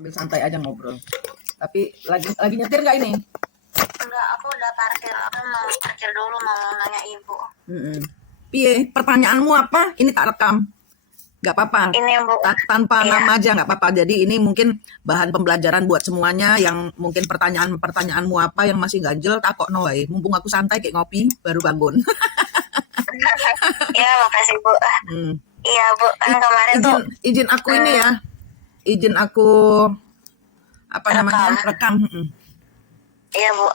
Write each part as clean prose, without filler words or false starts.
Ambil santai aja ngobrol. Tapi lagi nyetir nggak ini? Enggak, aku udah parkir. Aku mau parkir dulu, mau nanya ibu. Piye, pertanyaanmu apa? Ini tak rekam. Nggak apa-apa. Ini Bu. Tanpa Iya. nama aja nggak apa-apa. Jadi ini mungkin bahan pembelajaran buat semuanya yang mungkin pertanyaanmu apa yang masih ganjel takokno wae. Mumpung aku santai kayak ngopi baru bangun. Iya, makasih Bu. Iya Bu, kan kemarin tuh izin aku ini ya. Izin aku apa namanya? Rekam. Iya Bu.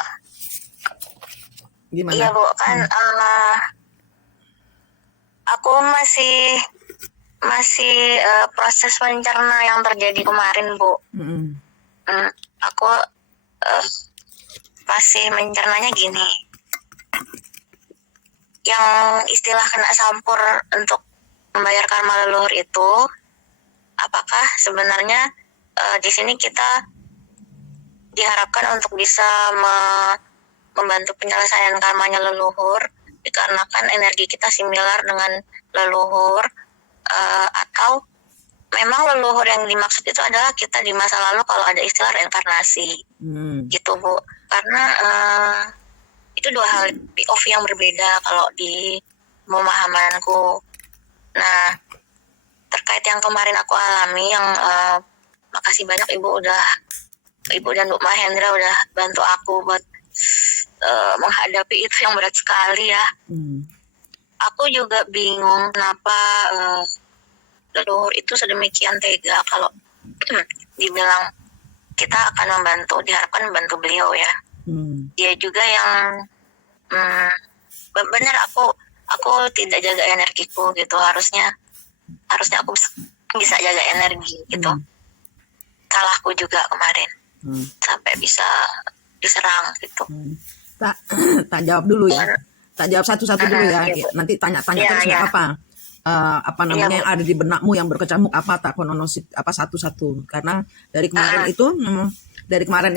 Gimana? Iya Bu, kan aku masih proses mencerna yang terjadi kemarin Bu. Aku masih mencernanya gini. Yang istilah kena sampur untuk membayar karma leluhur itu, apakah sebenarnya di sini kita diharapkan untuk bisa membantu penyelesaian karmanya leluhur, dikarenakan energi kita similar dengan leluhur, atau memang leluhur yang dimaksud itu adalah kita di masa lalu kalau ada istilah reinkarnasi, gitu Bu. Karena itu dua hal POV yang berbeda kalau di pemahamanku. Nah, terkait yang kemarin aku alami, yang makasih banyak Ibu dan Bu Mahendra udah bantu aku buat menghadapi itu yang berat sekali ya. Aku juga bingung kenapa leluhur itu sedemikian tega kalau dibilang kita akan membantu, diharapkan membantu beliau ya. Dia juga yang benar aku tidak jaga energiku gitu, harusnya aku bisa jaga energi gitu. Salahku juga kemarin sampai bisa diserang gitu. Tak jawab dulu ya. Tak jawab satu-satu dulu ya. Gitu. Nanti tanya-tanya terus nggak apa. Apa namanya yang ada di benakmu yang berkecamuk apa tak kononosit apa satu-satu. Karena dari kemarin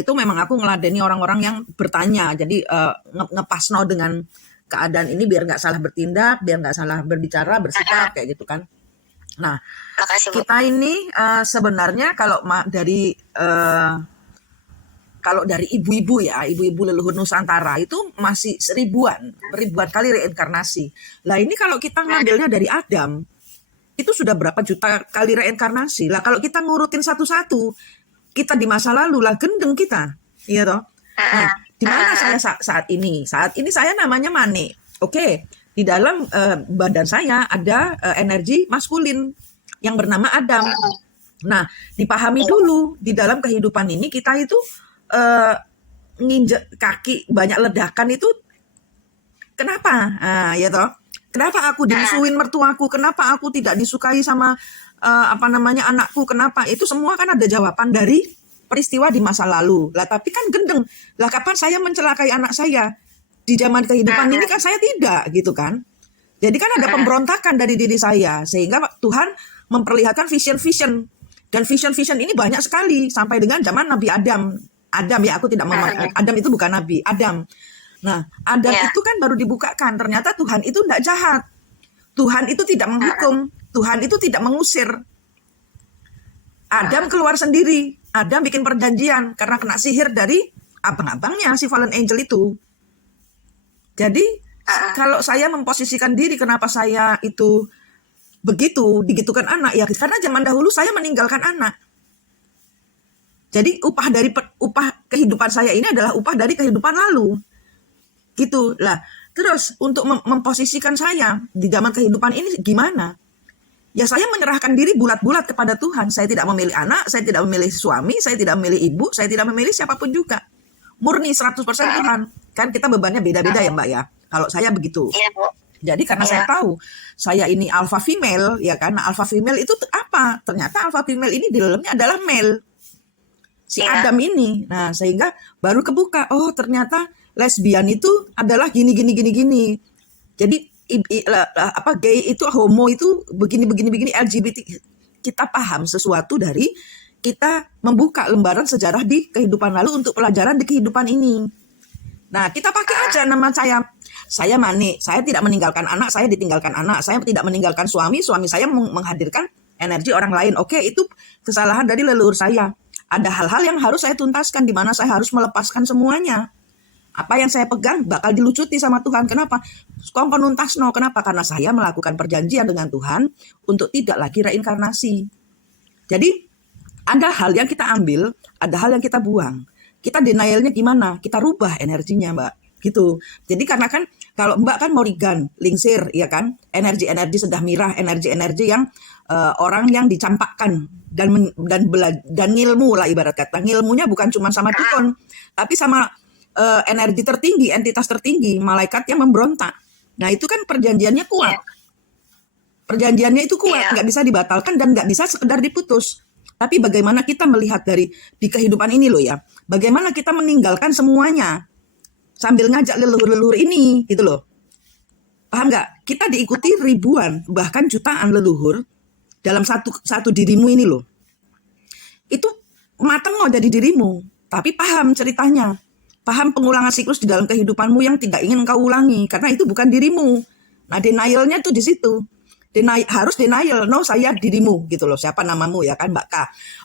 itu memang aku ngeladeni orang-orang yang bertanya. Jadi ngepasno dengan keadaan ini biar nggak salah bertindak, biar nggak salah berbicara, bersikap kayak gitu kan. Nah, kita ini sebenarnya kalau dari ibu-ibu ya, ibu-ibu leluhur Nusantara itu masih ribuan kali reinkarnasi. Lah ini kalau kita ngambilnya dari Adam, itu sudah berapa juta kali reinkarnasi. Lah kalau kita ngurutin satu-satu, kita di masa lalu lah gendeng kita, iya toh. Nah, di mana saya saat ini? Saat ini saya namanya Mane. Oke, di dalam badan saya ada energi maskulin yang bernama Adam. Nah, dipahami dulu di dalam kehidupan ini kita itu nginjek kaki banyak ledakan itu kenapa? Ya toh. Kenapa aku dimusuhin mertuaku? Kenapa aku tidak disukai sama anakku? Kenapa? Itu semua kan ada jawaban dari peristiwa di masa lalu. Lah tapi kan gendeng. Lah kapan saya mencelakai anak saya? Di zaman kehidupan ini kan saya tidak gitu kan. Jadi kan ada pemberontakan dari diri saya sehingga Tuhan memperlihatkan vision dan vision ini banyak sekali sampai dengan zaman Nabi Adam ya, aku tidak Adam itu bukan Nabi, Adam. Nah, Adam itu kan baru dibukakan. Ternyata Tuhan itu tidak jahat. Tuhan itu tidak menghukum. Tuhan itu tidak mengusir. Adam keluar sendiri. Adam bikin perjanjian karena kena sihir dari abang-abangnya si fallen angel itu. Jadi, kalau saya memposisikan diri kenapa saya itu begitu, digitukan anak, ya karena zaman dahulu saya meninggalkan anak. Jadi upah kehidupan saya ini adalah upah dari kehidupan lalu. Gitu lah. Terus untuk memposisikan saya di zaman kehidupan ini gimana? Ya saya menyerahkan diri bulat-bulat kepada Tuhan. Saya tidak memilih anak, saya tidak memilih suami, saya tidak memilih ibu, saya tidak memilih siapapun juga. Murni 100% Tuhan. Kan kita bebannya beda-beda ya Mbak ya. Kalau saya begitu. Jadi karena saya tahu saya ini alpha female ya kan. Alpha female itu apa? Ternyata alpha female ini di dalamnya adalah male. Si Adam ini. Nah, sehingga baru kebuka. Oh, ternyata lesbian itu adalah gini. Jadi gay itu, homo itu begini LGBT. Kita paham sesuatu dari kita membuka lembaran sejarah di kehidupan lalu untuk pelajaran di kehidupan ini. Nah, kita pakai aja nama saya. Saya Mane. Saya tidak meninggalkan anak, saya ditinggalkan anak. Saya tidak meninggalkan suami saya menghadirkan energi orang lain. Oke, itu kesalahan dari leluhur saya. Ada hal-hal yang harus saya tuntaskan, di mana saya harus melepaskan semuanya. Apa yang saya pegang bakal dilucuti sama Tuhan. Kenapa? Kompon nuntasno. Kenapa? Karena saya melakukan perjanjian dengan Tuhan untuk tidak lagi reinkarnasi. Jadi ada hal yang kita ambil, ada hal yang kita buang. Kita denialnya gimana? Kita rubah energinya, Mbak. Gitu. Jadi karena kan kalau Mbak kan Morrigan, lingsir, ya kan? Energi-energi sedah mirah, energi-energi yang orang yang dicampakkan dan ngilmu lah, ibarat kata. Ngilmunya bukan cuma sama dukun, tapi sama energi tertinggi, entitas tertinggi, malaikat yang memberontak. Nah itu kan perjanjiannya kuat. Perjanjiannya itu kuat, nggak bisa dibatalkan dan nggak bisa sekedar diputus. Tapi bagaimana kita melihat di kehidupan ini loh ya, bagaimana kita meninggalkan semuanya sambil ngajak leluhur-leluhur ini gitu loh. Paham nggak? Kita diikuti ribuan, bahkan jutaan leluhur dalam satu dirimu ini loh. Itu mateng mau jadi dirimu, tapi paham ceritanya. Paham pengulangan siklus di dalam kehidupanmu yang tidak ingin engkau ulangi, karena itu bukan dirimu. Nah, denialnya tuh di situ. Harus denial, no saya dirimu gitu loh. Siapa namamu ya kan, Mbak K.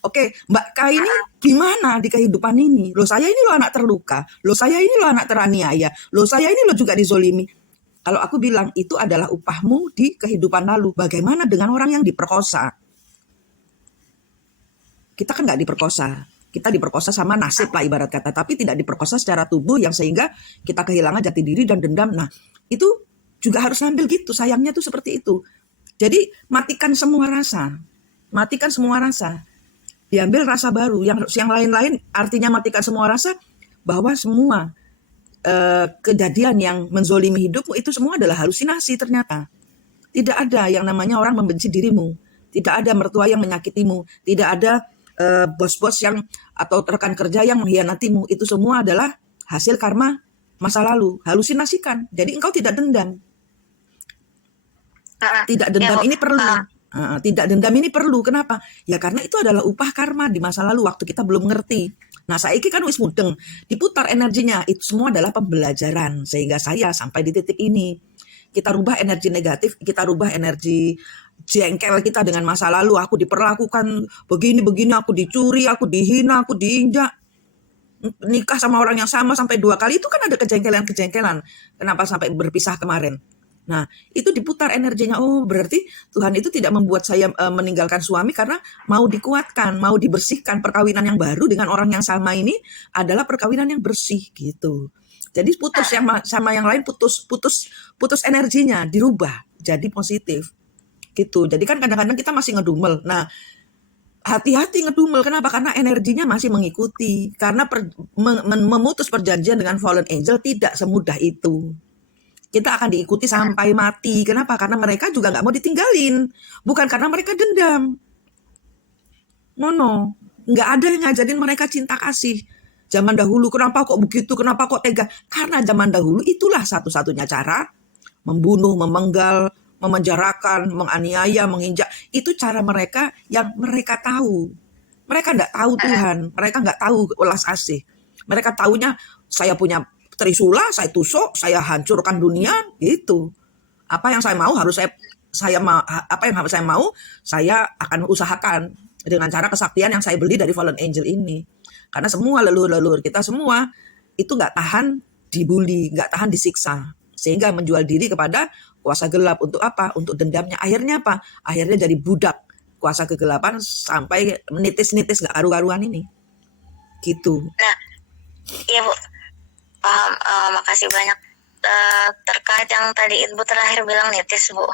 Oke, Mbak K ini gimana di kehidupan ini? Loh saya ini loh anak terluka. Loh saya ini loh anak teraniaya. Loh saya ini loh juga dizolimi. Kalau aku bilang itu adalah upahmu di kehidupan lalu. Bagaimana dengan orang yang diperkosa? Kita kan nggak diperkosa. Kita diperkosa sama nasib lah ibarat kata, tapi tidak diperkosa secara tubuh yang sehingga kita kehilangan jati diri dan dendam. Nah, itu juga harus ngambil gitu, sayangnya tuh seperti itu. Jadi matikan semua rasa. Matikan semua rasa. Diambil rasa baru, yang lain-lain artinya matikan semua rasa, bahwa semua kejadian yang menzolimi hidupmu itu semua adalah halusinasi ternyata. Tidak ada yang namanya orang membenci dirimu. Tidak ada mertua yang menyakitimu. Tidak ada bos-bos yang atau rekan kerja yang mengkhianatimu. Itu semua adalah hasil karma masa lalu. Halusinasikan. Jadi engkau tidak dendam. Tidak dendam ini perlu. Tidak dendam ini perlu. Kenapa? Ya karena itu adalah upah karma di masa lalu waktu kita belum ngerti. Nah saiki kan wis mudeng. Diputar energinya. Itu semua adalah pembelajaran. Sehingga saya sampai di titik ini. Kita rubah energi negatif. Kita rubah energi jengkel kita dengan masa lalu. Aku diperlakukan begini-begini, aku dicuri, aku dihina, aku diinjak. Nikah sama orang yang sama sampai 2 kali, itu kan ada kejengkelan-kejengkelan. Kenapa sampai berpisah kemarin? Nah, itu diputar energinya. Oh, berarti Tuhan itu tidak membuat saya meninggalkan suami karena mau dikuatkan, mau dibersihkan. Perkawinan yang baru dengan orang yang sama ini adalah perkawinan yang bersih gitu. Jadi putus yang sama yang lain, putus energinya, dirubah jadi positif. Gitu. Jadi kan kadang-kadang kita masih ngedumel. Nah, hati-hati ngedumel. Kenapa? Karena energinya masih mengikuti. Karena memutus perjanjian dengan fallen angel tidak semudah itu. Kita akan diikuti sampai mati. Kenapa? Karena mereka juga nggak mau ditinggalin. Bukan karena mereka dendam. No. Nggak ada yang ngajarin mereka cinta kasih. Zaman dahulu, kenapa kok begitu? Kenapa kok tega? Karena zaman dahulu itulah satu-satunya cara membunuh, memenggal, memenjarakan, menganiaya, menginjak. Itu cara mereka yang mereka tahu. Mereka nggak tahu Tuhan. Mereka nggak tahu welas asih. Mereka taunya saya punya trisula, saya tusuk, saya hancurkan dunia, gitu. Apa yang saya mau harus apa yang saya mau, saya akan usahakan dengan cara kesaktian yang saya beli dari fallen angel ini. Karena semua leluhur-leluhur kita semua itu nggak tahan dibully, nggak tahan disiksa. Sehingga menjual diri kepada kuasa gelap. Untuk apa? Untuk dendamnya. Akhirnya apa? Akhirnya jadi budak kuasa kegelapan sampai menitis-nitis gak karu-karuan ini. Gitu. Nah, iya Bu, paham. Makasih banyak. Terkait yang tadi Ibu terakhir bilang nitis Bu.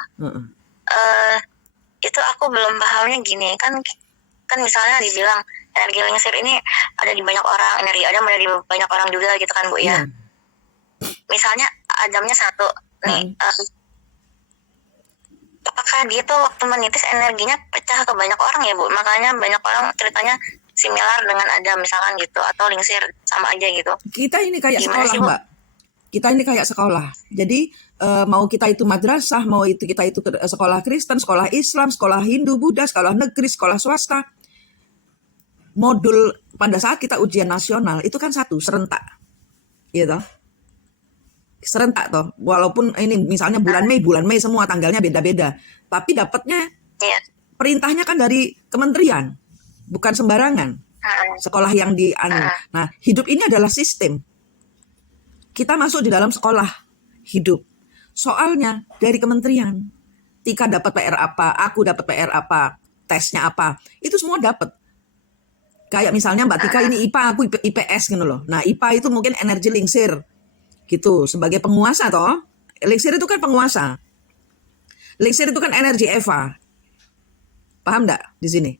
Itu aku belum pahamnya gini. Kan misalnya dibilang energi lengsir ini ada di banyak orang, energi Adam ada di banyak orang juga gitu kan Bu ya. Misalnya Adamnya satu nih, apakah dia tuh waktu menitis energinya pecah ke banyak orang ya Bu? Makanya banyak orang ceritanya similar dengan Adam misalkan gitu, atau lingsir sama aja gitu. Kita ini kayak Gimana sekolah sih, Bu? Mbak. Kita ini kayak sekolah. Jadi mau kita itu madrasah, mau kita itu sekolah Kristen, sekolah Islam, sekolah Hindu, Buddha, sekolah negeri, sekolah swasta. Modul pada saat kita ujian nasional itu kan satu, serentak. Gitu. Serentak toh, walaupun ini misalnya bulan Mei semua tanggalnya beda-beda, tapi dapatnya perintahnya kan dari kementerian, bukan sembarangan. sekolah yang di Nah, hidup ini adalah sistem. Kita masuk di dalam sekolah hidup. Soalnya dari kementerian, Tika dapat PR apa, aku dapat PR apa, tesnya apa, itu semua dapat. Kayak misalnya Mbak Tika ini IPA, aku IPS gitu loh. Nah, IPA itu mungkin energi lingsir gitu sebagai penguasa toh. Lingsir itu kan penguasa. Lingsir itu kan energi Eva. Paham enggak di sini?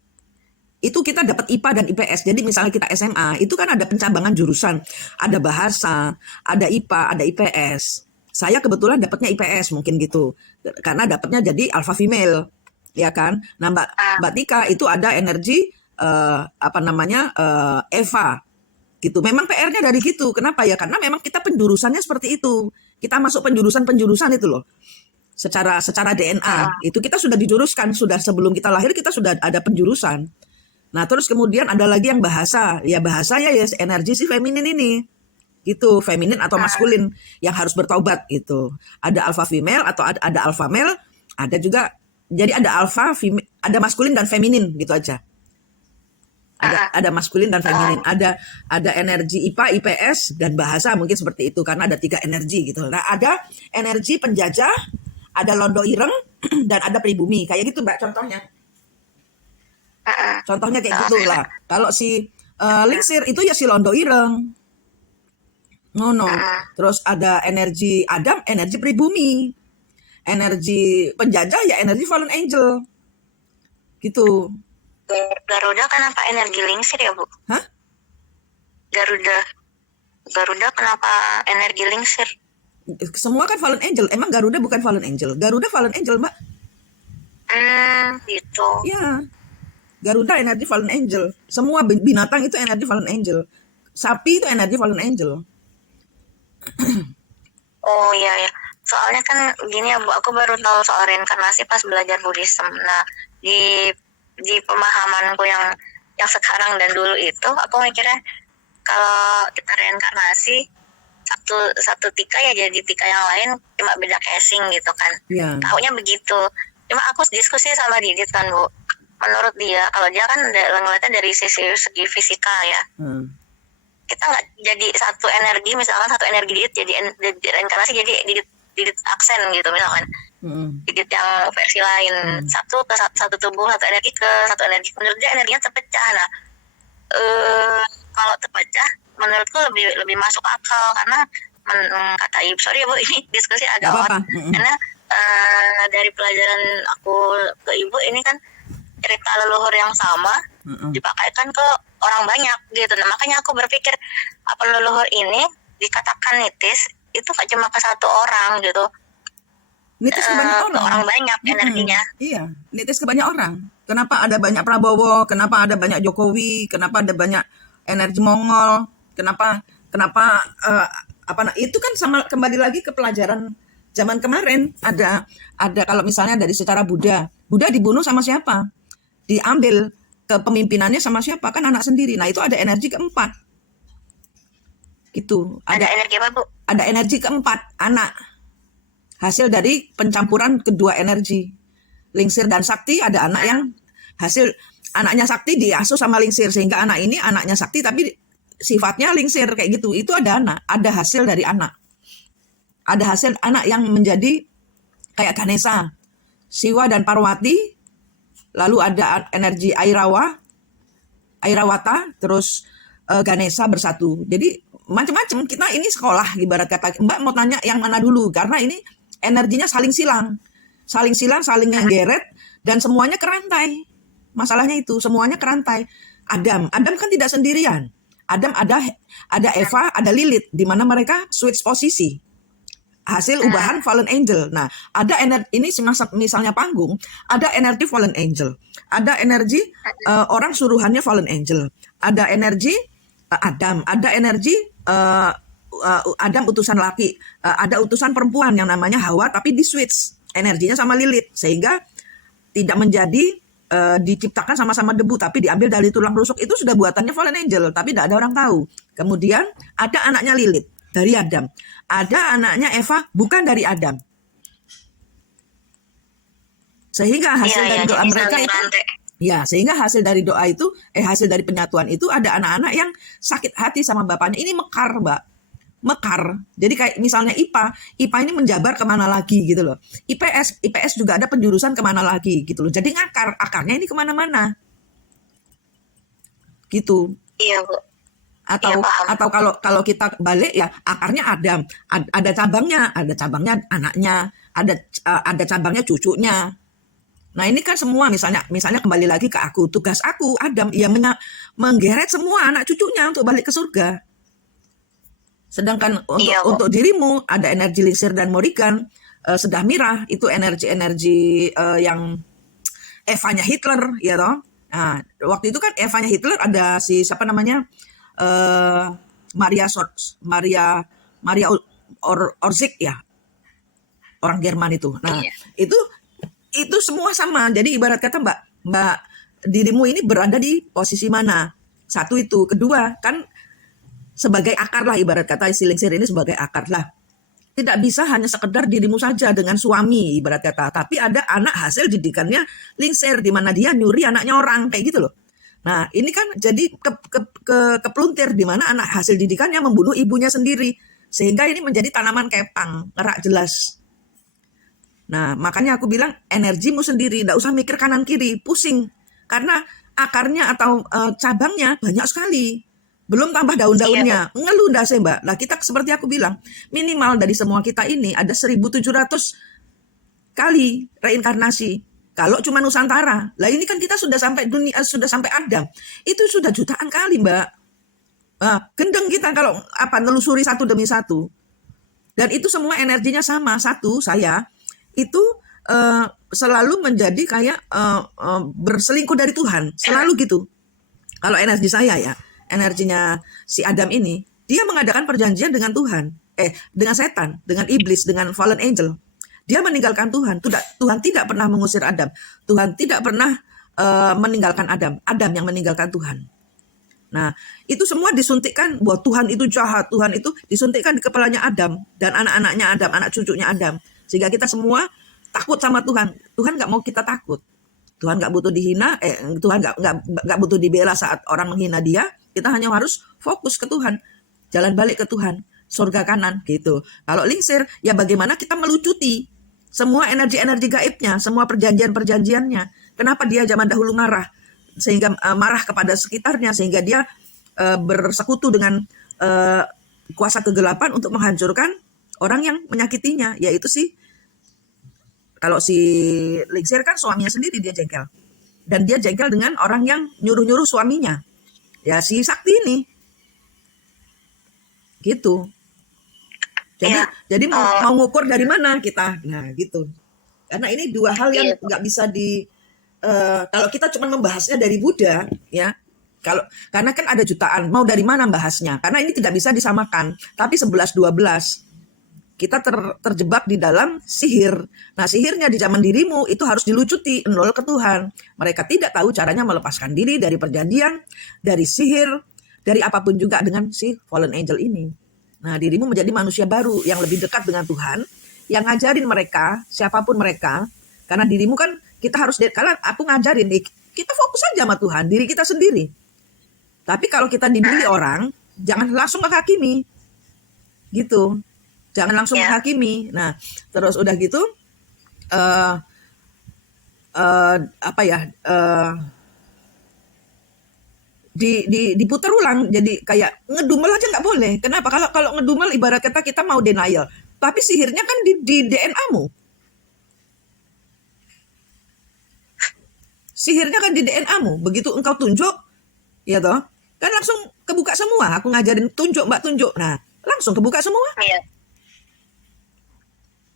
Itu kita dapat IPA dan IPS. Jadi misalnya kita SMA, itu kan ada pencabangan jurusan. Ada bahasa, ada IPA, ada IPS. Saya kebetulan dapatnya IPS mungkin gitu. Karena dapatnya jadi alpha female. Ya kan? Nah, Mbak Tika itu ada energi Eva. Gitu. Memang PR-nya dari gitu. Kenapa ya? Karena memang kita penjurusannya seperti itu. Kita masuk penjurusan itu loh. Secara DNA. Itu kita sudah dijuruskan. Sudah sebelum kita lahir kita sudah ada penjurusan. Nah, terus kemudian ada lagi yang bahasa. Ya bahasanya ya energi si feminin ini. Gitu, feminin atau maskulin yang harus bertobat gitu. Ada alpha female atau ada alpha male, ada juga jadi ada alpha, ada maskulin dan feminin gitu aja. Ada maskulin dan feminin, ada energi IPA, IPS dan bahasa mungkin seperti itu karena ada 3 energi gitu. Nah, ada energi penjajah, ada londo ireng dan ada pribumi. Kayak gitu Mbak contohnya. Contohnya kayak gitu lah. Kalau si lingsir itu ya si londo ireng. No. Terus ada energi Adam, energi pribumi. Energi penjajah ya energi fallen angel. Gitu. Garuda kenapa energi lingsir ya, Bu? Hah? Garuda kenapa energi lingsir? Semua kan fallen angel. Emang Garuda bukan fallen angel? Garuda fallen angel, Mbak. Gitu. Ya. Garuda energi fallen angel. Semua binatang itu energi fallen angel. Sapi itu energi fallen angel. Oh iya ya. Soalnya kan gini ya Bu, aku baru tahu soal reinkarnasi pas belajar Buddhism. Nah, di pemahamanku yang sekarang dan dulu itu, aku mikirnya kalau kita reinkarnasi satu tika ya jadi tika yang lain, cuma beda casing gitu kan. Iya. Taunya begitu. Cuma aku diskusi sama Didit kan Bu. Menurut dia, kalau dia kan ngeliatnya dari segi fisika ya. Kita nggak jadi satu energi, misalkan satu energi Didit jadi reinkarnasi jadi Didit aksen gitu misalkan. Didit yang versi lain, satu tubuh, satu energi ke satu energi. Menurut dia energinya terpecah. Nah, kalau terpecah menurutku lebih masuk akal karena kata Ibu, sorry ya Bu, ini diskusi agak awal karena dari pelajaran aku ke Ibu ini kan cerita leluhur yang sama dipakaikan ke orang banyak gitu. Nah, makanya aku berpikir apa leluhur ini dikatakan nitis itu gak cuma ke satu orang gitu. Nitis ke banyak orang. Orang banyak energinya. Iya, nitis ke banyak orang. Kenapa ada banyak Prabowo? Kenapa ada banyak Jokowi? Kenapa ada banyak energi Mongol? Kenapa itu kan sama kembali lagi ke pelajaran zaman kemarin. Ada kalau misalnya dari secara Buddha dibunuh sama siapa? Diambil kepemimpinannya sama siapa? Kan anak sendiri. Nah, itu ada energi keempat. Gitu. Ada energi apa, Bu? Ada energi keempat, anak. Hasil dari pencampuran kedua energi. Lingsir dan Sakti ada anak yang hasil anaknya Sakti diasuh sama Lingsir sehingga anak ini anaknya Sakti tapi sifatnya Lingsir kayak gitu. Itu ada anak, ada hasil dari anak. Ada hasil anak yang menjadi kayak Ganesha, Siwa dan Parwati. Lalu ada energi Airawata, terus Ganesha bersatu. Jadi macam-macam. Kita ini sekolah ibarat kata. Mbak mau tanya yang mana dulu? Karena ini energinya saling silang, saling ngegeret dan semuanya kerantai. Masalahnya itu semuanya kerantai. Adam kan tidak sendirian. Adam ada Eva, ada Lilith, di mana mereka switch posisi. Hasil ubahan fallen angel. Nah, ada energi ini misalnya panggung, ada energi fallen angel, ada energi orang suruhannya fallen angel, ada energi Adam, ada energi Adam utusan laki, ada utusan perempuan yang namanya Hawa, tapi di switch energinya sama Lilith sehingga tidak menjadi diciptakan sama-sama debu, tapi diambil dari tulang rusuk. Itu sudah buatannya fallen angel, tapi tidak ada orang tahu. Kemudian ada anaknya Lilith dari Adam, ada anaknya Eva bukan dari Adam, sehingga hasil dari doa mereka itu Ya, sehingga hasil dari doa itu, hasil dari penyatuan itu ada anak-anak yang sakit hati sama bapaknya. Ini mekar, Mbak. Mekar. Jadi kayak misalnya IPA ini menjabar kemana lagi gitu loh. IPS juga ada penjurusan kemana lagi gitu loh. Jadi akarnya ini kemana-mana gitu. Iya, Bu. Atau Iya, paham. atau kalau kita balik ya akarnya ada cabangnya anaknya, ada cabangnya cucunya. Nah ini kan semua misalnya kembali lagi ke aku, tugas aku Adam ya menggeret semua anak cucunya untuk balik ke surga. Sedangkan Iya, Bu. untuk dirimu ada energi Lingsir dan Morrigan, Sedah Mirah itu energi yang Evanya Hitler ya toh. Nah waktu itu kan Evanya Hitler ada si siapa namanya Maria Orzik ya, orang Jerman itu. Nah Iya. itu semua sama. Jadi ibarat kata Mbak dirimu ini berada di posisi mana? Satu itu, kedua kan sebagai akar lah, ibarat kata si Lingsir ini sebagai akar lah. Tidak bisa hanya sekedar dirimu saja dengan suami ibarat kata, tapi ada anak hasil didikannya Lingsir di mana dia nyuri anaknya orang kayak gitu loh. Nah ini kan jadi kepluntir di mana anak hasil didikannya membunuh ibunya sendiri, sehingga ini menjadi tanaman kepang, ngerak jelas. Nah, makanya aku bilang energimu sendiri, tidak usah mikir kanan kiri, pusing. Karena akarnya atau cabangnya banyak sekali. Belum tambah daun-daunnya. Ngeluh dah sih, Mbak. Nah, kita seperti aku bilang, minimal dari semua kita ini ada 1.700 kali reinkarnasi. Kalau cuma Nusantara. Lah ini kan kita sudah sampai dunia, sudah sampai Adam. Itu sudah jutaan kali, Mbak. Gendeng kita kalau nelusuri satu demi satu. Dan itu semua energinya sama. Satu, saya itu selalu menjadi kayak berselingkuh dari Tuhan, selalu gitu. Kalau energi saya ya, energinya si Adam ini, dia mengadakan perjanjian dengan Tuhan, dengan setan, dengan iblis, dengan fallen angel. Dia meninggalkan Tuhan. Tuhan tidak pernah mengusir Adam. Tuhan tidak pernah meninggalkan Adam. Adam yang meninggalkan Tuhan. Nah, itu semua disuntikkan bahwa Tuhan itu jahat, Tuhan itu disuntikkan di kepalanya Adam dan anak-anaknya Adam, anak cucunya Adam. Sehingga kita semua takut sama Tuhan. Tuhan nggak mau kita takut. Tuhan nggak butuh dihina, Tuhan nggak butuh dibela saat orang menghina dia. Kita hanya harus fokus ke Tuhan, jalan balik ke Tuhan, surga kanan gitu. Kalau Lingsir, ya bagaimana kita melucuti semua energi-energi gaibnya, semua perjanjian-perjanjiannya. Kenapa dia zaman dahulu marah, sehingga marah kepada sekitarnya, sehingga dia bersekutu dengan kuasa kegelapan untuk menghancurkan orang yang menyakitinya, yaitu kalau si Lingsir kan suaminya sendiri dia jengkel. Dan dia jengkel dengan orang yang nyuruh-nyuruh suaminya. Ya si Sakti ini. Gitu. Jadi mau ngukur dari mana kita. Nah gitu. Karena ini dua hal yang nggak bisa kalau kita cuma membahasnya dari Buddha, ya. Karena kan ada jutaan, mau dari mana bahasnya? Karena ini tidak bisa disamakan. Tapi 11-12 kita terjebak di dalam sihir. Nah sihirnya di zaman dirimu itu harus dilucuti, nol ke Tuhan. Mereka tidak tahu caranya melepaskan diri dari perjanjian, dari sihir, dari apapun juga dengan si fallen angel ini. Nah dirimu menjadi manusia baru yang lebih dekat dengan Tuhan, yang ngajarin mereka, siapapun mereka. Karena dirimu kan kita harus, kalau aku ngajarin, kita fokus aja sama Tuhan, diri kita sendiri. Tapi kalau kita dibeli orang, jangan langsung menghakimi. Gitu. Jangan langsung menghakimi. Nah, terus udah gitu, diputar ulang. Jadi kayak ngedumel aja nggak boleh. Kenapa? Kalau ngedumel ibarat kata kita mau denial. Tapi sihirnya kan di DNA-mu. Sihirnya kan di DNA-mu. Begitu engkau tunjuk, ya toh, kan langsung kebuka semua. Aku ngajarin tunjuk, Mbak, tunjuk. Nah, langsung kebuka semua. Iya.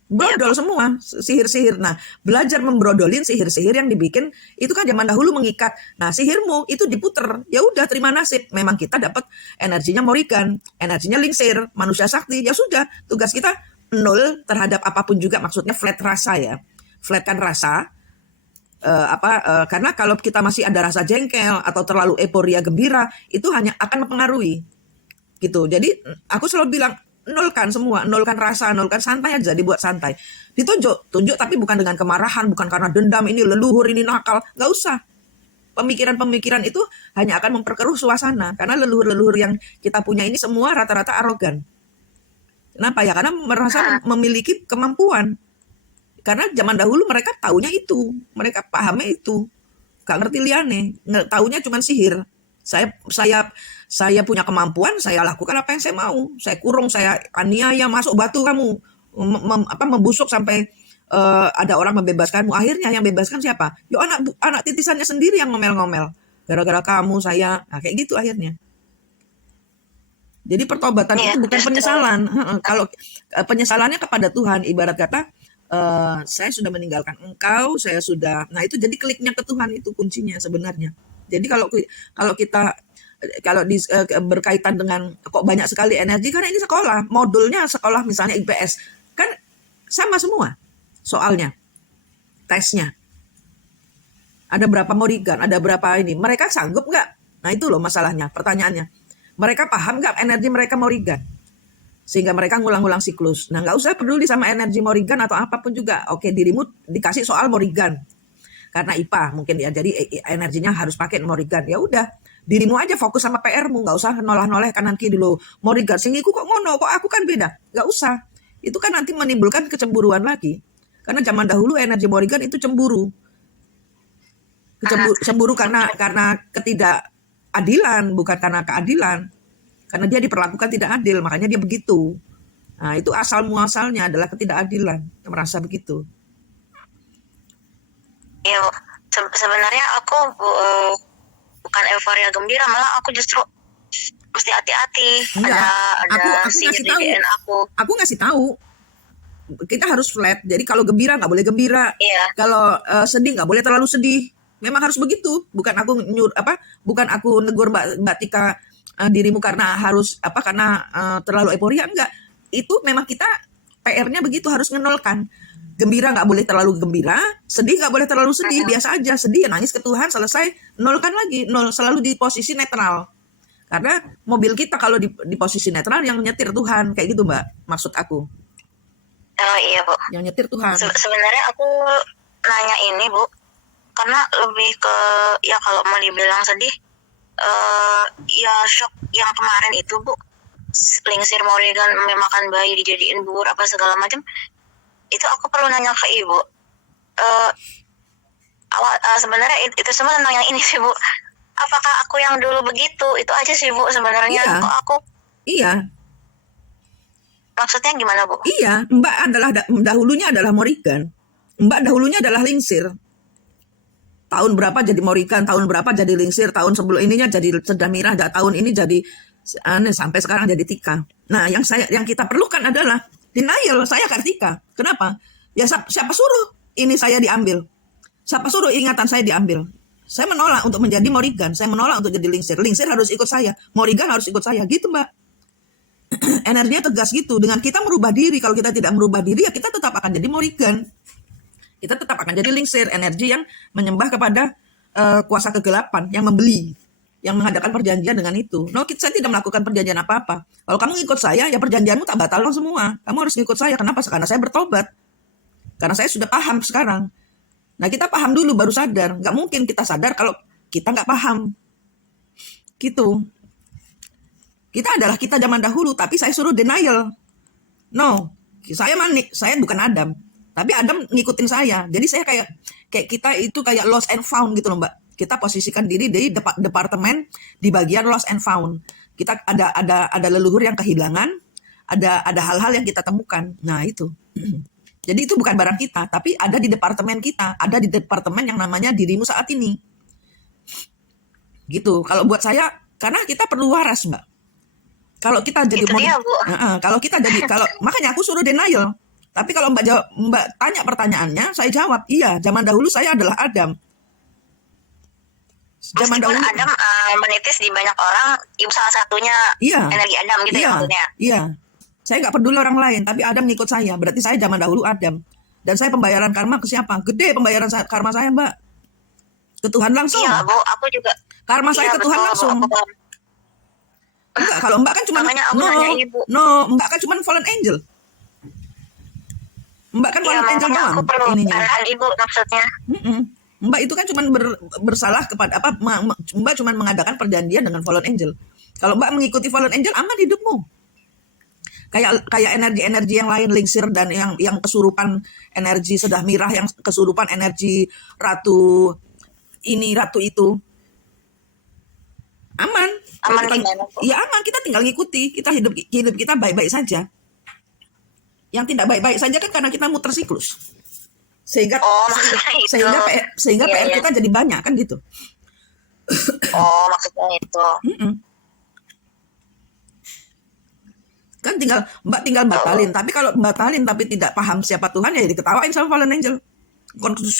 Brodol semua sihir-sihir. Nah, belajar membrodolin sihir-sihir yang dibikin itu kan zaman dahulu mengikat. Nah, sihirmu itu diputer. Ya udah, terima nasib. Memang kita dapat energinya Morrigan, energinya Lingsir, manusia sakti. Ya sudah, tugas kita nol terhadap apapun juga. Maksudnya flat rasa ya. Flatkan rasa. Karena kalau kita masih ada rasa jengkel atau terlalu euforia gembira, itu hanya akan mempengaruhi. Gitu. Jadi aku selalu bilang, nolkan semua, nolkan rasa, nolkan, santai aja, dibuat santai. Tunjuk tapi bukan dengan kemarahan, bukan karena dendam, ini leluhur, ini nakal, nggak usah. pemikiran-pemikiran itu hanya akan memperkeruh suasana. Karena leluhur-leluhur yang kita punya ini semua rata-rata arogan. Kenapa ya? Karena merasa memiliki kemampuan. Karena zaman dahulu mereka taunya itu, mereka pahamnya itu, gak ngerti liane, taunya cuma sihir. Saya punya kemampuan, saya lakukan apa yang saya mau. Saya kurung, saya aniaya, masuk batu kamu, membusuk sampai ada orang membebaskanmu. Akhirnya yang bebaskan siapa? Yo anak titisannya sendiri yang ngomel-ngomel. Gara-gara kamu saya, nah, kayak gitu akhirnya. Jadi pertobatan itu bukan penyesalan. Kalau penyesalannya kepada Tuhan, ibarat kata saya sudah meninggalkan engkau, saya sudah. Nah itu jadi kliknya ke Tuhan itu kuncinya sebenarnya. Jadi kalau berkaitan dengan kok banyak sekali energi, karena ini sekolah, modulnya sekolah misalnya IPS kan sama semua soalnya, tesnya. Ada berapa Morrigan, ada berapa ini. Mereka sanggup nggak? Nah itu loh masalahnya, pertanyaannya. Mereka paham nggak energi mereka Morrigan? Sehingga mereka ngulang-ngulang siklus. Nah nggak usah peduli sama energi Morrigan atau apapun juga. Oke, dirimu dikasih soal Morrigan. Karena IPA mungkin ya, jadi energinya harus pakai Morrigan. Ya udah, dirimu aja fokus sama PR-mu. Nggak usah noleh-noleh kanan kiri dulu. Morrigan, singiku kok ngono, kok aku kan beda. Nggak usah. Itu kan nanti menimbulkan kecemburuan lagi. Karena zaman dahulu energi Morrigan itu cemburu. Cemburu karena ketidakadilan, bukan karena keadilan. Karena dia diperlakukan tidak adil, makanya dia begitu. Nah, itu asal muasalnya adalah ketidakadilan, merasa begitu. Ya, sebenarnya aku bukan euforia gembira, malah aku justru mesti hati-hati. Ada sihir di DNA aku. Aku ngasih tahu. Kita harus flat. Jadi kalau gembira nggak boleh gembira. Iya. Kalau sedih nggak boleh terlalu sedih. Memang harus begitu. Bukan aku negur Mbak Tika dirimu karena terlalu euforia, enggak. Itu memang kita PR-nya begitu, harus ngenolkan. Gembira nggak boleh terlalu gembira, sedih nggak boleh terlalu sedih, biasa aja, sedih ya nangis ke Tuhan, selesai, nolkan lagi, selalu di posisi netral. Karena mobil kita kalau di posisi netral, yang nyetir Tuhan, kayak gitu Mbak, maksud aku. Oh iya Bu. Yang nyetir Tuhan. Sebenarnya aku nanya ini Bu, karena lebih ke, ya kalau mau dibilang sedih, ya shock yang kemarin itu Bu, lingsir Morrigan memakan bayi dijadiin bubur apa segala macam, itu aku perlu nanya ke Ibu. Sebenarnya itu semua tentang yang ini sih Bu. Apakah aku yang dulu begitu? Itu aja sih Bu sebenarnya. Iya. Kok aku? Iya. Maksudnya gimana Bu? Iya, Mbak dahulunya adalah Morrigan. Mbak dahulunya adalah lingsir. Tahun berapa jadi Morrigan, tahun berapa jadi lingsir, tahun sebelum ininya jadi Sedamira, tahun ini jadi sampai sekarang jadi Tika. Nah, yang kita perlukan adalah denial. Saya Kartika. Kenapa? Ya siapa suruh ini saya diambil? Siapa suruh ingatan saya diambil? Saya menolak untuk menjadi Morrigan. Saya menolak untuk jadi lingsir. Lingsir harus ikut saya. Morrigan harus ikut saya. Gitu Mbak. Energinya tegas gitu. Dengan kita merubah diri. Kalau kita tidak merubah diri, ya kita tetap akan jadi Morrigan. Kita tetap akan jadi lingsir, energi yang menyembah kepada kuasa kegelapan, yang membeli, yang mengadakan perjanjian dengan itu. No, saya tidak melakukan perjanjian apa-apa. Kalau kamu ngikut saya, ya perjanjianmu tak batal semua. Kamu harus ngikut saya. Kenapa? Karena saya bertobat. Karena saya sudah paham sekarang. Nah, kita paham dulu baru sadar. Nggak mungkin kita sadar kalau kita nggak paham. Gitu. Kita adalah kita zaman dahulu, tapi saya suruh denial. No, saya manik, saya bukan Adam. Tapi Adam ngikutin saya. Jadi saya kayak kita itu kayak lost and found gitu loh Mbak. Kita posisikan diri di departemen di bagian lost and found. Kita ada leluhur yang kehilangan, ada hal-hal yang kita temukan. Nah, itu. Jadi itu bukan barang kita, tapi ada di departemen kita, ada di departemen yang namanya dirimu saat ini. Gitu. Kalau buat saya, karena kita perlu waras, Mbak. Kalau kita jadi makanya aku suruh denial. Tapi kalau Mbak tanya pertanyaannya, saya jawab, iya, zaman dahulu saya adalah Adam. Zaman dahulu Adam menitis di banyak orang, ibu salah satunya energi Adam gitu ya maksudnya. Iya, saya nggak peduli orang lain, tapi Adam ngikut saya, berarti saya zaman dahulu Adam. Dan saya pembayaran karma ke siapa? Gede pembayaran karma saya Mbak. Ke Tuhan langsung. Iya Bu, aku juga. Karma saya ke Tuhan langsung. Enggak, kalau Mbak kan cuma Mbak kan cuma fallen angel. Mbak kan fallen angel doang. Aku perlu arahan Ibu maksudnya. Mbak itu kan cuma bersalah kepada apa? Mbak cuma mengadakan perjanjian dengan fallen angel. Kalau Mbak mengikuti fallen angel, aman hidupmu. Kayak energi-energi yang lain, lingsir dan yang kesurupan energi sedah mirah, yang kesurupan energi ratu ini, ratu itu. Aman. Aman gimana tuh? Ya aman, kita tinggal ngikuti, kita hidup kita baik-baik saja. Yang tidak baik-baik saja kan karena kita muter siklus. Sehingga maksudnya itu. sehingga Iya, PR iya. kita jadi banyak kan gitu. Maksudnya itu. Kan Mbak tinggal batalin. Tapi kalau batalin tapi tidak paham siapa Tuhan, ya diketawain sama fallen angel.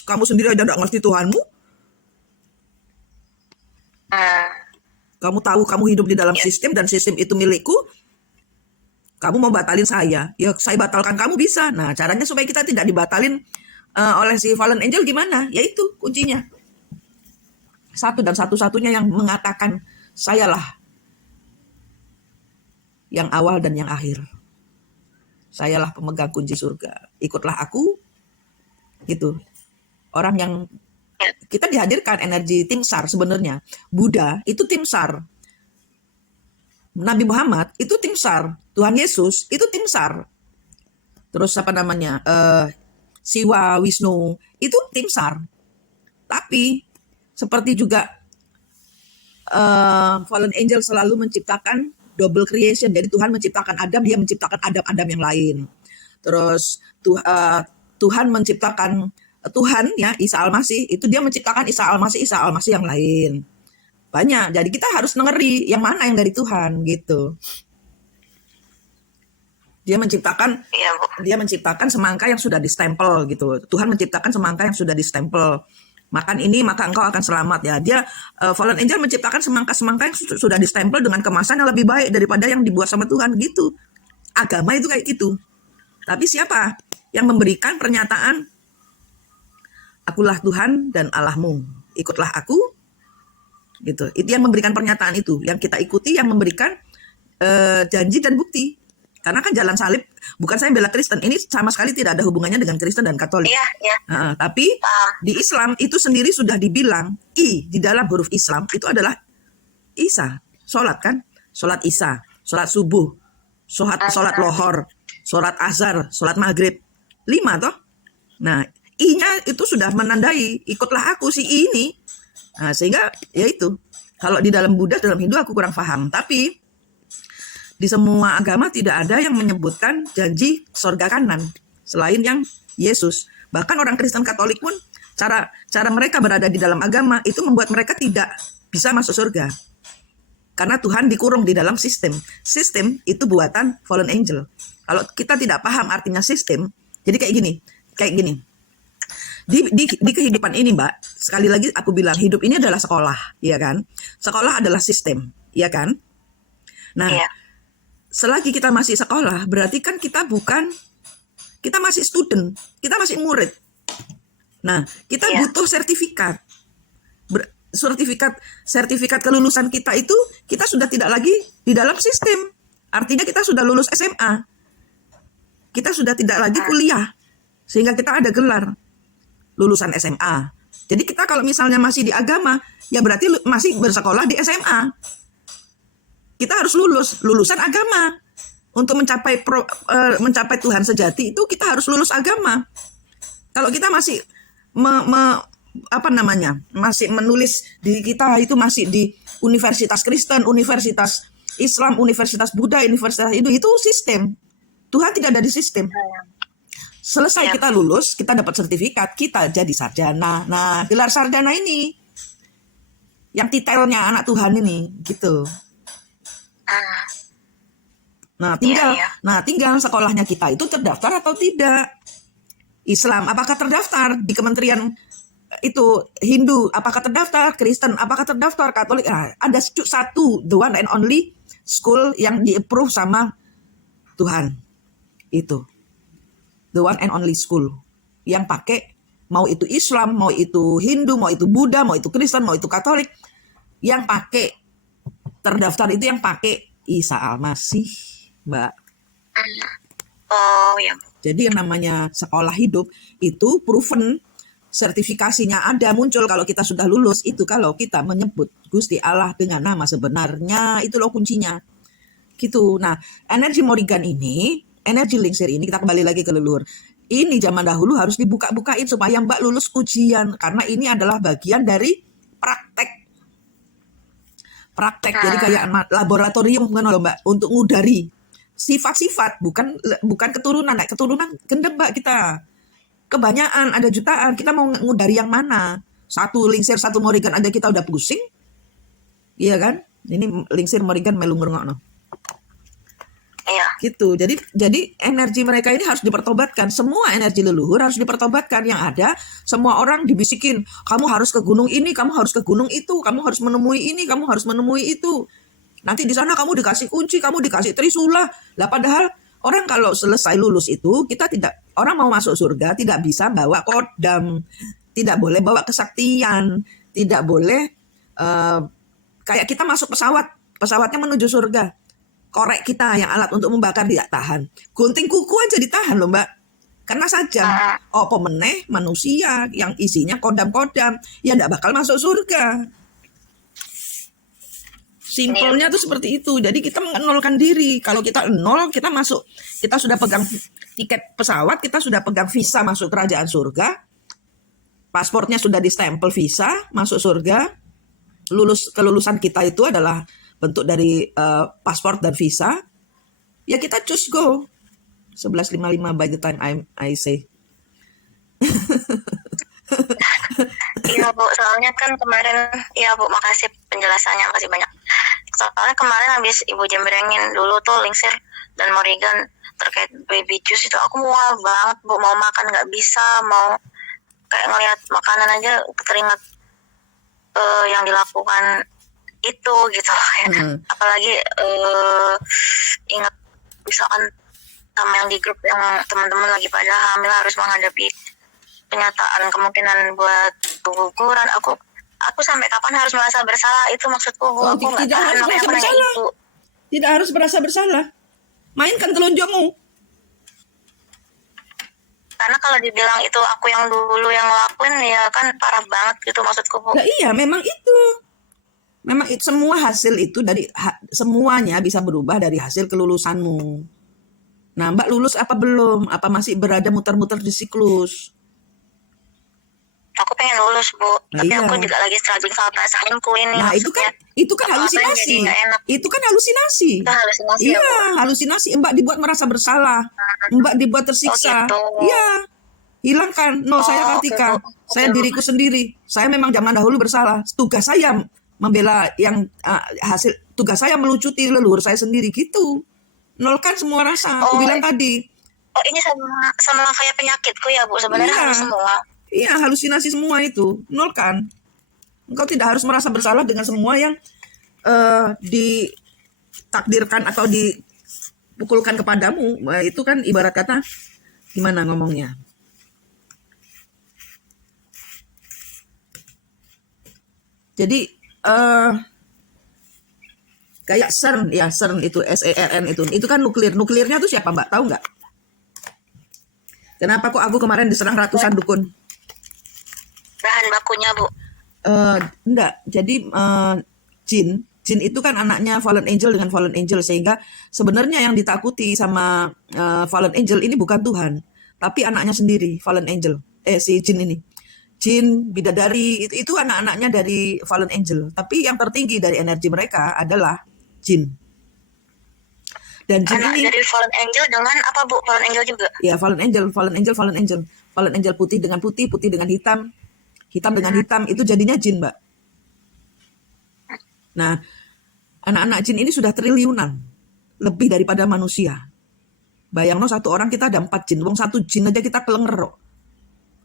Kamu sendiri aja nggak ngerti Tuhanmu. Kamu tahu kamu hidup di dalam sistem dan sistem itu milikku. Kamu mau batalin saya, ya saya batalkan kamu bisa. Nah, caranya supaya kita tidak dibatalin oleh si fallen angel gimana? Yaitu kuncinya. Satu dan satu-satunya yang mengatakan sayalah yang awal dan yang akhir. Sayalah pemegang kunci surga. Ikutlah aku. Gitu. Orang yang kita dihadirkan energi tim SAR sebenarnya. Buddha itu tim SAR. Nabi Muhammad itu tim SAR. Tuhan Yesus itu tim SAR. Terus apa namanya? Siwa, Wisnu itu tim SAR. Tapi seperti juga fallen angel selalu menciptakan double creation. Jadi Tuhan menciptakan Adam, dia menciptakan Adam yang lain. Terus Tuhan menciptakan Tuhan ya, Isa Al-Masih, itu dia menciptakan Isa Al-Masih yang lain. Banyak. Jadi kita harus ngeri yang mana yang dari Tuhan gitu. Dia menciptakan semangka yang sudah distempel gitu. Tuhan menciptakan semangka yang sudah distempel. Makan ini maka engkau akan selamat ya. Dia fallen angel menciptakan semangka-semangka yang sudah distempel dengan kemasan yang lebih baik daripada yang dibuat sama Tuhan gitu. Agama itu kayak gitu. Tapi siapa yang memberikan pernyataan akulah Tuhan dan Allahmu, ikutlah aku gitu. Itu yang memberikan pernyataan itu, yang kita ikuti, yang memberikan janji dan bukti. Karena kan jalan salib, bukan saya bela Kristen, ini sama sekali tidak ada hubungannya dengan Kristen dan Katolik. Iya. Tapi di Islam itu sendiri sudah dibilang, di dalam huruf Islam itu adalah Isa. Sholat kan? Sholat Isa, sholat subuh, sholat lohor, sholat azhar, sholat maghrib. 5 toh? Nah, I-nya itu sudah menandai, ikutlah aku si I ini. Nah, sehingga ya itu. Kalau di dalam Buddha, dalam Hindu aku kurang paham. Tapi di semua agama tidak ada yang menyebutkan janji surga kanan selain yang Yesus. Bahkan orang Kristen Katolik pun cara mereka berada di dalam agama itu membuat mereka tidak bisa masuk surga. Karena Tuhan dikurung di dalam sistem. Sistem itu buatan fallen angel. Kalau kita tidak paham artinya sistem, jadi kayak gini. Di kehidupan ini, Mbak, sekali lagi aku bilang hidup ini adalah sekolah, ya kan? Sekolah adalah sistem, ya kan? Nah, selagi kita masih sekolah, berarti kan kita masih student, kita masih murid. Nah, kita butuh sertifikat. Sertifikat kelulusan kita itu, kita sudah tidak lagi di dalam sistem. Artinya kita sudah lulus SMA. Kita sudah tidak lagi kuliah. Sehingga kita ada gelar lulusan SMA. Jadi kita kalau misalnya masih di agama, ya berarti masih bersekolah di SMA. Kita harus lulusan agama. Untuk mencapai Tuhan sejati itu kita harus lulus agama. Kalau kita masih masih menulis diri kita itu masih di universitas Kristen, universitas Islam, universitas Buddha, universitas itu sistem. Tuhan tidak ada di sistem. Selesai kita lulus, kita dapat sertifikat, kita jadi sarjana. Nah, gelar sarjana ini yang titelnya anak Tuhan ini, gitu. Nah, tinggal sekolahnya kita itu terdaftar atau tidak. Islam, apakah terdaftar di kementerian itu? Hindu, apakah terdaftar? Kristen, apakah terdaftar? Katolik, ada satu, the one and only school yang di-approve sama Tuhan. Itu. The one and only school yang pakai, mau itu Islam, mau itu Hindu, mau itu Buddha, mau itu Kristen, mau itu Katolik, yang pakai terdaftar itu yang pakai Isa Al-Masih, Mbak. Oh ya. Jadi yang namanya sekolah hidup itu proven sertifikasinya ada muncul kalau kita sudah lulus, itu kalau kita menyebut Gusti Allah dengan nama sebenarnya, itu loh kuncinya. Gitu. Nah, energi Morrigan ini, energi Lingsir ini, kita kembali lagi ke leluhur. Ini zaman dahulu harus dibuka-bukain supaya Mbak lulus ujian, karena ini adalah bagian dari praktek. Jadi kayak laboratorium kan loh Mbak, untuk ngudari sifat-sifat, bukan keturunan. Nah, keturunan gendeng Mbak kita. Kebanyakan, ada jutaan. Kita mau ngudari yang mana? Satu Lingsir, satu Morrigan aja kita udah pusing. Iya kan? Ini Lingsir Morrigan melu ngrungokno. Iya. Gitu. Jadi energi mereka ini harus dipertobatkan. Semua energi leluhur harus dipertobatkan. Yang ada semua orang dibisikin, kamu harus ke gunung ini, kamu harus ke gunung itu, kamu harus menemui ini, kamu harus menemui itu. Nanti di sana kamu dikasih kunci, kamu dikasih trisula. Lah padahal orang kalau selesai lulus itu, orang mau masuk surga tidak bisa bawa kodam, tidak boleh bawa kesaktian, tidak boleh kayak kita masuk pesawatnya menuju surga. Korek kita yang alat untuk membakar tidak tahan. Gunting kuku aja ditahan loh Mbak. Karena saja, pemeneh manusia yang isinya kodam-kodam, ya tidak bakal masuk surga. Simpelnya tuh seperti itu. Jadi kita menolkan diri. Kalau kita nol, kita masuk. Kita sudah pegang tiket pesawat, kita sudah pegang visa masuk kerajaan surga. Pasportnya sudah distempel visa masuk surga. Kelulusan kita itu adalah bentuk dari paspor dan visa. Ya kita choose go. 11.55 by the time I say. Iya Bu, soalnya kan kemarin, iya Bu, makasih penjelasannya, makasih banyak. Soalnya kemarin habis Ibu jembrengin dulu tuh Lingsir dan Morrigan terkait baby juice itu, aku mual banget Bu, mau makan nggak bisa, mau kayak ngelihat makanan aja teringat yang dilakukan itu gitu. Apalagi ingat misalkan sama yang di grup yang teman-teman lagi pada hamil harus menghadapi kenyataan kemungkinan buat keguguran. Aku sampai kapan harus merasa bersalah, itu maksudku Bu. Aku nggak tahan makanya aku nanya itu. Tidak harus merasa bersalah. Mainkan telunjukmu. Karena kalau dibilang itu aku yang dulu yang ngelakuin, ya kan parah banget gitu maksudku Bu. Nah, iya, memang itu. Memang semua hasil itu semuanya bisa berubah dari hasil kelulusanmu. Nah, Mbak lulus apa belum? Apa masih berada muter-muter di siklus? Aku pengen lulus Bu, Nah, tapi iya. aku juga lagi struggling sama perasaanku ini. Nah, maksudnya, itu kan halusinasi. Itu kan halusinasi. Itu halusinasi Iya, ya Bu. halusinasi. Mbak dibuat merasa bersalah. Mbak dibuat tersiksa. gitu. Iya. Hilangkan. No, saya Kartika. Saya diriku sendiri. Saya memang zaman dahulu bersalah. Tugas saya membela yang tugas saya melucuti leluhur saya sendiri gitu. Nolkan semua rasa. Aku bilang tadi. Oh, ini sama kayak penyakitku ya Bu. Sebenarnya Iya. harus semua. Iya, halusinasi semua itu. Nolkan. Engkau tidak harus merasa bersalah dengan semua yang ditakdirkan atau dipukulkan kepadamu. Nah, itu kan ibarat kata, gimana ngomongnya? Jadi, kayak CERN, ya CERN itu, CERN itu kan nuklir. Nuklirnya tuh siapa Mbak? Tahu nggak? Kenapa kok aku kemarin diserang ratusan dukun? Bahan bakunya Bu. Enggak, jadi jin itu kan anaknya fallen angel dengan fallen angel, sehingga sebenarnya yang ditakuti sama fallen angel ini bukan Tuhan, tapi anaknya sendiri, fallen angel. Si jin ini, jin bidadari itu anak-anaknya dari fallen angel, tapi yang tertinggi dari energi mereka adalah jin. Dan jin Anak ini dari fallen angel dengan apa Bu? Fallen angel juga? Ya, fallen angel putih dengan putih, putih dengan hitam, hitam dengan hitam, itu jadinya jin Mbak. Nah, anak-anak jin ini sudah triliunan, lebih daripada manusia. Bayangno satu orang kita ada 4 jin, wong satu jin aja kita kelengerok.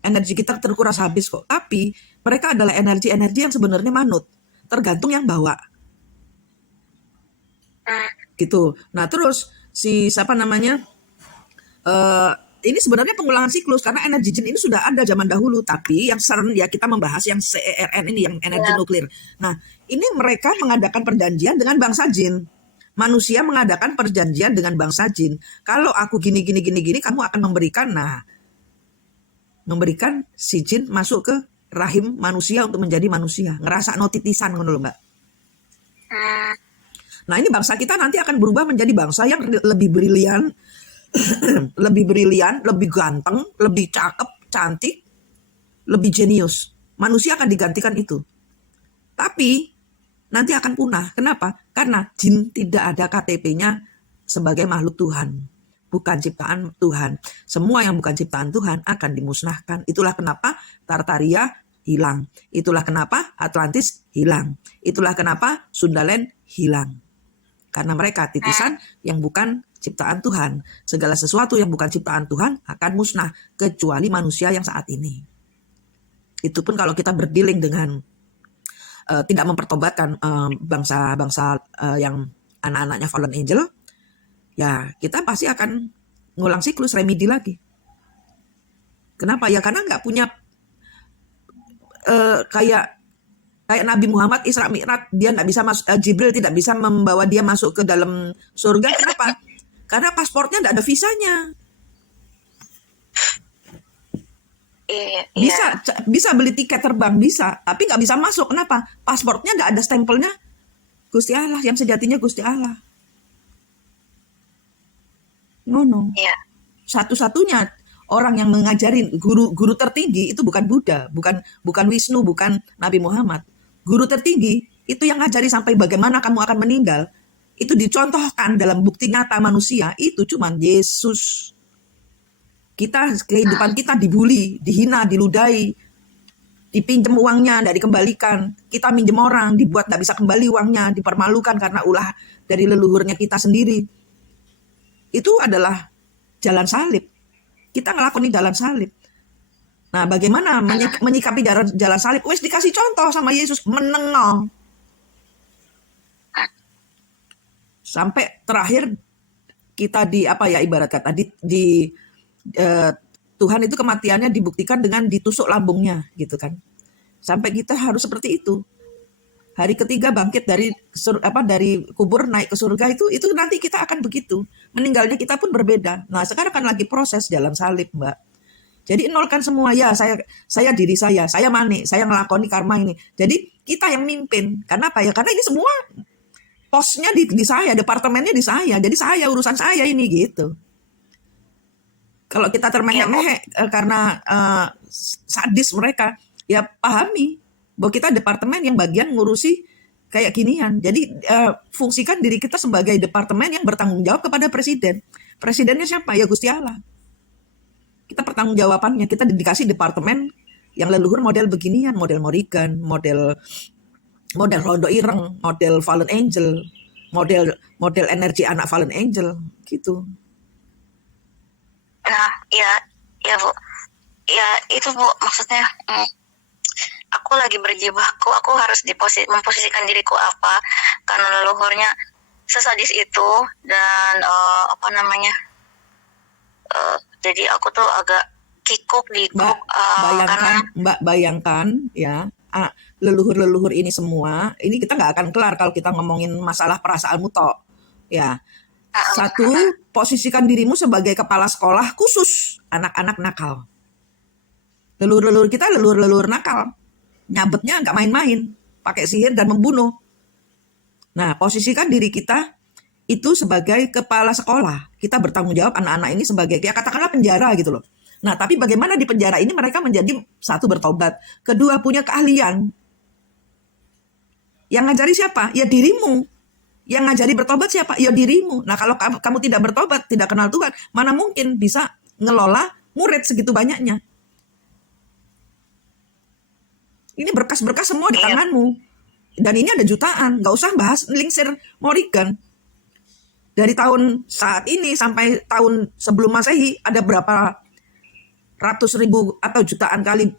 Energi kita terkuras habis kok. Tapi mereka adalah energi-energi yang sebenarnya manut, tergantung yang bawa. Gitu. Nah, terus siapa namanya? Ini sebenarnya pengulangan siklus karena energi jin ini sudah ada zaman dahulu, tapi yang CERN ya kita membahas yang CERN ini yang energi nuklir. Nah, ini mereka mengadakan perjanjian dengan bangsa jin. Manusia mengadakan perjanjian dengan bangsa jin. Kalau aku gini kamu akan memberikan. Nah, memberikan si jin masuk ke rahim manusia untuk menjadi manusia, ngerasa notitisan ngono lho, Mbak. Hmm. Nah, ini bangsa kita nanti akan berubah menjadi bangsa yang lebih brilian, lebih ganteng, lebih cakep, cantik, lebih jenius. Manusia akan digantikan itu. Tapi nanti akan punah. Kenapa? Karena jin tidak ada KTP-nya sebagai makhluk Tuhan. Bukan ciptaan Tuhan. Semua yang bukan ciptaan Tuhan akan dimusnahkan. Itulah kenapa Tartaria hilang. Itulah kenapa Atlantis hilang. Itulah kenapa Sundaland hilang. Karena mereka titisan yang bukan ciptaan Tuhan. Segala sesuatu yang bukan ciptaan Tuhan akan musnah. Kecuali manusia yang saat ini. Itu pun kalau kita berdealing dengan tidak mempertobatkan bangsa-bangsa yang anak-anaknya fallen angel, ya kita pasti akan ngulang siklus remedi lagi. Kenapa? Ya karena nggak punya kayak Nabi Muhammad Isra Mi'raj, dia nggak bisa masuk, Jibril tidak bisa membawa dia masuk ke dalam surga. Kenapa? Karena pasportnya nggak ada visanya. Bisa beli tiket terbang, bisa, tapi nggak bisa masuk. Kenapa? Pasportnya nggak ada stempelnya Gusti Allah, yang sejatinya Gusti Allah. No. Satu-satunya orang yang mengajarin, guru tertinggi itu bukan Buddha, bukan Wisnu, bukan Nabi Muhammad. Guru tertinggi itu yang ngajari sampai bagaimana kamu akan meninggal. Itu dicontohkan dalam bukti nyata manusia, itu cuman Yesus. Kehidupan kita dibully, dihina, diludahi, dipinjam uangnya, tidak dikembalikan. Kita minjem orang, dibuat tidak bisa kembali uangnya, dipermalukan karena ulah dari leluhurnya kita sendiri. Itu adalah jalan salib. Kita ngelakoni jalan salib. Nah, bagaimana menyikapi jalan salib? Wes dikasih contoh sama Yesus, menengok. Sampai terakhir kita ibarat kata Tuhan itu kematiannya dibuktikan dengan ditusuk lambungnya gitu kan. Sampai kita harus seperti itu. Hari ketiga bangkit dari kubur naik ke surga, itu nanti kita akan begitu. Meninggalnya kita pun berbeda. Nah, sekarang kan lagi proses jalan salib, Mbak. Jadi nolkan semua, ya saya diri saya Mane, saya ngelakoni karma ini. Jadi kita yang mimpin. Karena apa ya? Karena ini semua posnya di saya, departemennya di saya. Jadi urusan saya ini gitu. Kalau kita termehek-mehek karena sadis mereka, ya pahami bahwa kita departemen yang bagian ngurusi kayak ginian. Jadi fungsikan diri kita sebagai departemen yang bertanggung jawab kepada presiden. Presidennya siapa? Ya Gusti Allah. Kita pertanggungjawabannya, kita dikasih departemen yang leluhur model beginian, model Morrigan, model Rondo Ireng, model Fallen Angel, model energi anak Fallen Angel, gitu. Nah, ya Bu. Ya itu Bu, maksudnya aku lagi berjibaku, aku harus memposisikan diriku apa, karena leluhurnya sesadis itu dan jadi aku tuh agak kikuk di bayangkan ya, leluhur ini semua, ini kita nggak akan kelar kalau kita ngomongin masalah perasaanmu tok ya. Satu, posisikan dirimu sebagai kepala sekolah khusus anak-anak nakal. Leluhur kita leluhur nakal, nyabetnya nggak main-main, pakai sihir dan membunuh. Nah, posisikan diri kita itu sebagai kepala sekolah. Kita bertanggung jawab anak-anak ini sebagai, ya katakanlah penjara gitu loh. Nah, tapi bagaimana di penjara ini mereka menjadi, satu, bertobat. Kedua, punya keahlian. Yang ngajari siapa? Ya dirimu. Yang ngajari bertobat siapa? Ya dirimu. Nah, kalau kamu tidak bertobat, tidak kenal Tuhan, mana mungkin bisa ngelola murid segitu banyaknya. Ini berkas-berkas semua di tanganmu. Dan ini ada jutaan. Nggak usah bahas Lingsir Morrigan. Dari tahun saat ini sampai tahun sebelum Masehi ada berapa ratus ribu atau jutaan kali,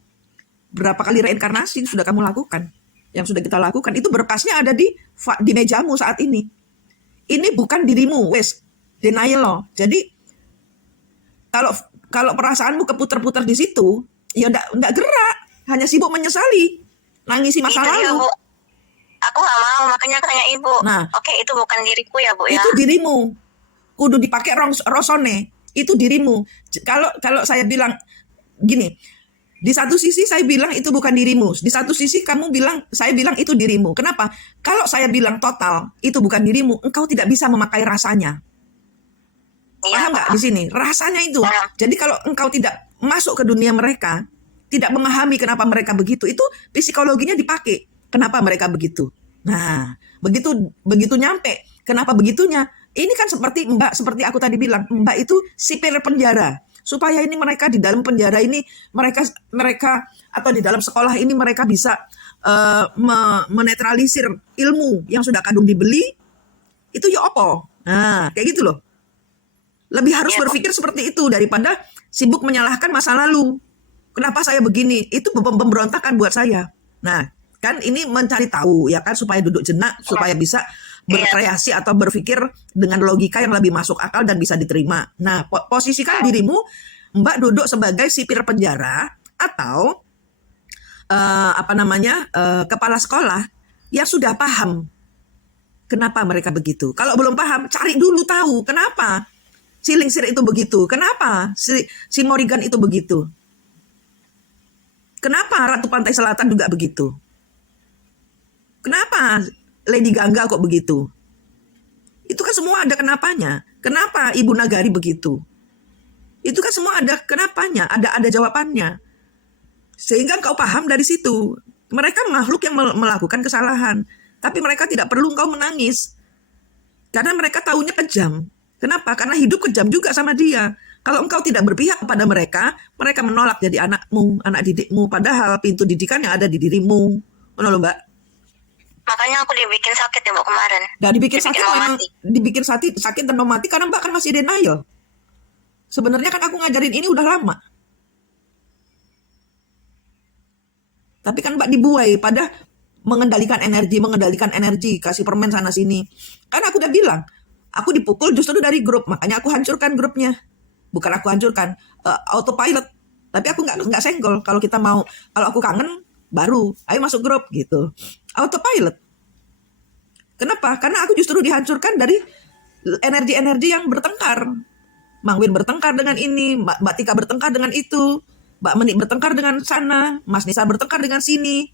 berapa kali reinkarnasi sudah kamu lakukan, yang sudah kita lakukan. Itu berkasnya ada di mejamu saat ini. Ini bukan dirimu, wes denial loh. Jadi kalau perasaanmu keputar-putar di situ, ya enggak gerak, hanya sibuk menyesali, nangisi masa lalu. Ya, aku gak mau, makanya tanya Ibu. Nah, oke, itu bukan diriku ya Bu ya. Itu dirimu. Kudu dipakai rosone. Itu dirimu. Kalau saya bilang gini, Di satu sisi saya bilang itu bukan dirimu. Di satu sisi saya bilang itu dirimu. Kenapa? Kalau saya bilang total itu bukan dirimu, engkau tidak bisa memakai rasanya. Iya, Paham nggak di sini? Rasanya itu. Paham. Jadi kalau engkau tidak masuk ke dunia mereka, tidak memahami kenapa mereka begitu, itu psikologinya dipakai. Kenapa mereka begitu? Nah, begitu nyampe. Kenapa begitunya? Ini kan seperti aku tadi bilang, Mbak itu sipir penjara. Supaya ini mereka di dalam penjara ini, mereka atau di dalam sekolah ini mereka bisa menetralisir ilmu yang sudah kadung dibeli, itu ya opo. Nah, kayak gitu loh. Lebih harus Iya, berpikir seperti itu daripada sibuk menyalahkan masa lalu. Kenapa saya begini? Itu pemberontakan buat saya. Nah, kan ini mencari tahu ya kan supaya duduk jenak, supaya bisa berkreasi atau berpikir dengan logika yang lebih masuk akal dan bisa diterima. Nah, posisikan dirimu, Mbak duduk sebagai sipir penjara atau kepala sekolah yang sudah paham kenapa mereka begitu. Kalau belum paham, cari dulu tahu kenapa si Lingsir itu begitu, kenapa si Morrigan itu begitu, kenapa Ratu Pantai Selatan juga begitu, kenapa Lady Gangga kok begitu. Itu kan semua ada kenapanya. Kenapa Ibu Nagari begitu? Itu kan semua ada kenapanya, ada jawabannya. Sehingga kau paham dari situ. Mereka makhluk yang melakukan kesalahan, tapi mereka tidak perlu engkau menangis. Karena mereka taunya kejam. Kenapa? Karena hidup kejam juga sama dia. Kalau engkau tidak berpihak kepada mereka, mereka menolak jadi anakmu, anak didikmu. Padahal pintu didikan yang ada di dirimu. Mana lo, Mbak? Makanya aku dibikin sakit ya Mbak kemarin. Dan dibikin sakit mau memang mati. dibikin sakit dan mau mati karena Mbak kan masih denial. Sebenarnya kan aku ngajarin ini udah lama. Tapi kan Mbak dibuai pada mengendalikan energi, kasih permen sana sini. Kan aku udah bilang, aku dipukul justru dari grup, makanya aku hancurkan grupnya. Bukan aku hancurkan, autopilot. Tapi aku nggak senggol. Kalau aku kangen, baru, ayo masuk grup gitu. Autopilot. Kenapa? Karena aku justru dihancurkan dari energi-energi yang bertengkar. Mang Win bertengkar dengan ini, Mbak Tika bertengkar dengan itu, Mbak Menik bertengkar dengan sana, Mas Nisa bertengkar dengan sini,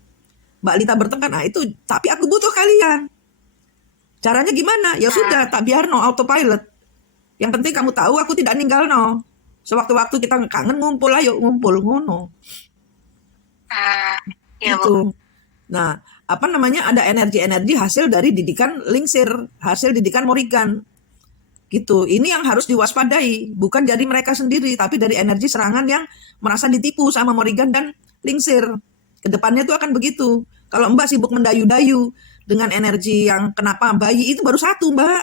Mbak Lita bertengkar. Nah itu, tapi aku butuh kalian. Caranya gimana? Ya sudah, tak biar no autopilot. Yang penting kamu tahu aku tidak ninggal no. Sewaktu-waktu kita kangen ngumpul, ayo ngumpul ngono. Iya, Gitu. Nah, ada energi-energi hasil dari didikan Lingsir, hasil didikan Morrigan. Gitu. Ini yang harus diwaspadai, bukan dari mereka sendiri, tapi dari energi serangan yang merasa ditipu sama Morrigan dan Lingsir. Kedepannya tuh akan begitu. Kalau Mbak sibuk mendayu-dayu dengan energi yang kenapa bayi itu baru satu, Mbak.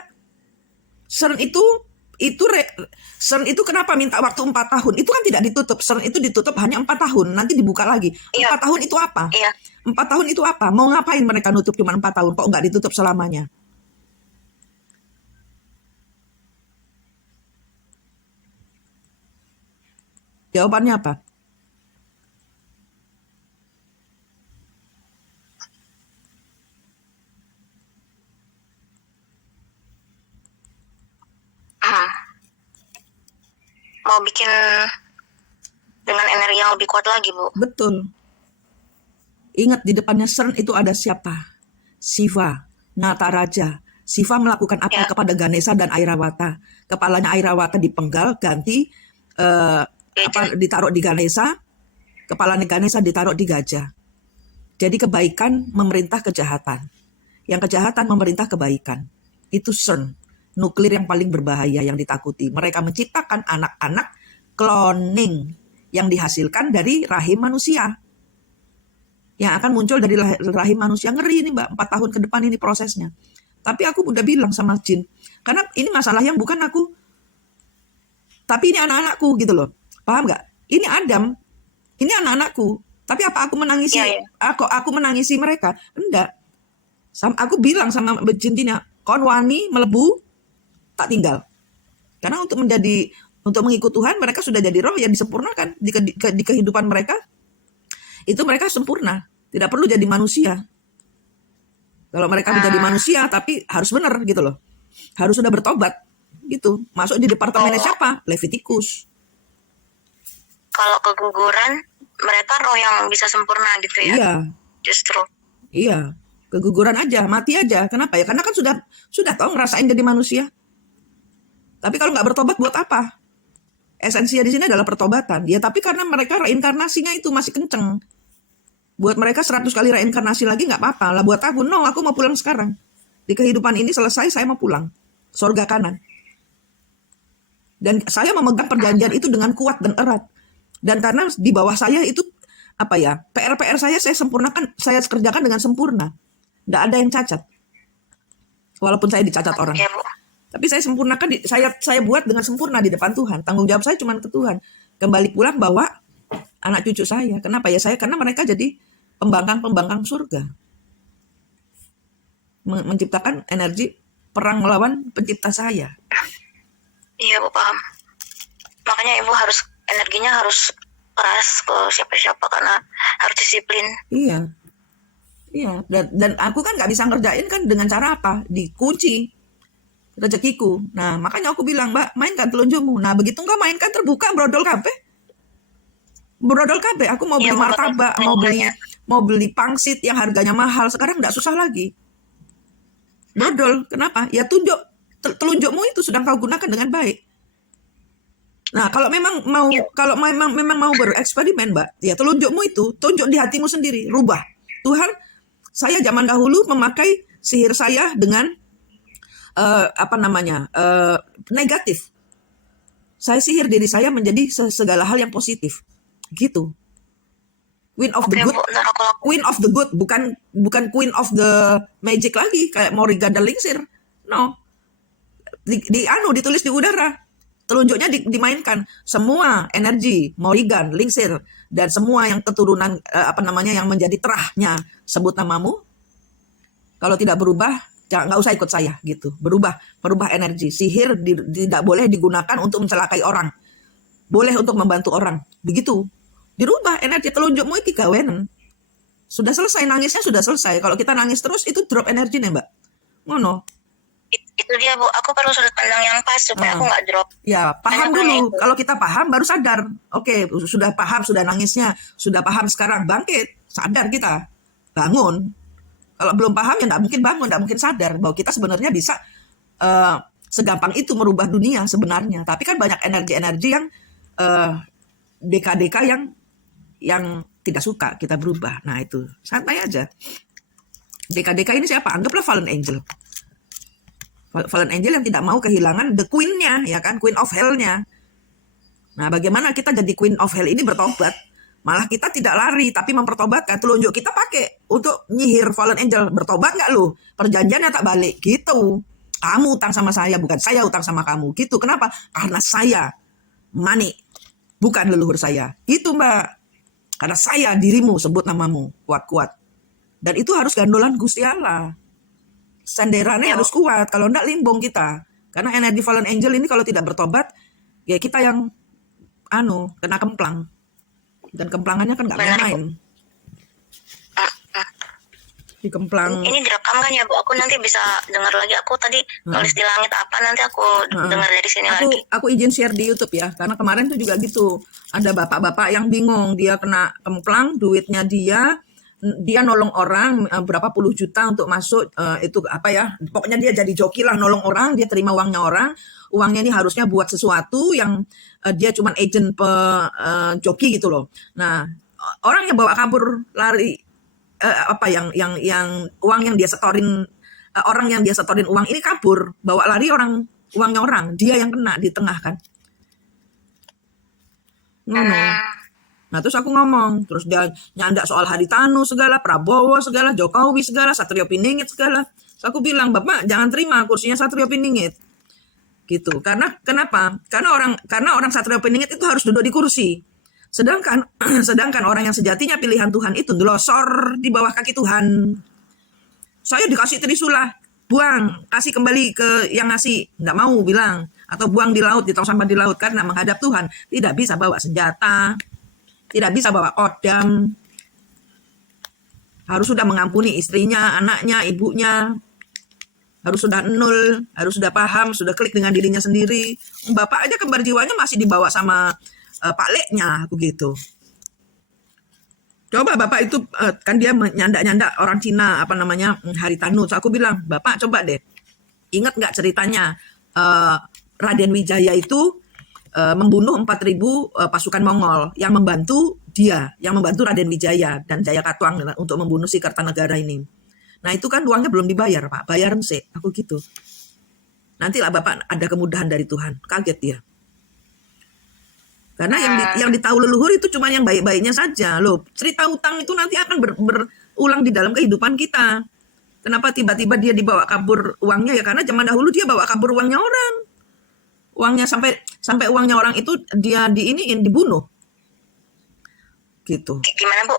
CERN itu kenapa minta waktu 4 tahun? Itu kan tidak ditutup. CERN itu ditutup hanya 4 tahun. Nanti dibuka lagi. 4 tahun itu apa? Iya. 4 tahun itu apa? Mau ngapain mereka nutup cuma 4 tahun? Kok nggak ditutup selamanya? Jawabannya apa? Mau bikin dengan energi yang lebih kuat lagi, Bu. Betul. Ingat di depannya CERN itu ada siapa? Siva, Nataraja. Siva melakukan apa kepada Ganesha dan Airawata? Kepalanya Airawata dipenggal, ganti ditaruh di Ganesha. Kepalanya Ganesha ditaruh di gajah. Jadi kebaikan memerintah kejahatan. Yang kejahatan memerintah kebaikan. Itu CERN. Nuklir yang paling berbahaya yang ditakuti. Mereka menciptakan anak-anak cloning yang dihasilkan dari rahim manusia. Yang akan muncul dari rahim manusia. Ngeri ini Mbak, 4 tahun ke depan ini prosesnya. Tapi aku udah bilang sama Jin, karena ini masalah yang bukan aku, tapi ini anak-anakku gitu loh. Paham nggak? Ini Adam, ini anak-anakku. Tapi apa aku menangisi? Aku menangisi mereka? Enggak. Aku bilang sama Jin Tina, kon wani melebu, tak tinggal. Karena untuk mengikut Tuhan, mereka sudah jadi roh yang disempurnakan di kehidupan mereka. Itu mereka sempurna, tidak perlu jadi manusia. Kalau mereka menjadi manusia, tapi harus benar gitu loh. Harus sudah bertobat gitu. Masuk di departemennya siapa? Leviticus. Kalau keguguran mereka roh yang bisa sempurna gitu ya. Iya, Justru. iya. Keguguran aja, mati aja. Kenapa ya? Karena kan sudah tahu ngerasain jadi manusia. Tapi kalau nggak bertobat buat apa? Esensinya di sini adalah pertobatan. Ya tapi karena mereka reinkarnasinya itu masih kenceng. Buat mereka 100 kali reinkarnasi lagi nggak apa-apa. Lah buat aku, no, aku mau pulang sekarang. Di kehidupan ini selesai, saya mau pulang. Sorga kanan. Dan saya memegang perjanjian itu dengan kuat dan erat. Dan karena di bawah saya itu, apa ya, PR-PR saya sempurnakan, saya kerjakan dengan sempurna. Nggak ada yang cacat. Walaupun saya dicacat orang. Oke, Bu. Tapi saya sempurnakan, saya buat dengan sempurna di depan Tuhan. Tanggung jawab saya cuma ke Tuhan. Kembali pulang bawa anak cucu saya. Kenapa ya? Karena mereka jadi pembangkang surga. Menciptakan energi perang melawan pencipta saya. Iya, Bu, paham. Makanya Ibu energinya harus keras ke siapa-siapa karena harus disiplin. Iya. Iya. Dan aku kan nggak bisa ngerjain kan dengan cara apa? Dikunci rezekiku. Nah, makanya aku bilang, Mbak, mainkan telunjukmu. Nah, begitu enggak mainkan terbuka brodol kabeh. Brodol kabeh. Aku mau beli martabak, mau beli pangsit yang harganya mahal. Sekarang enggak susah lagi. Brodol. Kenapa? Ya telunjukmu itu sudah kau gunakan dengan baik. Nah, kalau memang mau bereksperimen, Mbak, ya telunjukmu itu tunjuk di hatimu sendiri, rubah. Tuhan, saya zaman dahulu memakai sihir saya dengan negatif. Saya sihir diri saya menjadi segala hal yang positif. Gitu. Queen of the good, bukan queen of the magic lagi kayak Morrigan dan Lingsir. No. Ditulis di udara. Telunjuknya dimainkan. Semua energi Morrigan, Lingsir dan semua yang keturunan yang menjadi terahnya sebut namamu. Kalau tidak berubah, nggak usah ikut saya gitu. Berubah energi. Sihir tidak boleh digunakan untuk mencelakai orang. Boleh untuk membantu orang. Begitu. Dirubah energi telunjukmu iki gawenan. Sudah selesai nangisnya, sudah selesai. Kalau kita nangis terus itu drop energi nih, Mbak. Ngono. Itu dia, Bu. Aku perlu sudut pandang yang pas supaya aku nggak drop. Ya, paham dulu. Kalau kita paham baru sadar. Oke, sudah paham, sudah nangisnya, sudah paham sekarang bangkit, sadar kita. Bangun. Kalau belum paham ya nggak mungkin bangun, nggak mungkin sadar bahwa kita sebenarnya bisa segampang itu merubah dunia sebenarnya. Tapi kan banyak energi-energi yang deka-deka yang tidak suka kita berubah. Nah itu santai aja. Deka-deka ini siapa? Anggaplah fallen angel. Fallen angel yang tidak mau kehilangan the queen-nya, ya kan, queen of hell-nya. Nah bagaimana kita jadi queen of hell ini bertobat? Malah kita tidak lari, tapi mempertobatkan. Telunjuk kita pakai untuk nyihir fallen angel. Bertobat nggak lu? Perjanjiannya tak balik. Gitu. Kamu utang sama saya, bukan saya utang sama kamu. Gitu. Kenapa? Karena saya money, bukan leluhur saya. Itu, Mbak. Karena saya dirimu, sebut namamu. Kuat-kuat. Dan itu harus gandolan Gusti Allah. Senderannya harus kuat. Kalau enggak limbong kita. Karena energi fallen angel ini kalau tidak bertobat, ya kita yang kena kemplang. Dan kemplangannya kan nggak main-main. Di kemplang. Ini direkam kan ya, Bu? Aku nanti bisa dengar lagi. Aku tadi nulis di langit apa, nanti aku dengar dari sini lagi. Aku izin share di YouTube ya, karena kemarin tuh juga gitu. Ada bapak-bapak yang bingung, dia kena kemplang, duitnya dia nolong orang berapa puluh juta untuk masuk itu apa ya? Pokoknya dia jadi joki lah, nolong orang, dia terima uangnya orang. Uangnya ini harusnya buat sesuatu yang dia cuma agent joki gitu loh. Nah, orang yang bawa kabur lari yang uang yang dia setorin orang yang dia setorin uang ini kabur, bawa lari uangnya orang, dia yang kena di tengah kan. Nah, terus aku ngomong, terus dia nyandak soal Haritanu segala, Prabowo segala, Jokowi segala, Satrio Piningit segala. Terus aku bilang, Bapak jangan terima kursinya Satrio Piningit. Gitu. Kenapa? Karena orang Satrio Piningit itu harus duduk di kursi. Sedangkan orang yang sejatinya pilihan Tuhan itu delosor di bawah kaki Tuhan. Saya dikasih trisula, buang, kasih kembali ke yang ngasih, nggak mau bilang, atau buang di laut, di tong sampah di laut, karena menghadap Tuhan tidak bisa bawa senjata, tidak bisa bawa kodam, harus sudah mengampuni istrinya, anaknya, ibunya, harus sudah nol, harus sudah paham, sudah klik dengan dirinya sendiri. Bapak aja kembar jiwanya masih dibawa sama Pak Leknya, begitu. Coba Bapak itu kan dia nyanda-nyanda orang Cina apa namanya Haritanu. So, aku bilang, Bapak coba deh, ingat nggak ceritanya Raden Wijaya itu membunuh 4.000 pasukan Mongol yang membantu dia, yang membantu Raden Wijaya dan Jayakatwang untuk membunuh si Kertanegara ini. Nah itu kan uangnya belum dibayar Pak, bayar sih, aku gitu. Nantilah Bapak ada kemudahan dari Tuhan, kaget dia. Karena yang ditahu leluhur itu cuma yang baik-baiknya saja. Loh, cerita utang itu nanti akan berulang di dalam kehidupan kita. Kenapa tiba-tiba dia dibawa kabur uangnya? Ya karena zaman dahulu dia bawa kabur uangnya orang. Uangnya sampai uangnya orang itu dia dibunuh. Gitu. Gimana Bu?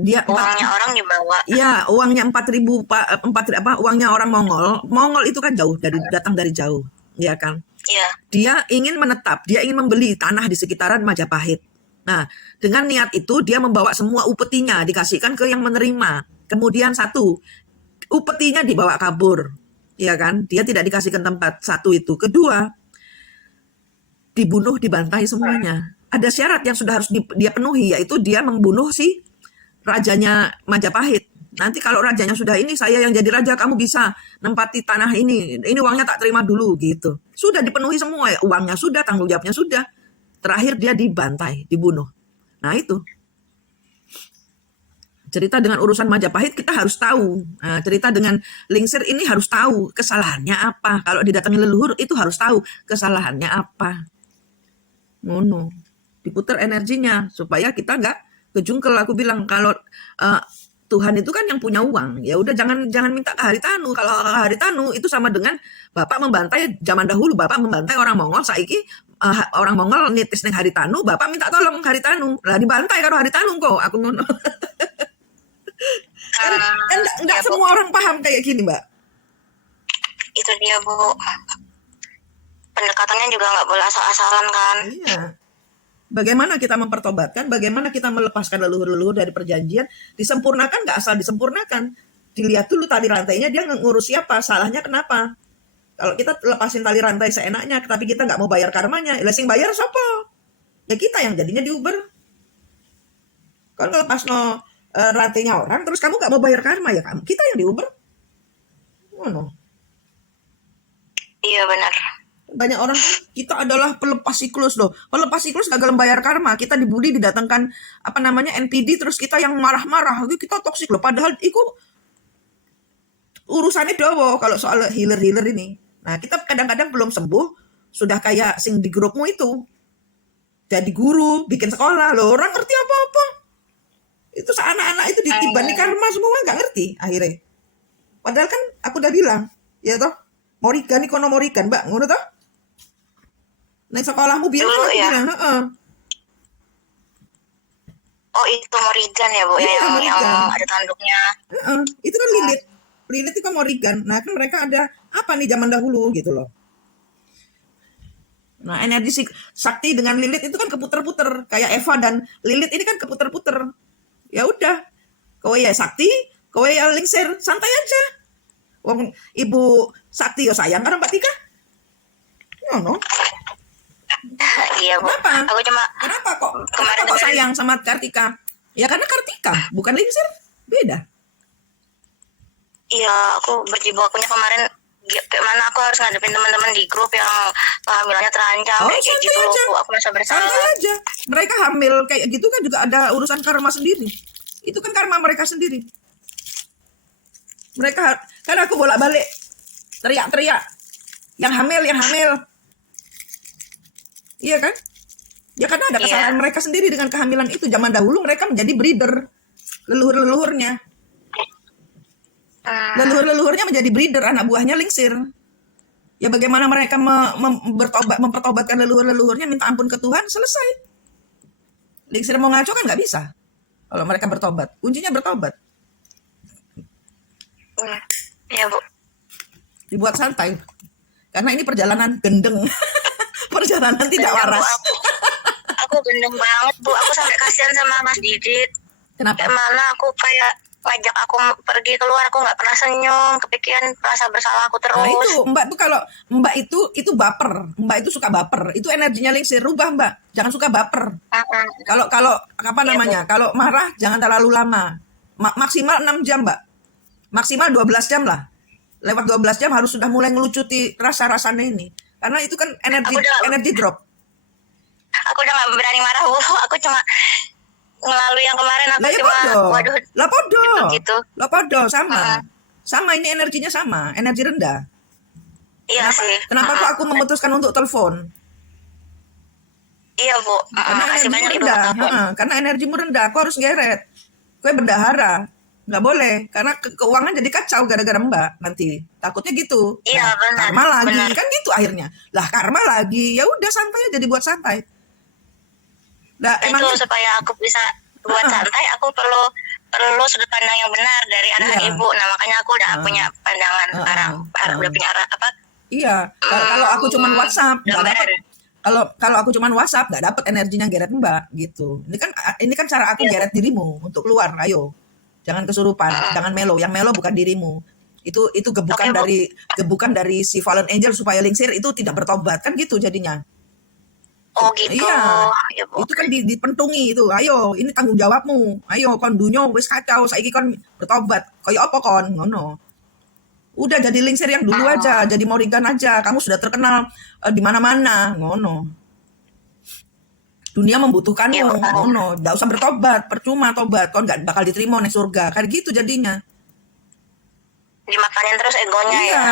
Dia Uangnya orang dibawa. Iya, uangnya 4.000 uangnya orang Mongol. Mongol itu kan jauh datang dari jauh, ya kan? Iya. Dia ingin menetap, dia ingin membeli tanah di sekitaran Majapahit. Nah, dengan niat itu dia membawa semua upetinya dikasihkan ke yang menerima. Kemudian satu, upetinya dibawa kabur, ya kan? Dia tidak dikasihkan tempat. Satu itu. Kedua, dibunuh, dibantai semuanya. Ada syarat yang sudah harus dia penuhi, yaitu dia membunuh si rajanya Majapahit. Nanti kalau rajanya sudah ini, saya yang jadi raja, kamu bisa nempati tanah ini uangnya tak terima dulu gitu. Sudah dipenuhi semua ya, uangnya sudah, tanggung jawabnya sudah. Terakhir dia dibantai, dibunuh. Nah itu. Cerita dengan urusan Majapahit kita harus tahu. Nah, cerita dengan Lingsir ini harus tahu kesalahannya apa. Kalau didatangi leluhur itu harus tahu kesalahannya apa. Ngono. Diputar energinya supaya kita nggak kejungkel. Aku bilang kalau Tuhan itu kan yang punya uang. Ya udah jangan minta ke Haritanu. Kalau ke Haritanu itu sama dengan Bapak membantai zaman dahulu, Bapak membantai orang Mongol, saiki orang Mongol nitis ning Haritanu, Bapak minta tolong Haritanu. Lah dibantai karo Haritanu kok. Aku ngono. kan enggak ya, semua orang paham kayak gini, Mbak. Itu dia Bu. Pendekatannya juga nggak boleh asal-asalan kan. Iya. Bagaimana kita mempertobatkan, bagaimana kita melepaskan leluhur-leluhur dari perjanjian, disempurnakan nggak asal disempurnakan. Dilihat dulu tali rantainya, dia ngurus siapa, salahnya kenapa. Kalau kita lepasin tali rantai seenaknya, tapi kita nggak mau bayar karmanya, sing bayar siapa? Ya kita yang jadinya diuber. Kalau lepas rantainya orang, terus kamu nggak mau bayar karma, ya kita yang diuber. Oh no. Iya benar. Banyak orang kita adalah pelepas siklus loh. Pelepas siklus gagal membayar karma. Kita dibully, didatangkan apa namanya NPD, terus kita yang marah-marah. Kita toksik loh. Padahal itu urusannya dowo kalau soal healer ini. Nah kita kadang-kadang belum sembuh, sudah kayak sing di grupmu itu. Jadi guru, bikin sekolah loh. Orang ngerti apa-apa. Itu anak-anak itu ditibani karma semua nggak ngerti akhirnya. Padahal kan aku udah bilang, ya toh, Morrigan ikono Morrigan, Mbak, ngono toh? Nek sekolahmu biar Dulu, aku ya? bilang, heeh. Oh itu Morrigan ya Bu, Iya, yang Morrigan. ada tanduknya. Heeh. Itu kan Lilith. Lilith itu Morrigan. Nah, kan mereka ada apa nih zaman dahulu gitu loh. Nah, energi sakti dengan Lilith itu kan keputer-puter. Kayak Eva dan Lilith ini kan keputer-puter. Ya udah. Kowe ya sakti, kowe ya Lingsir, santai aja. Wong Ibu Sakti yo sayang karo Mbak Tika. No. Iya Bu. Kenapa? Aku cuma Kenapa kok dengerin- sayang sama Kartika? Ya karena Kartika, bukan Lingsir. Beda. Iya, aku berjibakunya kemarin gimana aku harus ngadepin teman-teman di grup yang kehamilannya terancam kayak santai gitu aja. Bu. Aku merasa bersalah. Santai aja. Mereka hamil kayak gitu kan juga ada urusan karma sendiri. Itu kan karma mereka sendiri. Mereka kan aku bolak-balik teriak-teriak. Yang hamil. Iya kan? Ya karena ada kesalahan mereka sendiri dengan kehamilan itu. Zaman dahulu mereka menjadi breeder. Leluhur-leluhurnya. Leluhur-leluhurnya menjadi breeder, anak buahnya Lingsir. Ya bagaimana mereka mempertobatkan leluhur-leluhurnya, minta ampun ke Tuhan, selesai. Lingsir mau ngaco kan nggak bisa. Kalau mereka bertobat, kuncinya bertobat. Iya Bu. Dibuat santai. Karena ini perjalanan gendeng. Perjalanan tidak Gendeng, Bu, waras. aku gendeng banget Bu. Aku sampai kasihan sama Mas Didit. Kenapa? Kayak mana aku kayak ngajak aku pergi keluar, aku nggak pernah senyum, kepikiran rasa bersalah aku Nah terus. itu Mbak tuh, kalau Mbak itu baper, Mbak itu suka baper, itu energinya Lingsir. Rubah Mbak, jangan suka baper. Kalau kalau apa Iya, Bu. namanya, kalau marah jangan terlalu lama. Maksimal 6 jam Mbak, maksimal 12 jam lah. Lewat 12 jam harus sudah mulai ngelucuti rasa-rasanya ini, karena itu kan Aku udah energi drop. aku udah nggak berani marah, Bu. Aku cuma melalui yang kemarin, aku Lah ya cuma podo, waduh lah podo, gitu. lah podo, sama ini energinya sama, energi rendah. Iya Kenapa, sih. kenapa kok aku memutuskan untuk telepon? Iya, Bu. Karena Makasih energimu banyak Ibu rendah, telepon. karena energimu rendah, aku harus geret. Kue berdahara, nggak boleh, karena keuangan jadi kacau gara-gara Mbak nanti. Takutnya gitu. Iya, Nah, benar. karma lagi, Benar. kan gitu akhirnya. Lah karma lagi, ya udah santai aja, dibuat santai. Nah, Itu emangnya supaya aku bisa buat Heeh. santai, aku perlu sudut pandang yang benar dari arahan Iya. Ibu. Nah, makanya aku udah punya pandangan sekarang. Udah punya arah apa? Iya, kalau aku cuman WhatsApp nggak Gambaran. dapat. Kalau aku cuman WhatsApp nggak dapat energinya geret Mbak gitu. Ini kan cara aku Iya. geret dirimu untuk keluar. Ayo, jangan kesurupan, jangan melo. Yang melo bukan dirimu. Itu gebukan Oke, Bu. dari si fallen angel supaya Lingsir itu tidak bertobat, kan gitu jadinya. Oh gitu. Iya, Ya, Bu. itu kan dipentungi itu. Ayo, ini tanggung jawabmu. Ayo kon dunyo wis kacau, saiki kon bertobat. Kaya apa kon? Ngono. Udah jadi Lingsir yang dulu aja, jadi Morrigan aja. Kamu sudah terkenal di mana-mana, ngono. Dunia membutuhkanmu, Iya, Bu. ngono. Nggak usah bertobat, percuma tobat. Kau nggak bakal diterima nih surga. Kayak gitu jadinya. Dimakanin terus egonya ya. Iya,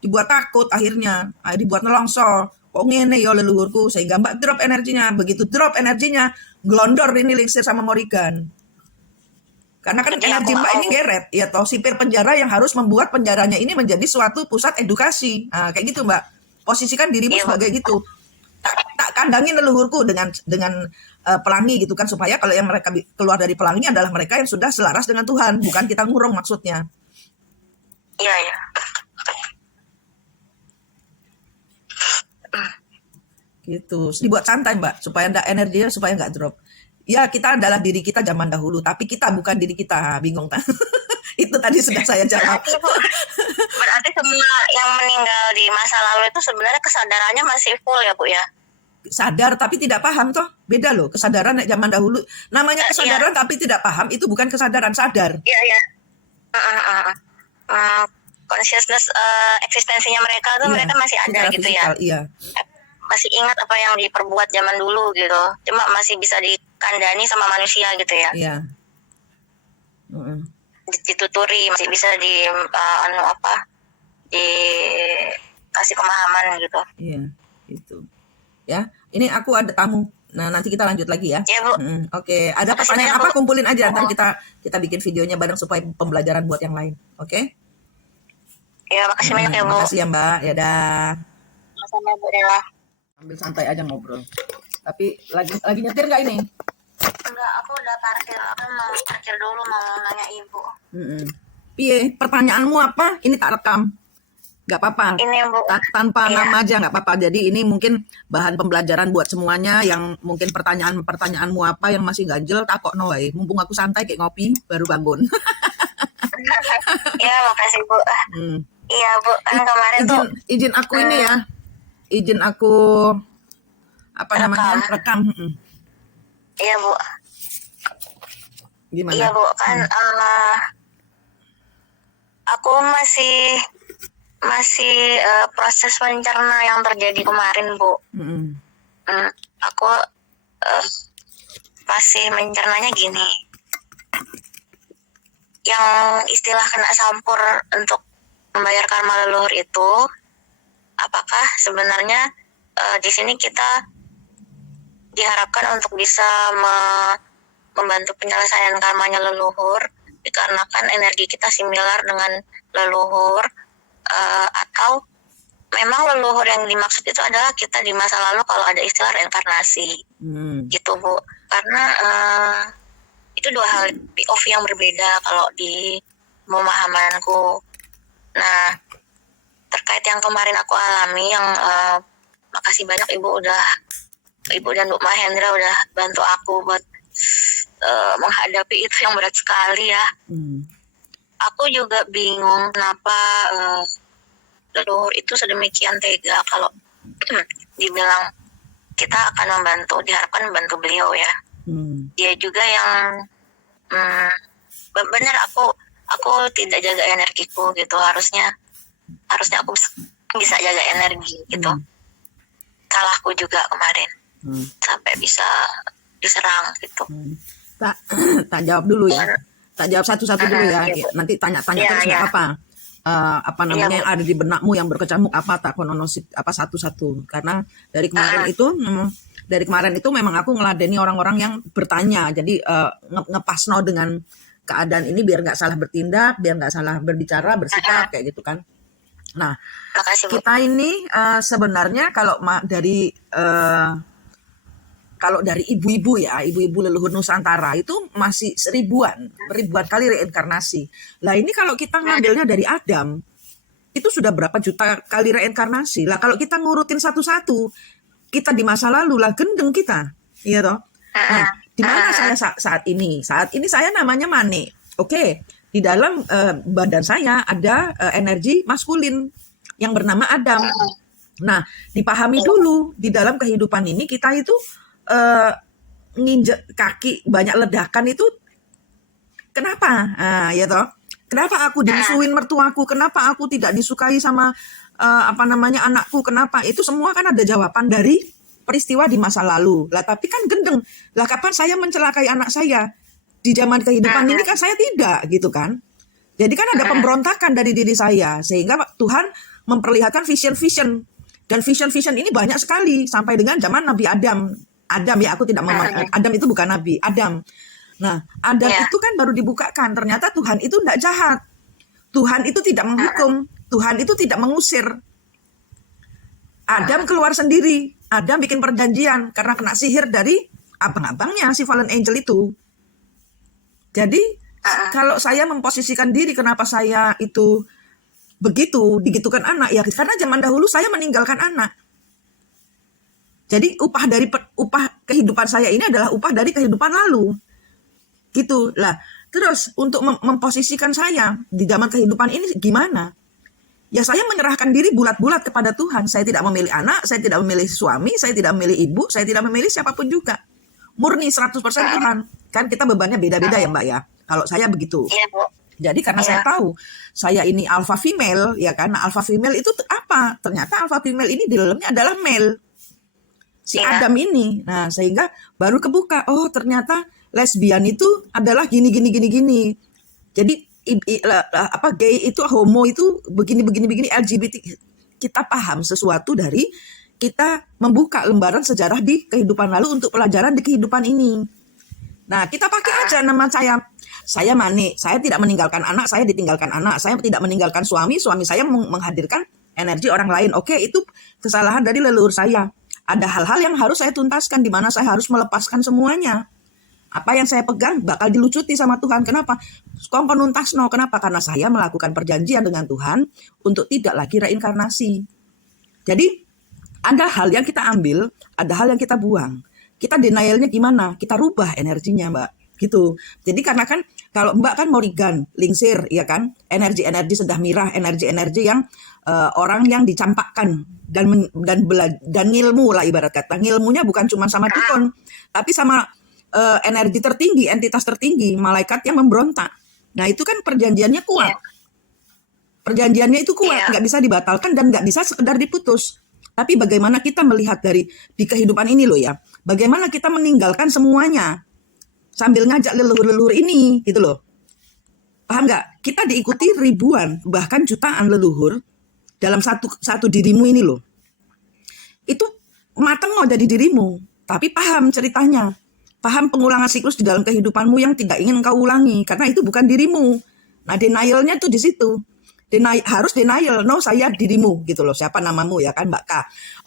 dibuat takut akhirnya. Dibuat nelongso. Kok ngene ya leluhurku, sehingga Mbak drop energinya. Begitu drop energinya, glondor ini Lingsir sama Morrigan. Karena kan Jadi energi aku Mbak nggak ini geret, ya toh, sipir penjara yang harus membuat penjaranya ini menjadi suatu pusat edukasi. Nah, kayak gitu Mbak. Posisikan dirimu Iya, Bu. sebagai gitu. Tak kandangin leluhurku dengan pelangi gitu kan, supaya kalau yang mereka keluar dari pelangi adalah mereka yang sudah selaras dengan Tuhan, bukan kita ngurung maksudnya. Iya, iya. Gitu. Dibuat santai Mbak, supaya energinya supaya nggak drop. Ya, kita adalah diri kita zaman dahulu, tapi kita bukan diri kita. Bingung tak? Itu tadi sudah saya jawab. Berarti semua yang meninggal di masa lalu itu sebenarnya kesadarannya masih full ya, Bu ya? Sadar tapi tidak paham toh. Beda loh, kesadaran zaman dahulu. Namanya kesadaran tapi tidak paham, itu bukan kesadaran, sadar. Iya, iya. Consciousness eksistensinya mereka tuh Iya, mereka masih ada secara gitu fisikal, ya. iya. Masih ingat apa yang diperbuat zaman dulu gitu. Cuma masih bisa dikandani sama manusia gitu ya. Iya. Dituturi, masih bisa dikasih pemahaman gitu. Iya, itu. Ya, ini aku ada tamu. Nah, nanti kita lanjut lagi ya. Iya, Bu. Oke, ada Makasih pertanyaan banyak, apa Bu. kumpulin aja, ntar kita bikin videonya bareng supaya pembelajaran buat yang lain. Oke? Ya, makasih banyak ya, Bu. Makasih ya Mbak. Ya dah. Sama Bu Dela. Ambil santai aja ngobrol. Tapi lagi nyetir nggak ini? Enggak, aku udah parkir. Aku mau parkir dulu, mau nanya Ibu. Piye, pertanyaanmu apa? Ini tak rekam. Nggak apa-apa. Ini, Bu. Tanpa Iya. nama aja nggak apa-apa. Jadi ini mungkin bahan pembelajaran buat semuanya yang mungkin pertanyaanmu apa yang masih ganjel, takokno wae. Mumpung aku santai kayak ngopi, baru bangun. Iya, makasih Bu. Iya, Bu. Kan kemarin tuh Izin aku ini ya. Izin aku apa namanya? Rekam. Iya, Bu. Gimana? Iya, Bu. Kan aku masih proses mencerna yang terjadi kemarin, Bu. Aku masih mencernanya gini. Yang istilah kena sampur untuk membayar karma leluhur itu, apakah sebenarnya di sini kita diharapkan untuk bisa membantu penyelesaian karmanya leluhur, dikarenakan energi kita similar dengan leluhur, atau memang leluhur yang dimaksud itu adalah kita di masa lalu kalau ada istilah reinkarnasi, gitu Bu. Karena itu dua hal POV yang berbeda kalau di pemahamanku. Nah, terkait yang kemarin aku alami, yang makasih banyak Ibu dan Bu Mahendra udah bantu aku buat menghadapi itu yang berat sekali ya. Aku juga bingung kenapa leluhur itu sedemikian tega kalau dibilang kita akan membantu, diharapkan membantu beliau ya. Dia juga yang benar aku tidak jaga energiku gitu. Harusnya aku bisa jaga energi gitu. Salahku juga kemarin sampai bisa diserang gitu. Tak jawab dulu ya. Tak jawab satu-satu dulu ya. Gitu. Nanti tanya-tanya Iya, terus nggak iya. apa-apa. Apa namanya Iya, yang ada di benakmu yang berkecamuk apa tak kononosip apa satu-satu. Karena dari kemarin itu memang aku ngeladeni orang-orang yang bertanya. Jadi ngepasno dengan keadaan ini biar nggak salah bertindak, biar nggak salah berbicara, bersikap kayak gitu kan. Nah, Makasih Bu. kita ini sebenarnya kalau dari ibu-ibu ya, ibu-ibu leluhur Nusantara itu masih ribuan kali reinkarnasi. Lah ini kalau kita ngambilnya dari Adam, itu sudah berapa juta kali reinkarnasi. Lah kalau kita ngurutin satu-satu, kita di masa lalu lah gendeng kita, iya toh. Nah, di mana saya saat ini? Saat ini saya namanya Mane. Oke, di dalam badan saya ada energi maskulin yang bernama Adam. Nah, dipahami dulu di dalam kehidupan ini kita itu nginjek kaki banyak ledakan itu kenapa? Ya toh. Kenapa aku dimusuhin mertuaku? Kenapa aku tidak disukai sama anakku? Kenapa? Itu semua kan ada jawaban dari peristiwa di masa lalu. Lah tapi kan gendeng. Lah kapan saya mencelakai anak saya? Di zaman kehidupan ini kan saya tidak gitu kan. Jadi kan ada pemberontakan dari diri saya sehingga Tuhan memperlihatkan vision-vision. Dan vision-vision ini banyak sekali sampai dengan zaman Nabi Adam ya, aku tidak Adam itu bukan nabi, Adam. Nah, Adam itu kan baru dibukakan. Ternyata Tuhan itu tidak jahat. Tuhan itu tidak menghukum. Tuhan itu tidak mengusir. Adam keluar sendiri. Adam bikin perjanjian karena kena sihir dari abang-abangnya si fallen angel itu. Jadi, kalau saya memposisikan diri kenapa saya itu digitukan anak ya karena zaman dahulu saya meninggalkan anak. Jadi upah kehidupan saya ini adalah upah dari kehidupan lalu. Gitu lah. Terus untuk memposisikan saya di zaman kehidupan ini gimana? Ya saya menyerahkan diri bulat-bulat kepada Tuhan. Saya tidak memilih anak, saya tidak memilih suami, saya tidak memilih ibu, saya tidak memilih siapapun juga. Murni 100% Tuhan. Kan kita bebannya beda-beda ya Mbak ya. Kalau saya begitu. Iya Bu. Jadi karena saya tahu saya ini alpha female ya kan. Alpha female itu apa? Ternyata alpha female ini di dalamnya adalah male. Si Adam ini. Nah, sehingga baru kebuka, oh ternyata lesbian itu adalah gini. Jadi gay itu, homo itu begini LGBT. Kita paham sesuatu dari kita membuka lembaran sejarah di kehidupan lalu untuk pelajaran di kehidupan ini. Nah, kita pakai aja nama saya. Saya Mane, saya tidak meninggalkan anak, saya ditinggalkan anak. Saya tidak meninggalkan suami saya menghadirkan energi orang lain. Oke, itu kesalahan dari leluhur saya. Ada hal-hal yang harus saya tuntaskan, di mana saya harus melepaskan semuanya. Apa yang saya pegang bakal dilucuti sama Tuhan. Kenapa? Kongkon nuntasno. Kenapa? Karena saya melakukan perjanjian dengan Tuhan untuk tidak lagi reinkarnasi. Jadi, ada hal yang kita ambil, ada hal yang kita buang. Kita denialnya gimana? Kita rubah energinya, Mbak. Gitu. Jadi karena kan kalau Mbak kan Morrigan, lingsir, ya kan? Energi-energi sedah mirah, energi-energi yang orang yang dicampakkan dan ngilmu lah ibarat kata. Ngilmunya bukan cuma sama dukun, tapi sama energi tertinggi, entitas tertinggi, malaikat yang memberontak. Nah itu kan perjanjiannya kuat. Perjanjiannya itu kuat, nggak bisa dibatalkan dan nggak bisa sekedar diputus. Tapi bagaimana kita melihat di kehidupan ini loh ya. Bagaimana kita meninggalkan semuanya sambil ngajak leluhur-leluhur ini gitu loh. Paham nggak? Kita diikuti ribuan bahkan jutaan leluhur dalam satu dirimu ini loh. Itu mateng loh jadi dirimu, tapi paham ceritanya. Paham pengulangan siklus di dalam kehidupanmu yang tidak ingin engkau ulangi karena itu bukan dirimu. Nah, denialnya tuh di situ. Harus denial, no saya dirimu gitu loh. Siapa namamu ya kan Mbak K.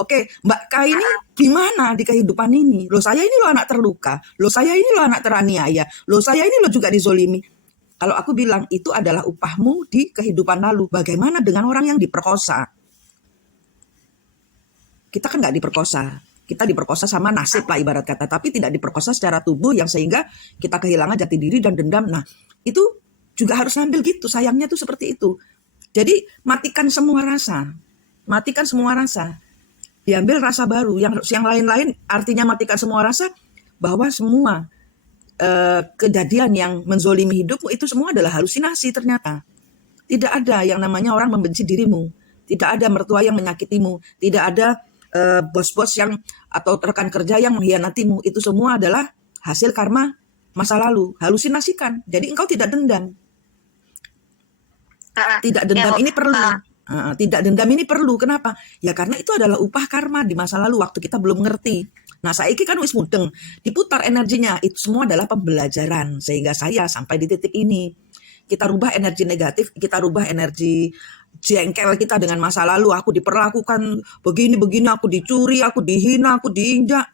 Oke, Mbak K ini gimana di kehidupan ini? Loh saya ini loh anak terluka. Loh saya ini loh anak teraniaya. Loh saya ini loh juga dizolimi. Kalau aku bilang itu adalah upahmu di kehidupan lalu. Bagaimana dengan orang yang diperkosa? Kita kan nggak diperkosa. Kita diperkosa sama nasib lah ibarat kata, tapi tidak diperkosa secara tubuh yang sehingga kita kehilangan jati diri dan dendam. Nah, itu juga harus ngambil gitu, sayangnya tuh seperti itu. Jadi matikan semua rasa. Matikan semua rasa. Diambil rasa baru. Yang lain-lain artinya matikan semua rasa, bahwa semua kejadian yang menzolimi hidupmu itu semua adalah halusinasi ternyata. Tidak ada yang namanya orang membenci dirimu. Tidak ada mertua yang menyakitimu. Tidak ada bos-bos yang atau rekan kerja yang mengkhianatimu. Itu semua adalah hasil karma masa lalu. Halusinasikan. Jadi engkau tidak dendam. Tidak dendam ini perlu. Tidak dendam ini perlu. Kenapa? Ya karena itu adalah upah karma di masa lalu waktu kita belum ngerti. Nah, saiki kan wis mudeng, diputar energinya. Itu semua adalah pembelajaran sehingga saya sampai di titik ini. Kita rubah energi negatif, kita rubah energi jengkel kita dengan masa lalu. Aku diperlakukan begini-begini, aku dicuri, aku dihina, aku diinjak.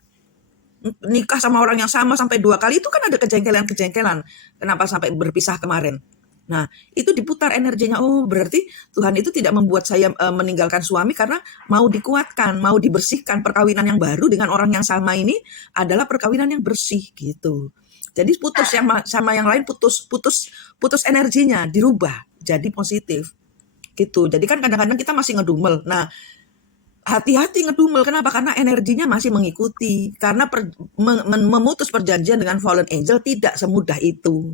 Nikah sama orang yang sama sampai 2 kali, itu kan ada kejengkelan-kejengkelan. Kenapa sampai berpisah kemarin? Nah, itu diputar energinya. Oh, berarti Tuhan itu tidak membuat saya meninggalkan suami karena mau dikuatkan, mau dibersihkan. Perkawinan yang baru dengan orang yang sama ini adalah perkawinan yang bersih gitu. Jadi putus yang sama yang lain, putus energinya, dirubah jadi positif gitu. Jadi kan kadang-kadang kita masih ngedumel. Nah, hati-hati ngedumel. Kenapa? Karena energinya masih mengikuti. Karena memutus perjanjian dengan fallen angel tidak semudah itu.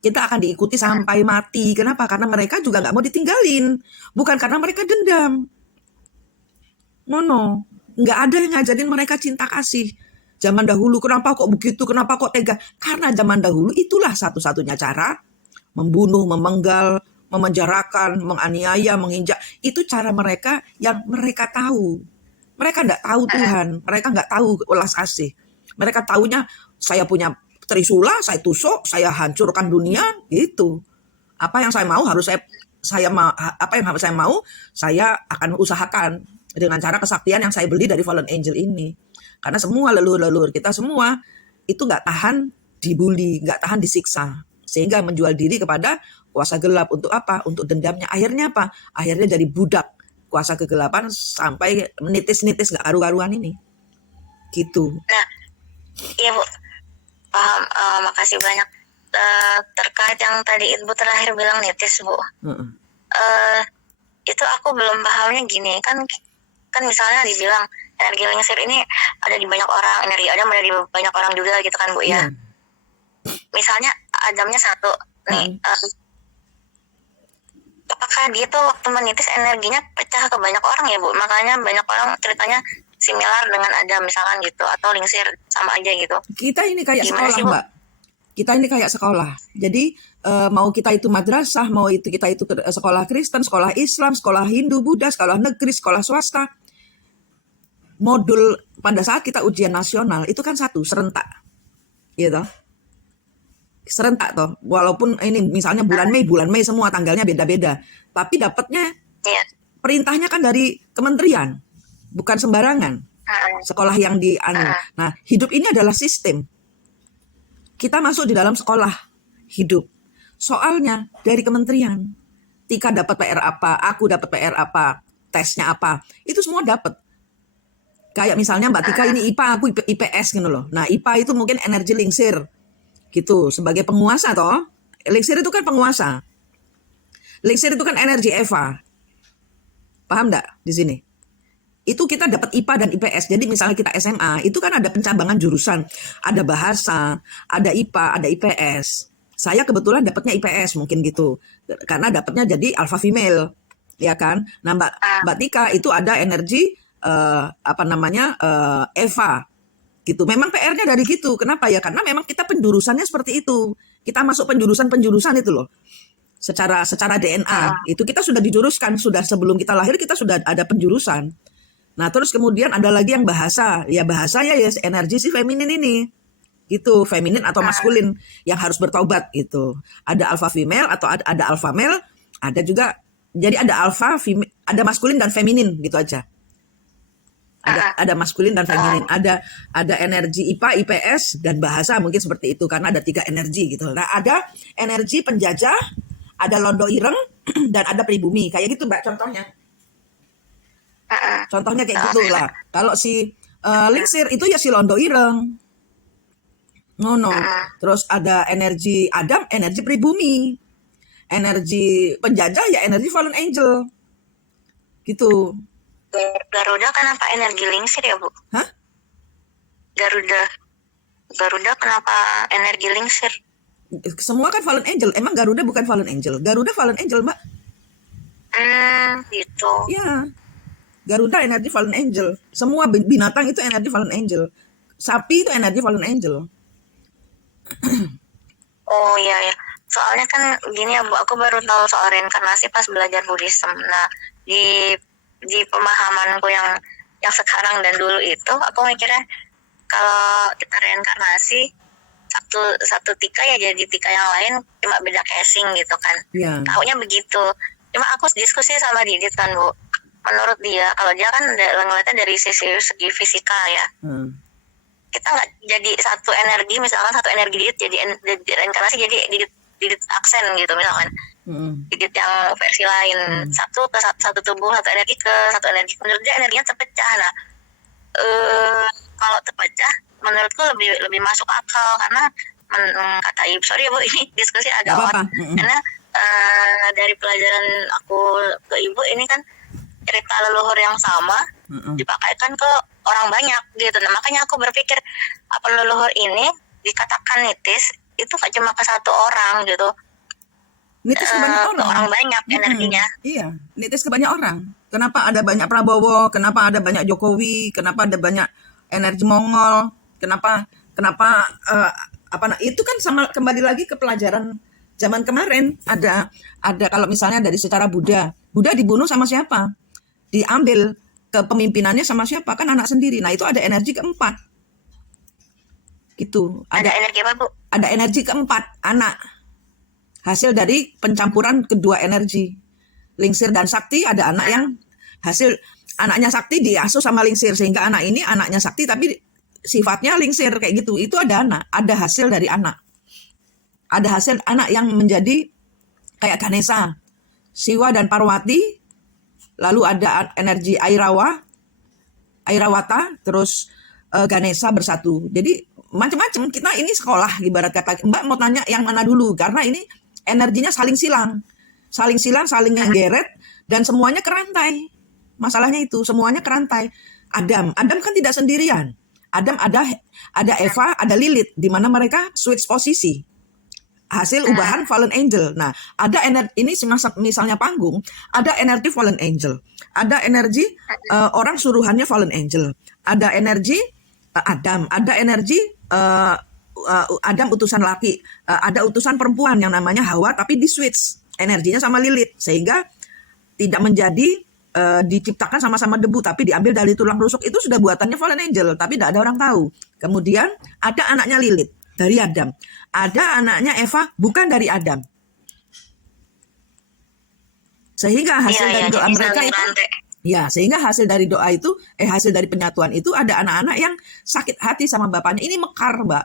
Kita akan diikuti sampai mati. Kenapa? Karena mereka juga nggak mau ditinggalin. Bukan karena mereka dendam. No. Nggak ada yang ngajarin mereka cinta kasih. Zaman dahulu, kenapa kok begitu? Kenapa kok tega? Karena zaman dahulu itulah satu-satunya cara membunuh, memenggal, memenjarakan, menganiaya, menginjak. Itu cara mereka yang mereka tahu. Mereka nggak tahu Tuhan. Mereka nggak tahu welas kasih. Mereka taunya saya punya Trisula, saya tusuk, saya hancurkan dunia, gitu. Apa yang saya mau harus apa yang saya mau, saya akan usahakan dengan cara kesaktian yang saya beli dari fallen angel ini. Karena semua leluhur-leluhur kita semua itu nggak tahan dibully, nggak tahan disiksa, sehingga menjual diri kepada kuasa gelap untuk apa? Untuk dendamnya. Akhirnya apa? Akhirnya jadi budak kuasa kegelapan sampai menitis-nitis nggak karu-karuan ini. Gitu. Nah, iya Bu. Paham, makasih banyak. Terkait yang tadi Ibu terakhir bilang nitis Bu, itu aku belum pahamnya gini, kan misalnya dibilang energi lingsir ini ada di banyak orang, energi Adam ada di banyak orang juga gitu kan Bu ya. Misalnya Adamnya satu nih, apakah dia tuh waktu menitis energinya pecah ke banyak orang ya Bu? Makanya banyak orang ceritanya similar dengan Adam misalkan gitu, atau lingsir sama aja gitu. Kita ini kayak Gimana sekolah sih, Bu? Mbak. Kita ini kayak sekolah. Jadi mau kita itu madrasah, mau itu kita itu sekolah Kristen, sekolah Islam, sekolah Hindu, Buddha, sekolah negeri, sekolah swasta. Modul pada saat kita ujian nasional itu kan satu, serentak. Gitu. Serentak toh. Walaupun ini misalnya bulan Mei semua tanggalnya beda-beda. Tapi dapatnya perintahnya kan dari kementerian. Bukan sembarangan. Sekolah yang Nah, hidup ini adalah sistem. Kita masuk di dalam sekolah hidup. Soalnya dari kementerian. Tika dapat PR apa, aku dapat PR apa, tesnya apa. Itu semua dapat. Kayak misalnya Mbak Tika ini IPA, aku IPS gitu loh. Nah, IPA itu mungkin energi lingsir. Gitu, sebagai penguasa toh. Lingsir itu kan penguasa. Lingsir itu kan energi Eva. Paham enggak di sini? Itu kita dapat IPA dan IPS. Jadi misalnya kita SMA, itu kan ada pencabangan jurusan. Ada bahasa, ada IPA, ada IPS. Saya kebetulan dapatnya IPS mungkin gitu. Karena dapatnya jadi alpha female. Ya kan? Nah Mbak Tika itu ada energi Eva. Gitu. Memang PR-nya dari gitu. Kenapa ya? Karena memang kita penjurusannya seperti itu. Kita masuk penjurusan itu loh. Secara DNA. Itu kita sudah dijuruskan. Sudah sebelum kita lahir kita sudah ada penjurusan. Nah, terus kemudian ada lagi yang bahasa. Ya bahasanya ya energi si feminin ini. Gitu, feminin atau maskulin yang harus bertobat gitu. Ada alpha female atau ada alpha male, ada juga jadi ada alpha, ada maskulin dan feminin gitu aja. Ada maskulin dan feminin, ada energi IPA, IPS dan bahasa mungkin seperti itu karena ada 3 energi gitu. Nah, ada energi penjajah, ada londo ireng dan ada pribumi. Kayak gitu Mbak contohnya. Contohnya kayak gitu lah. Kalau si Lingsir itu ya si londo ireng. Ngono. Terus ada energi Adam, energi pribumi. Energi penjajah ya energi fallen angel. Gitu. Garuda kenapa energi lingsir ya, Bu? Hah? Garuda kenapa energi lingsir? Semua kan fallen angel. Emang Garuda bukan fallen angel? Garuda fallen angel, Mbak. Gitu. Ya. Garuda energi fallen angel. Semua binatang itu energi fallen angel. Sapi itu energi fallen angel. Oh iya ya. Soalnya kan gini ya Bu, aku baru tahu soal reinkarnasi pas belajar Buddhism. Nah, di pemahamanku yang sekarang dan dulu itu, aku mikirnya kalau kita reinkarnasi satu tika ya jadi tika yang lain, cuma beda casing gitu kan. Ya. Taunya begitu. Cuma aku diskusi sama Didit kan Bu. Menurut dia, kalau dia kan ngeliatnya dari segi fisika ya. Kita nggak jadi satu energi, misalkan satu energi Didit jadi reinkarnasi jadi Didit aksen gitu misalkan. Didit yang versi lain, satu ke satu tubuh, satu energi ke satu energi. Menurut dia energinya terpecah. Nah, kalau terpecah menurutku lebih masuk akal karena kata Ibu, sorry ya Bu, ini diskusi agak awal karena dari pelajaran aku ke Ibu ini kan cerita leluhur yang sama dipakaikan ke orang banyak gitu. Nah, makanya aku berpikir apa leluhur ini dikatakan nitis itu gak cuma ke satu orang gitu, nitis ke banyak orang. Orang banyak energinya. Iya, nitis ke banyak orang. Kenapa ada banyak Prabowo? Kenapa ada banyak Jokowi? Kenapa ada banyak energi Mongol? Kenapa itu kan sama kembali lagi ke pelajaran zaman kemarin. Ada kalau misalnya dari secara Buddha dibunuh sama siapa? Diambil kepemimpinannya sama siapa? Kan anak sendiri. Nah, itu ada energi keempat. Gitu. Ada energi apa, Bu? Ada energi keempat, anak. Hasil dari pencampuran kedua energi. Lingsir dan Sakti, ada anak yang hasil anaknya Sakti diasuh sama Lingsir sehingga anak ini anaknya Sakti tapi sifatnya Lingsir kayak gitu. Itu ada anak, ada hasil dari anak. Ada hasil anak yang menjadi kayak Ganesha, Siwa dan Parwati. Lalu ada energi Airawata, terus Ganesha bersatu. Jadi macam-macam. Kita ini sekolah ibarat kata. Mbak mau tanya yang mana dulu? Karena ini energinya saling silang, saling ngegeret dan semuanya kerantai. Masalahnya itu semuanya kerantai. Adam kan tidak sendirian. Adam ada Eva, ada Lilith, di mana mereka switch posisi. Hasil ubahan fallen angel. Nah, ada energi ini misalnya panggung, ada energi fallen angel, ada energi orang suruhannya fallen angel, ada energi Adam, ada energi Adam utusan laki, ada utusan perempuan yang namanya Hawa, tapi di switch energinya sama Lilith sehingga tidak menjadi diciptakan sama-sama debu, tapi diambil dari tulang rusuk. Itu sudah buatannya fallen angel, tapi tidak ada orang tahu. Kemudian ada anaknya Lilith dari Adam, ada anaknya Eva bukan dari Adam, sehingga hasil dari doa mereka itu sehingga hasil dari doa itu hasil dari penyatuan itu ada anak-anak yang sakit hati sama bapaknya. Ini mekar, Mbak,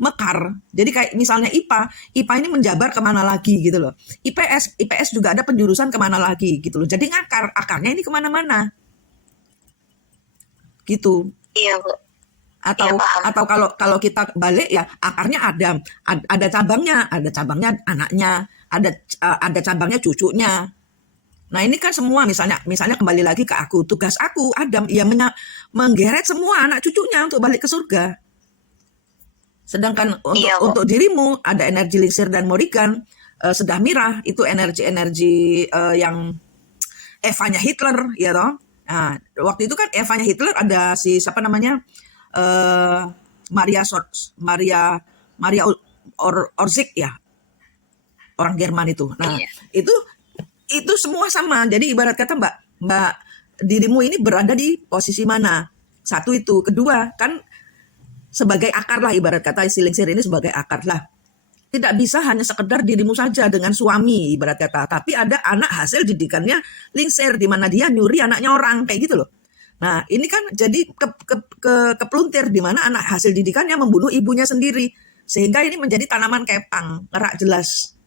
mekar. Jadi kayak misalnya IPA ini menjabar kemana lagi gitu loh. IPS juga ada penjurusan kemana lagi gitu loh. Jadi akarnya ini kemana-mana gitu. Iya, Bu. Atau kalau kita balik ya akarnya Adam, ada cabangnya anaknya, ada cabangnya cucunya. Nah, ini kan semua misalnya kembali lagi ke aku, tugas aku Adam ya menggeret semua anak cucunya untuk balik ke surga. Sedangkan untuk dirimu ada energi Lingsir dan Morrigan, Sedah Mirah itu energi yang Evanya Hitler ya toh. Nah, waktu itu kan Evanya Hitler ada si siapa namanya? Maria Orzik ya, orang Jerman itu. Nah, itu semua sama. Jadi ibarat kata Mbak dirimu ini berada di posisi mana? Satu itu, kedua kan sebagai akar lah, ibarat kata si Lingsir ini sebagai akar lah. Tidak bisa hanya sekedar dirimu saja dengan suami ibarat kata, tapi ada anak hasil didikannya Lingsir di mana dia nyuri anaknya orang kayak gitu loh. Nah, ini kan jadi kepluntir di mana anak hasil didikannya membunuh ibunya sendiri. Sehingga ini menjadi tanaman kepang, ngerak jelas.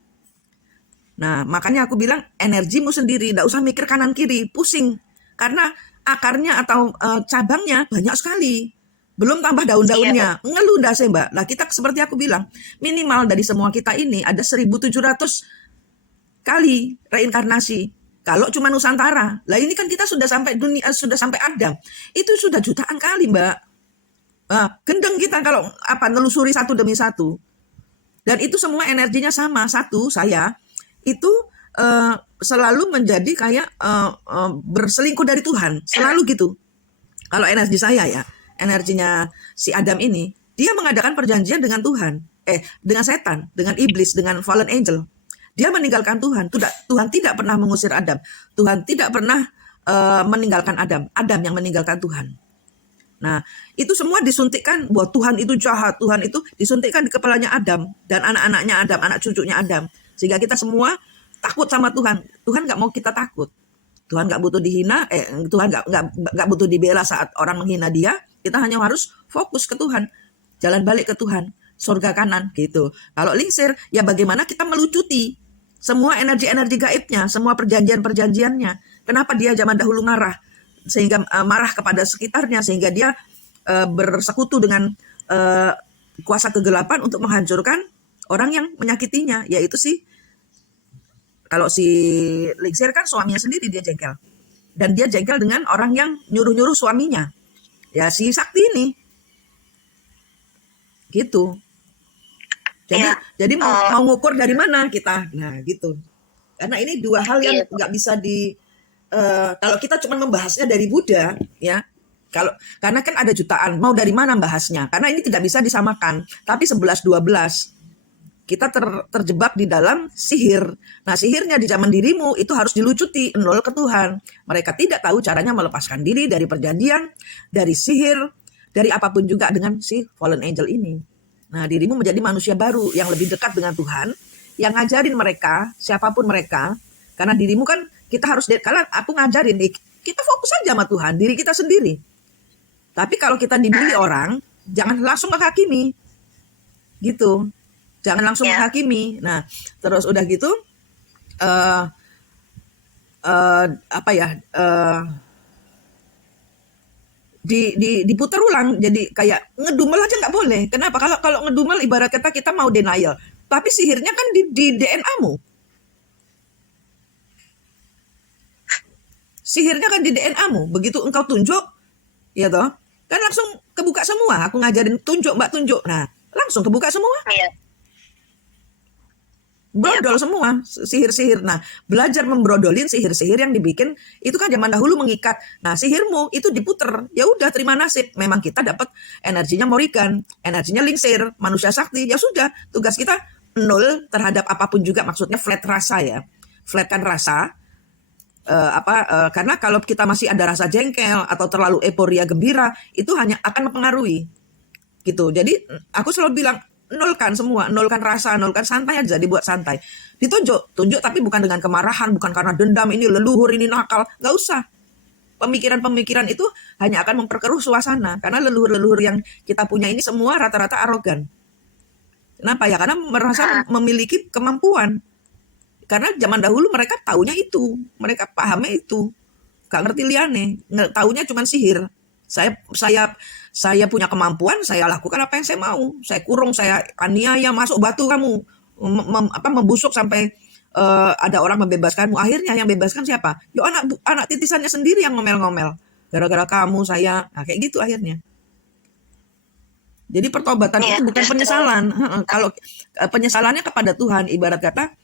Nah, makanya aku bilang energimu sendiri, tidak usah mikir kanan kiri, pusing. Karena akarnya atau cabangnya banyak sekali. Belum tambah daun-daunnya. Ngelundasnya, Mbak. Nah, kita seperti aku bilang, minimal dari semua kita ini ada 1.700 kali reinkarnasi. Kalau cuma Nusantara. Lah ini kan kita sudah sampai dunia, sudah sampai Adam. Itu sudah jutaan kali, Mbak. Gendeng kita kalau nelusuri satu demi satu. Dan itu semua energinya sama. Satu, saya itu selalu menjadi kayak berselingkuh dari Tuhan. Selalu gitu. Kalau energi saya ya, energinya si Adam ini, dia mengadakan perjanjian dengan Tuhan. Dengan setan, dengan iblis, dengan fallen angel. Dia meninggalkan Tuhan. Tuhan tidak pernah mengusir Adam. Tuhan tidak pernah meninggalkan Adam. Adam yang meninggalkan Tuhan. Nah, itu semua disuntikkan bahwa Tuhan itu jahat. Tuhan itu disuntikkan di kepalanya Adam. Dan anak-anaknya Adam, anak cucunya Adam. Sehingga kita semua takut sama Tuhan. Tuhan nggak mau kita takut. Tuhan nggak butuh dihina. Tuhan nggak butuh dibela saat orang menghina dia. Kita hanya harus fokus ke Tuhan. Jalan balik ke Tuhan. Surga kanan gitu. Kalau lingsir, ya bagaimana kita melucuti semua energi-energi gaibnya, semua perjanjian-perjanjiannya. Kenapa dia zaman dahulu marah? Sehingga marah kepada sekitarnya, sehingga dia bersekutu dengan kuasa kegelapan untuk menghancurkan orang yang menyakitinya. Yaitu kalau si lingsir kan suaminya sendiri dia jengkel. Dan dia jengkel dengan orang yang nyuruh-nyuruh suaminya. Ya si Sakti ini. Gitu. Jadi mau ngukur dari mana kita. Nah gitu. Karena ini dua hal yang nggak bisa kalau kita cuma membahasnya dari Buddha, ya, karena kan ada jutaan, mau dari mana bahasnya? Karena ini tidak bisa disamakan. Tapi 11-12 kita terjebak di dalam sihir. Nah, sihirnya di zaman dirimu itu harus dilucuti, nol ke Tuhan. Mereka tidak tahu caranya melepaskan diri dari perjanjian, dari sihir, dari apapun juga dengan si fallen angel ini. Nah, dirimu menjadi manusia baru yang lebih dekat dengan Tuhan, yang ngajarin mereka, siapapun mereka, karena dirimu kan kita harus, kalau aku ngajarin nih, kita fokus aja sama Tuhan, diri kita sendiri. Tapi kalau kita dibully orang, jangan langsung menghakimi. Gitu. Jangan langsung menghakimi. Nah, terus udah gitu, diputar ulang. Jadi kayak ngedumel aja nggak boleh. Kenapa? Kalau ngedumel ibarat kata kita mau denial. Tapi sihirnya kan di DNA-mu. Sihirnya kan di DNA-mu. Begitu engkau tunjuk, ya toh, kan langsung kebuka semua. Aku ngajarin tunjuk, Mbak, tunjuk. Nah, langsung kebuka semua. Brodol semua sihir-sihir. Nah, belajar membrodolin sihir-sihir yang dibikin itu kan zaman dahulu mengikat. Nah, sihirmu itu diputer. Ya udah, terima nasib. Memang kita dapat energinya Morrigan, energinya lingsir, manusia sakti. Ya sudah, tugas kita nol terhadap apapun juga. Maksudnya flat rasa ya. Flatkan rasa. Karena kalau kita masih ada rasa jengkel atau terlalu euforia gembira, itu hanya akan mempengaruhi. Gitu. Jadi aku selalu bilang, nolkan semua, nolkan rasa, nolkan santai aja, dibuat santai. Tunjuk tapi bukan dengan kemarahan, bukan karena dendam, ini leluhur, ini nakal, nggak usah. Pemikiran-pemikiran itu hanya akan memperkeruh suasana, karena leluhur-leluhur yang kita punya ini semua rata-rata arogan. Kenapa ya? Karena merasa memiliki kemampuan. Karena zaman dahulu mereka taunya itu, mereka pahamnya itu, gak ngerti liane, taunya cuma sihir. Saya punya kemampuan, saya lakukan apa yang saya mau. Saya kurung, saya aniaya, masuk batu kamu, membusuk sampai ada orang membebaskanmu. Akhirnya yang bebaskan siapa? Yo anak titisannya sendiri yang ngomel-ngomel. Gara-gara kamu saya, nah, kayak gitu akhirnya. Jadi pertobatan itu bukan penyesalan. Kalau penyesalannya kepada Tuhan, ibarat kata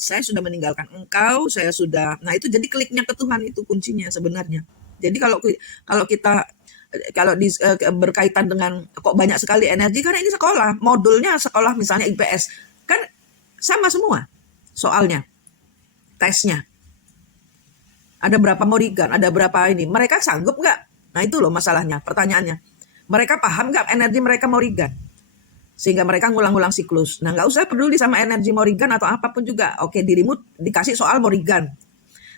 saya sudah meninggalkan engkau, saya sudah. Nah itu jadi kliknya ke Tuhan, itu kuncinya sebenarnya. Jadi kalau kita berkaitan dengan kok banyak sekali energi, karena ini sekolah, modulnya sekolah misalnya IPS kan sama semua soalnya, tesnya. Ada berapa Morrigan, ada berapa ini, mereka sanggup nggak? Nah itu loh masalahnya, pertanyaannya. Mereka paham nggak energi mereka Morrigan? Sehingga mereka ngulang-ngulang siklus. Nah nggak usah peduli sama energi Morrigan atau apapun juga. Oke, dirimu dikasih soal Morrigan.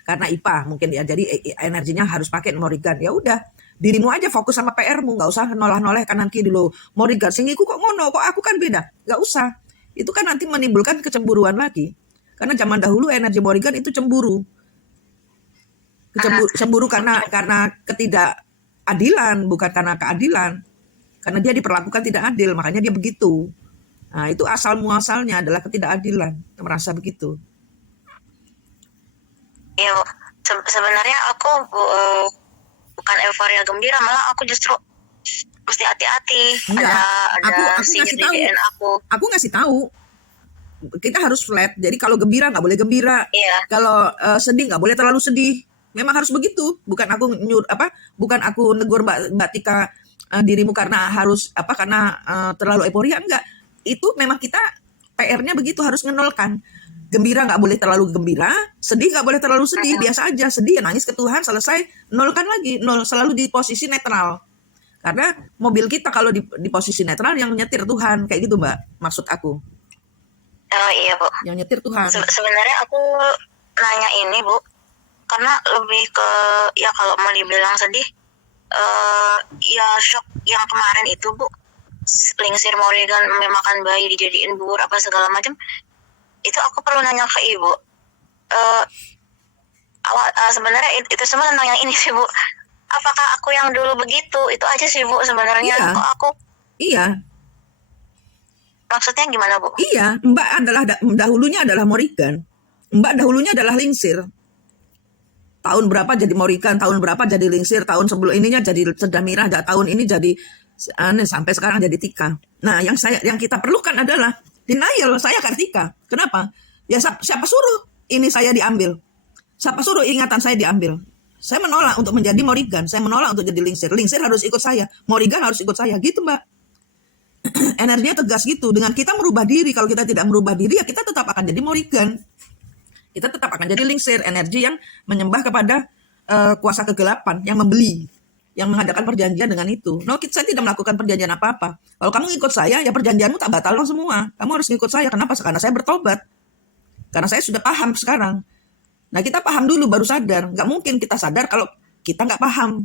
Karena IPA mungkin ya, jadi energinya harus pakai Morrigan. Ya udah, dirimu aja fokus sama PR-mu, nggak usah nolah-noleh kanan kiri lo. Morrigan, singiku kok ngono, kok aku kan beda. Nggak usah. Itu kan nanti menimbulkan kecemburuan lagi. Karena zaman dahulu energi Morrigan itu cemburu. Cemburu karena ketidakadilan, bukan karena keadilan. Karena dia diperlakukan tidak adil, makanya dia begitu. Nah, itu asal muasalnya adalah ketidakadilan, merasa begitu. Iya, Bu. Sebenarnya aku bukan euforia gembira, malah aku justru mesti hati-hati. Enggak, Ada aku sinyal ngasih di tahu. DNA aku. Aku ngasih tahu. Kita harus flat. Jadi kalau gembira nggak boleh gembira. Iya. Kalau sedih nggak boleh terlalu sedih. Memang harus begitu. Bukan aku bukan aku negur Mbak Tika dirimu karena harus karena terlalu euforia, enggak. Itu memang kita PR-nya begitu, harus ngenolkan. Gembira nggak boleh terlalu gembira, sedih nggak boleh terlalu sedih, biasa aja. Sedih ya nangis ke Tuhan, selesai, nolkan lagi, nol, selalu di posisi netral. Karena mobil kita kalau di posisi netral, yang nyetir Tuhan, kayak gitu Mbak, maksud aku. Oh iya, Bu. Yang nyetir Tuhan. Sebenarnya aku nanya ini, Bu, karena lebih ke, ya kalau mau dibilang sedih, ya shock yang kemarin itu, Bu, Lingsir Morrigan memakan bayi dijadiin bubur apa segala macam, itu aku perlu nanya ke Ibu. Sebenarnya itu semua tentang yang ini sih, Bu. Apakah aku yang dulu begitu? Itu aja sih, Bu, sebenarnya. Iya. Kok aku? Iya. Maksudnya gimana, Bu? Iya, Mbak adalah dahulunya adalah Morrigan. Mbak dahulunya adalah Lingsir. Tahun berapa jadi Morrigan, tahun berapa jadi Lingsir, tahun sebelum ininya jadi Sedamirah, tahun ini jadi sampai sekarang jadi Tika. Nah, yang kita perlukan adalah denial. Saya Kartika. Kenapa? Ya siapa suruh ini saya diambil? Siapa suruh ingatan saya diambil? Saya menolak untuk menjadi Morrigan. Saya menolak untuk jadi Lingsir. Lingsir harus ikut saya. Morrigan harus ikut saya. Gitu, Mbak. Energinya tegas gitu. Dengan kita merubah diri. Kalau kita tidak merubah diri, ya kita tetap akan jadi Morrigan. Kita tetap akan jadi Lingsir. Energi yang menyembah kepada kuasa kegelapan. Yang membeli. Yang mengadakan perjanjian dengan itu. No, saya tidak melakukan perjanjian apa-apa. Kalau kamu ikut saya, ya perjanjianmu tak batal semua. Kamu harus ikut saya. Kenapa? Karena saya bertobat. Karena saya sudah paham sekarang. Nah, kita paham dulu baru sadar. Nggak mungkin kita sadar kalau kita nggak paham.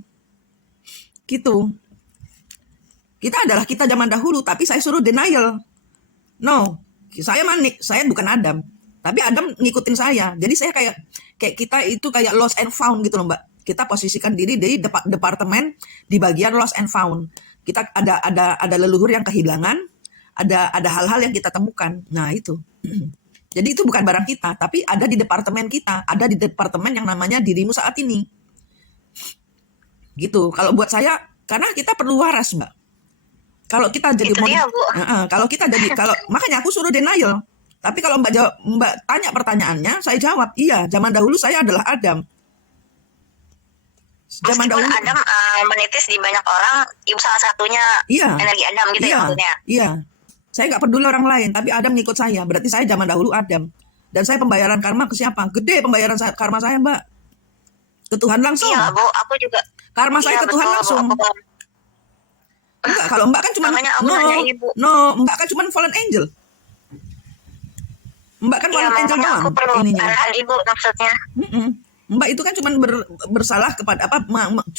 Gitu. Kita adalah kita zaman dahulu, tapi saya suruh denial. No, saya manik. Saya bukan Adam. Tapi Adam ngikutin saya. Jadi saya kayak kita itu kayak lost and found gitu loh, Mbak. Kita posisikan diri di departemen di bagian lost and found. Kita ada leluhur yang kehilangan, ada hal-hal yang kita temukan. Nah, itu. Jadi itu bukan barang kita, tapi ada di departemen kita, ada di departemen yang namanya dirimu saat ini. Gitu. Kalau buat saya, karena kita perlu waras, Mbak. Kalau kita jadi makanya aku suruh denial. Tapi kalau Mbak tanya pertanyaannya, saya jawab, iya, zaman dahulu saya adalah Adam. Zaman dahulu Adam menitis di banyak orang, ibu salah satunya energi Adam gitu ya maksudnya. Iya. Saya nggak peduli orang lain, tapi Adam ngikut saya. Berarti saya zaman dahulu Adam. Dan saya pembayaran karma ke siapa? Gede pembayaran karma saya, Mbak. Ke Tuhan langsung. Iya, Bu. Aku juga. Karma saya ke Tuhan langsung. Enggak, kalau Mbak kan cuma Mbak kan cuma fallen angel. Mbak kan fallen angel doang. Aku perlu arahan Ibu maksudnya. Mbak itu kan cuma bersalah kepada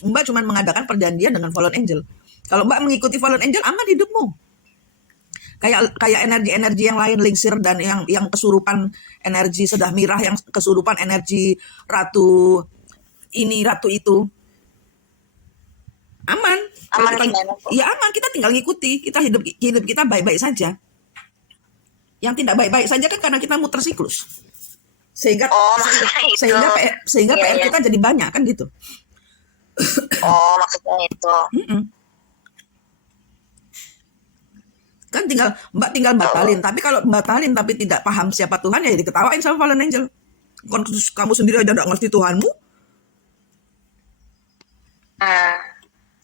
Mbak cuma mengadakan perjanjian dengan fallen angel. Kalau Mbak mengikuti fallen angel, aman hidupmu. Kayak energi-energi yang lain, Lingsir dan yang kesurupan energi Sedamirah, yang kesurupan energi ratu ini, ratu itu. Aman. Aman, kita tinggal ngikuti. Kita hidup kita baik-baik saja. Yang tidak baik-baik saja kan karena kita muter siklus. Sehingga PR kita jadi banyak kan gitu. Oh, maksudnya itu. Kan Mbak tinggal batalin. Tapi kalau batalin tapi tidak paham siapa Tuhan, ya diketawain sama fallen angel. Kamu sendiri aja tidak ngerti Tuhanmu.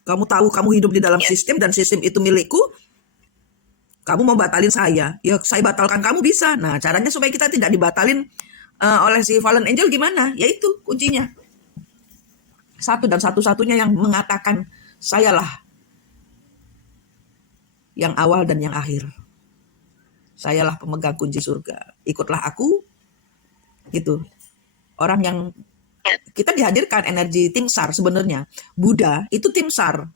Kamu tahu kamu hidup di dalam sistem dan sistem itu milikku. Kamu mau batalin saya, ya saya batalkan kamu bisa. Nah, caranya supaya kita tidak dibatalin oleh si fallen angel gimana? Yaitu kuncinya. Satu dan satu-satunya yang mengatakan sayalah yang awal dan yang akhir. Sayalah pemegang kunci surga. Ikutlah aku. Gitu. Orang yang kita dihadirkan energi tim SAR sebenarnya. Buddha itu tim SAR.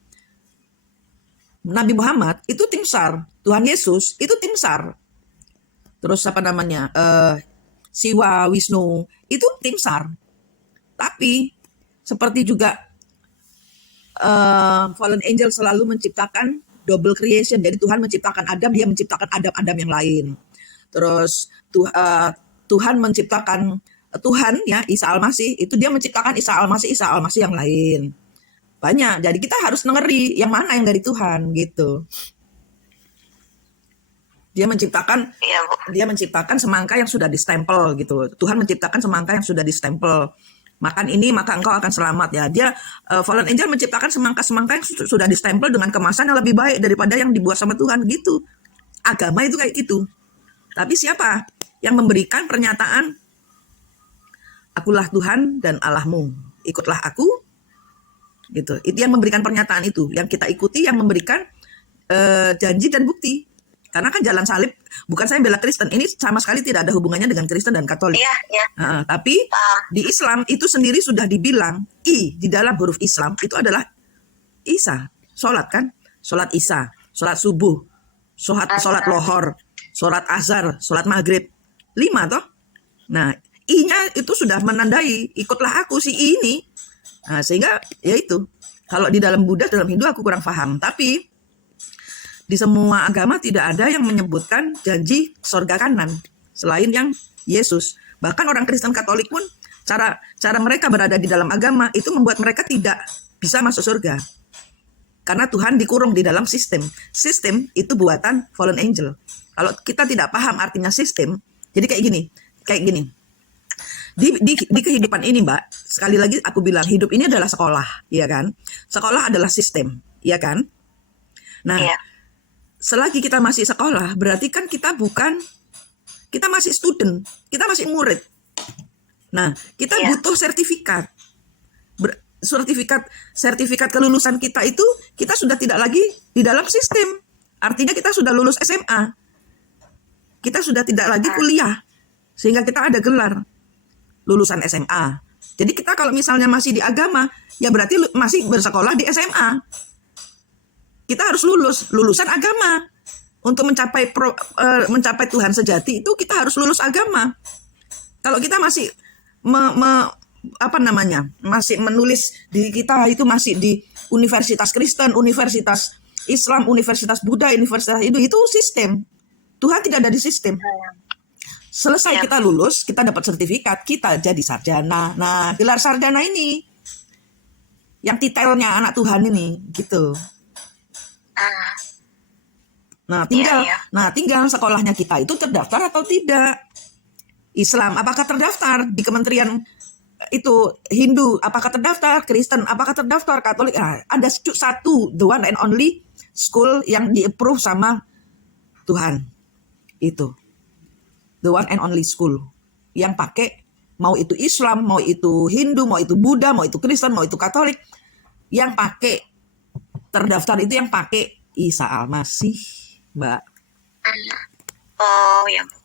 Nabi Muhammad itu tim SAR. Tuhan Yesus itu tim SAR. Terus Siwa Wisnu itu tim SAR. Tapi seperti juga fallen angel selalu menciptakan double creation. Jadi Tuhan menciptakan Adam, dia menciptakan Adam yang lain. Terus Tuhan menciptakan Tuhan ya Isa Al-Masih, itu dia menciptakan Isa Al-Masih yang lain. Banyak. Jadi kita harus ngeri yang mana yang dari Tuhan gitu. Dia menciptakan semangka yang sudah distempel gitu. Tuhan menciptakan semangka yang sudah distempel. Makan ini maka engkau akan selamat ya. Dia fallen angel menciptakan semangka yang sudah distempel dengan kemasan yang lebih baik daripada yang dibuat sama Tuhan gitu. Agama itu kayak gitu. Tapi siapa yang memberikan pernyataan akulah Tuhan dan Allahmu, ikutlah aku gitu. Itu yang memberikan pernyataan itu, yang kita ikuti, yang memberikan janji dan bukti. Karena kan jalan salib, bukan saya bela Kristen, ini sama sekali tidak ada hubungannya dengan Kristen dan Katolik. Tapi di Islam itu sendiri sudah dibilang, di dalam huruf Islam itu adalah Isa. Sholat kan, sholat Isa, sholat subuh, sholat lohor, sholat azhar, sholat maghrib. 5 toh. Nah, I-nya itu sudah menandai, ikutlah aku si I ini. Nah, sehingga ya itu, kalau di dalam Buddha, dalam Hindu aku kurang paham. Tapi di semua agama tidak ada yang menyebutkan janji surga kanan selain yang Yesus. Bahkan orang Kristen Katolik pun cara mereka berada di dalam agama itu membuat mereka tidak bisa masuk surga. Karena Tuhan dikurung di dalam sistem. Sistem itu buatan fallen angel. Kalau kita tidak paham artinya sistem, jadi kayak gini. Di kehidupan ini, Mbak, sekali lagi aku bilang hidup ini adalah sekolah, ya kan? Sekolah adalah sistem, ya kan? Nah, selagi kita masih sekolah, berarti kan kita masih student, kita masih murid. Nah, kita butuh sertifikat. Sertifikat kelulusan kita itu, kita sudah tidak lagi di dalam sistem. Artinya kita sudah lulus SMA. Kita sudah tidak lagi kuliah. Sehingga kita ada gelar lulusan SMA. Jadi kita kalau misalnya masih di agama, ya berarti masih bersekolah di SMA. Kita harus lulusan agama. Untuk mencapai Tuhan sejati itu kita harus lulus agama. Kalau kita masih masih menulis diri kita itu masih di universitas Kristen, universitas Islam, universitas Buddha, universitas itu sistem. Tuhan tidak ada di sistem. Selesai kita lulus, kita dapat sertifikat, kita jadi sarjana. Nah, gelar sarjana ini yang titelnya anak Tuhan ini gitu. Nah, tinggal sekolahnya kita itu terdaftar atau tidak. Islam apakah terdaftar di kementerian itu, Hindu apakah terdaftar, Kristen apakah terdaftar, Katolik. Ada satu, the one and only school yang di-approve sama Tuhan. Itu the one and only school yang pakai, mau itu Islam, mau itu Hindu, mau itu Buddha, mau itu Kristen, mau itu Katolik, yang pakai terdaftar itu yang pakai Isa Al-Masih, Mbak.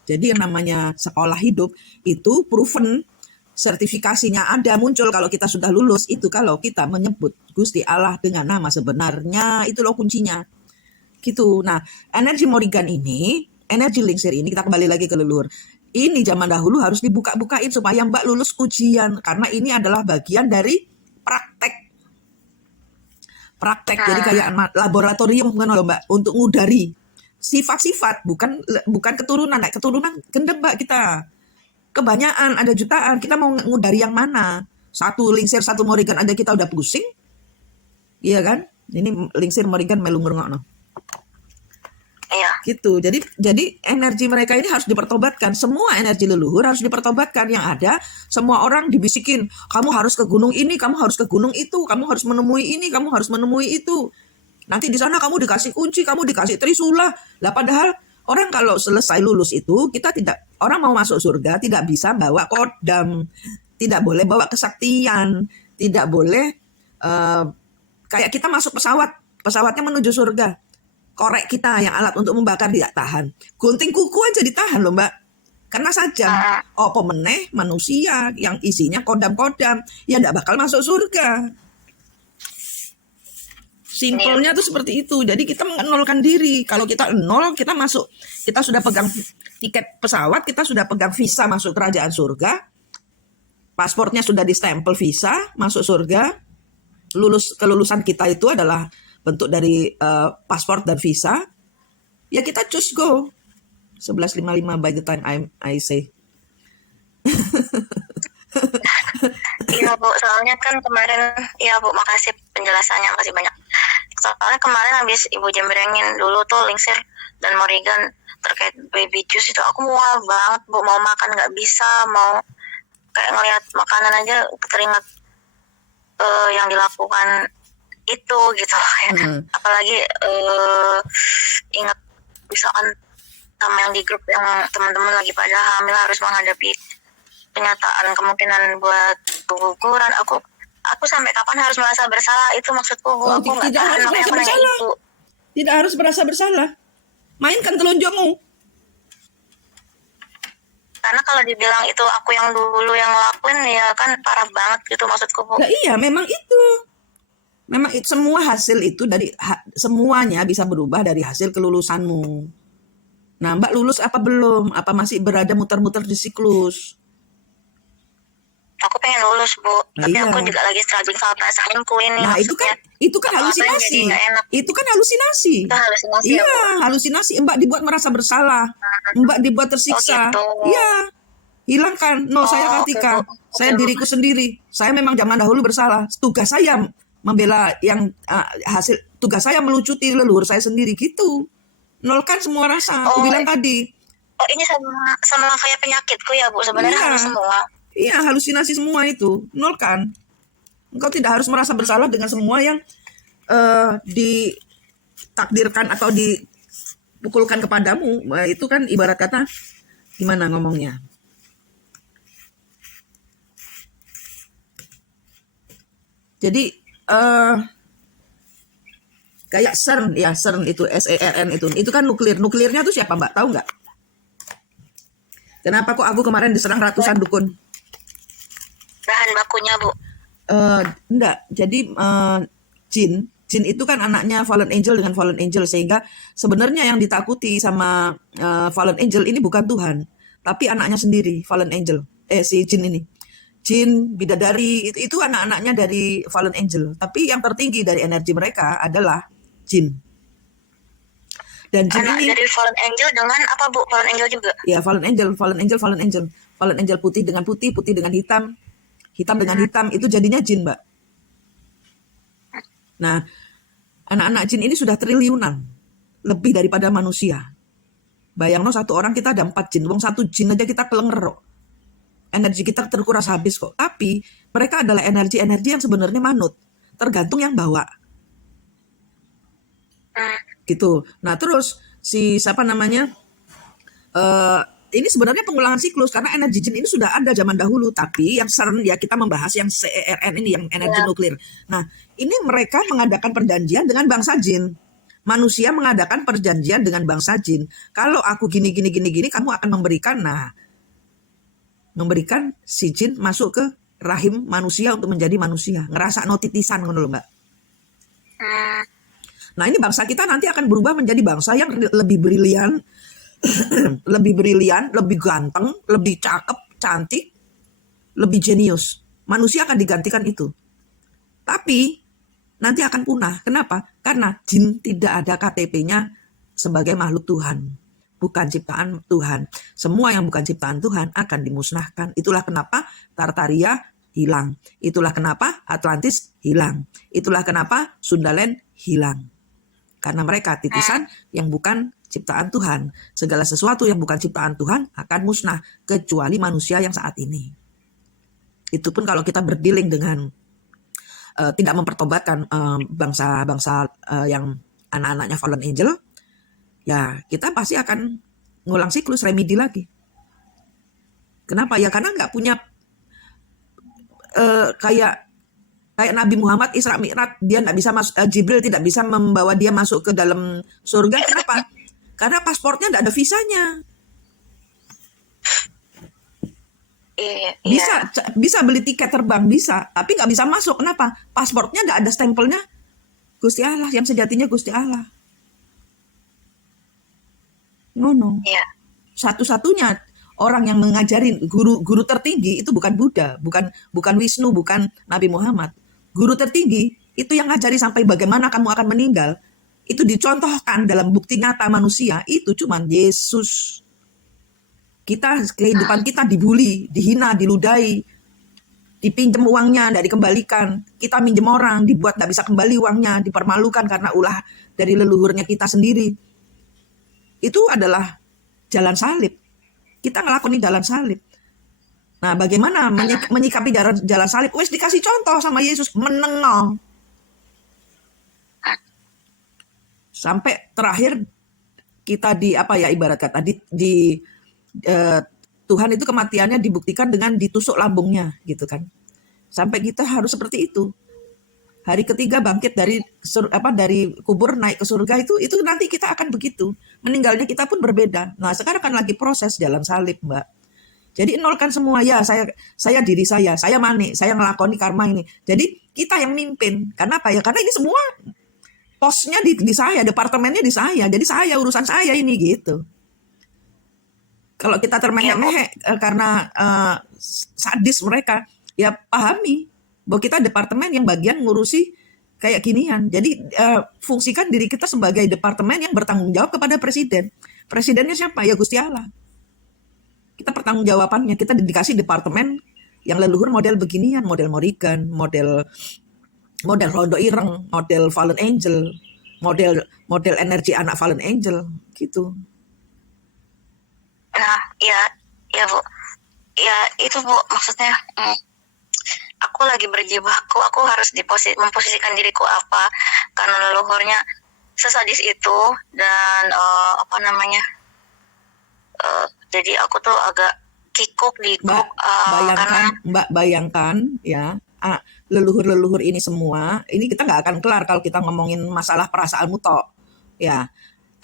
Jadi yang namanya sekolah hidup itu proven, sertifikasinya ada, muncul kalau kita sudah lulus itu, kalau kita menyebut Gusti Allah dengan nama sebenarnya, itu loh kuncinya. Gitu. Nah, energi Morrigan ini, energi Lingsir ini, kita kembali lagi ke leluhur. Ini zaman dahulu harus dibuka-bukain supaya Mbak lulus ujian, karena ini adalah bagian dari praktek. Jadi kayak laboratorium kan loh, Mbak, untuk ngudari sifat-sifat, bukan keturunan. Nah, keturunan gendem, Mbak, kita. Kebanyakan, ada jutaan, kita mau ngudari yang mana? Satu Lingsir, satu Morrigan aja kita udah pusing. Iya kan? Ini Lingsir Morrigan melu ngrungokno. Gitu. Jadi energi mereka ini harus dipertobatkan. Semua energi leluhur harus dipertobatkan. Yang ada semua orang dibisikin, kamu harus ke gunung ini, kamu harus ke gunung itu, kamu harus menemui ini, kamu harus menemui itu. Nanti di sana kamu dikasih kunci, kamu dikasih trisula. Lah padahal orang kalau selesai lulus itu, orang mau masuk surga tidak bisa bawa kodam, tidak boleh bawa kesaktian, tidak boleh kayak kita masuk pesawatnya menuju surga. Korek kita yang alat untuk membakar tidak tahan. Gunting kuku aja ditahan loh, Mbak. Karena saja. Pemeneh manusia yang isinya kodam-kodam. Ya tidak bakal masuk surga. Simpelnya tuh seperti itu. Jadi kita mengenolkan diri. Kalau kita nol, kita masuk. Kita sudah pegang tiket pesawat, kita sudah pegang visa masuk kerajaan surga. paspornya sudah distempel visa, masuk surga, kelulusan kita itu adalah bentuk dari paspor dan visa, ya kita choose go. 11.55 by the time I say. Iya Bu, soalnya kan kemarin, iya Bu, makasih penjelasannya, makasih banyak. Soalnya kemarin habis Ibu jembrengin dulu tuh Linksir dan Morrigan terkait baby juice itu, aku mual banget Bu, mau makan nggak bisa, mau kayak ngelihat makanan aja teringat yang dilakukan itu gitu. Apalagi ingat misalkan sama yang di grup yang teman-teman lagi pada hamil harus menghadapi kenyataan kemungkinan buat keguguran. Aku sampai kapan harus merasa bersalah, itu maksudku Bu. Aku nggak tahan makanya aku nanya Ibu. Tidak harus merasa bersalah. Mainkan telunjukmu. Karena kalau dibilang itu aku yang dulu yang ngelakuin, ya kan parah banget gitu maksudku Bu. Nah, iya, memang itu. Memang semua hasil itu dari semuanya bisa berubah dari hasil kelulusanmu. Nah, Mbak lulus apa belum? Apa masih berada muter-muter di siklus? Aku pengen lulus Bu, Nah, tapi iya. aku juga lagi struggling sama perasaanku ini. Nah, maksudnya. itu kan halusinasi. Itu kan halusinasi. Itu halusinasi Iya, ya Bu. halusinasi. Mbak dibuat merasa bersalah. Mbak dibuat tersiksa. gitu. Iya. Hilangkan. No, saya Kartika. Saya diriku sendiri. Saya memang zaman dahulu bersalah. Tugas saya membela yang hasil tugas saya melucuti leluhur saya sendiri gitu. Nolkan semua rasa. Aku bilang tadi. Oh, ini sama kayak penyakitku ya Bu. Sebenarnya Iya. harus semua. Iya, halusinasi semua itu. Nolkan. Engkau tidak harus merasa bersalah dengan semua yang ditakdirkan atau dipukulkan kepadamu. Itu kan ibarat kata, gimana ngomongnya? Jadi kayak CERN ya, CERN itu CERN itu kan nuklirnya tuh siapa Mbak, tahu nggak? Kenapa kok aku kemarin diserang ratusan dukun? Bahan bakunya Bu. Enggak, jadi jin itu kan anaknya fallen angel dengan fallen angel, sehingga sebenarnya yang ditakuti sama fallen angel ini bukan Tuhan, tapi anaknya sendiri, fallen angel. Si jin ini. Jin, bidadari, itu anak-anaknya dari fallen angel. Tapi yang tertinggi dari energi mereka adalah jin. Dan jin Anak ini dari fallen angel dengan apa Bu? Fallen angel juga? ya, fallen angel. Fallen angel putih dengan putih, putih dengan hitam, hitam dengan hitam, itu jadinya jin, Mbak. Nah, anak-anak jin ini sudah triliunan, lebih daripada manusia. Bayangno satu orang kita ada 4 jin, wong satu jin aja kita kelengerok. Energi kita terkuras habis kok. Tapi mereka adalah energi-energi yang sebenarnya manut, tergantung yang bawa. Gitu. Nah, terus si siapa namanya? Ini sebenarnya pengulangan siklus karena energi jin ini sudah ada zaman dahulu, tapi yang CERN ya kita membahas yang CERN ini yang energi nuklir. Nah, ini mereka mengadakan perjanjian dengan bangsa jin. Manusia mengadakan perjanjian dengan bangsa jin. Kalau aku gini, kamu akan memberikan si jin masuk ke rahim manusia untuk menjadi manusia. Ngerasa notitisan ngono lho, Mbak. Nah, ini bangsa kita nanti akan berubah menjadi bangsa yang lebih brilian, lebih ganteng, lebih cakep, cantik, lebih jenius. Manusia akan digantikan itu. Tapi nanti akan punah. Kenapa? Karena jin tidak ada KTP-nya sebagai makhluk Tuhan. Bukan ciptaan Tuhan. Semua yang bukan ciptaan Tuhan akan dimusnahkan. Itulah kenapa Tartaria hilang. Itulah kenapa Atlantis hilang. Itulah kenapa Sundaland hilang. Karena mereka titisan yang bukan ciptaan Tuhan. Segala sesuatu yang bukan ciptaan Tuhan akan musnah, kecuali manusia yang saat ini. Itu pun kalau kita berdealing dengan tidak mempertobatkan bangsa-bangsa yang anak-anaknya fallen angel, ya kita pasti akan ngulang siklus remedi lagi. Kenapa? Ya karena nggak punya kayak Nabi Muhammad Isra Mi'raj, dia nggak bisa Jibril tidak bisa membawa dia masuk ke dalam surga. Kenapa? Karena pasportnya nggak ada visanya. Bisa beli tiket terbang, bisa, tapi nggak bisa masuk. Kenapa? Pasportnya nggak ada stempelnya Gusti Allah, yang sejatinya Gusti Allah. No. Iya. Satu-satunya orang yang mengajari guru tertinggi itu bukan Buddha, bukan Wisnu, bukan Nabi Muhammad. Guru tertinggi itu yang ngajari sampai bagaimana kamu akan meninggal. Itu dicontohkan dalam bukti nyata manusia itu cuman Yesus. Kehidupan kita dibully, dihina, diludai, dipinjam uangnya, tidak dikembalikan. Kita minjem orang, dibuat tidak bisa kembali uangnya, dipermalukan karena ulah dari leluhurnya kita sendiri. Itu adalah jalan salib. Kita ngelakuin jalan salib. Nah, bagaimana menyikapi jalan salib? Wes dikasih contoh sama Yesus, menengok. Sampai terakhir kita ibarat kata Tuhan itu kematiannya dibuktikan dengan ditusuk lambungnya gitu kan. Sampai kita harus seperti itu. Hari ketiga bangkit dari kubur naik ke surga itu nanti kita akan begitu. Meninggalnya kita pun berbeda. Nah, sekarang kan lagi proses jalan salib, Mbak. Jadi nolkan semua ya, saya diri saya manik, saya ngelakoni karma ini. Jadi kita yang mimpin. Karena apa ya? Karena ini semua posnya di saya, departemennya di saya. Jadi urusan saya ini gitu. Kalau kita termehek-mehek karena sadis mereka, ya pahami bahwa kita departemen yang bagian ngurusi kayak ginian. Jadi fungsikan diri kita sebagai departemen yang bertanggung jawab kepada presiden. Presidennya siapa? Ya Gusti Allah. Kita pertanggungjawabannya, kita dikasih departemen yang leluhur model beginian, model Morrigan, model Rondo Ireng, model Fallen Angel, model energi anak Fallen Angel, gitu. Nah, ya Bu. Ya itu Bu, maksudnya aku lagi berjibaku, aku harus memposisikan diriku apa, karena leluhurnya sesadis itu dan jadi aku tuh agak kikuk di grup. Bayangkan ya, leluhur ini semua, ini kita nggak akan kelar kalau kita ngomongin masalah perasaanmu toh, ya.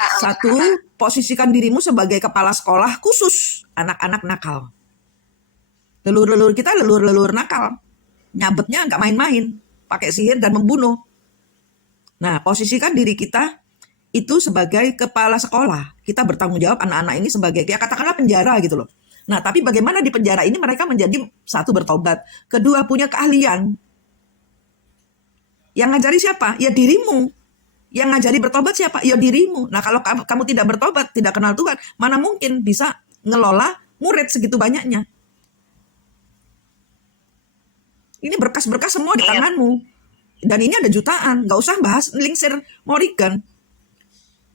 Satu, posisikan dirimu sebagai kepala sekolah khusus anak-anak nakal. Leluhur kita leluhur nakal, nyabetnya nggak main-main, pakai sihir dan membunuh. Nah, posisikan diri kita itu sebagai kepala sekolah. Kita bertanggung jawab anak-anak ini sebagai, ya katakanlah penjara gitu loh. Nah, tapi bagaimana di penjara ini mereka menjadi satu bertobat, kedua punya keahlian. Yang ngajari siapa? Ya dirimu. Yang ngajari bertobat siapa? Ya dirimu. Nah, kalau kamu tidak bertobat, tidak kenal Tuhan, mana mungkin bisa ngelola murid segitu banyaknya. Ini berkas-berkas semua di tanganmu. Dan ini ada jutaan. Nggak usah bahas Lingsir Morrigan.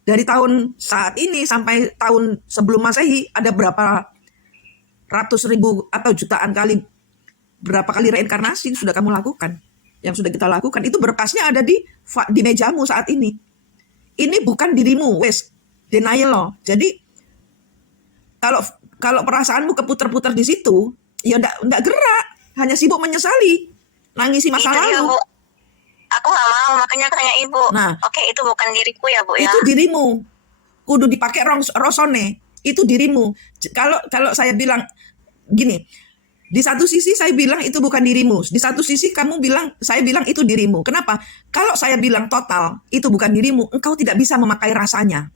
Dari tahun saat ini sampai tahun sebelum Masehi ada berapa ratus ribu atau jutaan kali, berapa kali reinkarnasi sudah kamu lakukan, yang sudah kita lakukan. Itu berkasnya ada di mejamu saat ini. Ini bukan dirimu, wes denial loh. Jadi kalau perasaanmu keputar-putar di situ, ya enggak gerak, hanya sibuk menyesali, nangisi masa lalu. Aku nggak mau, makanya tanya Ibu. Nah, oke, itu bukan diriku ya Bu ya. Itu dirimu. Kudu dipakai rosone. Itu dirimu. Kalau saya bilang gini, di satu sisi saya bilang itu bukan dirimu. Di satu sisi saya bilang itu dirimu. Kenapa? Kalau saya bilang total itu bukan dirimu, engkau tidak bisa memakai rasanya.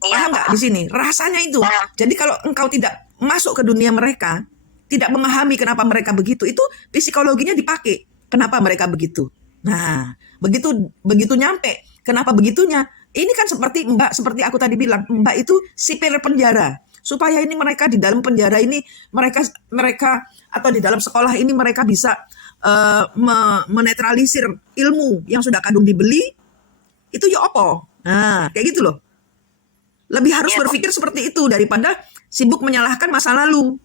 Paham nggak di sini? Rasanya itu. Jadi kalau engkau tidak masuk ke dunia mereka, tidak memahami kenapa mereka begitu, itu psikologinya dipakai. Kenapa mereka begitu? Nah, begitu nyampe. Kenapa begitunya? Ini kan seperti aku tadi bilang, Mbak itu sipir penjara. Supaya ini mereka di dalam penjara ini, mereka atau di dalam sekolah ini mereka bisa menetralisir ilmu yang sudah kadung dibeli. Itu ya opo. Nah, kayak gitu loh. Lebih harus berpikir seperti itu daripada sibuk menyalahkan masa lalu.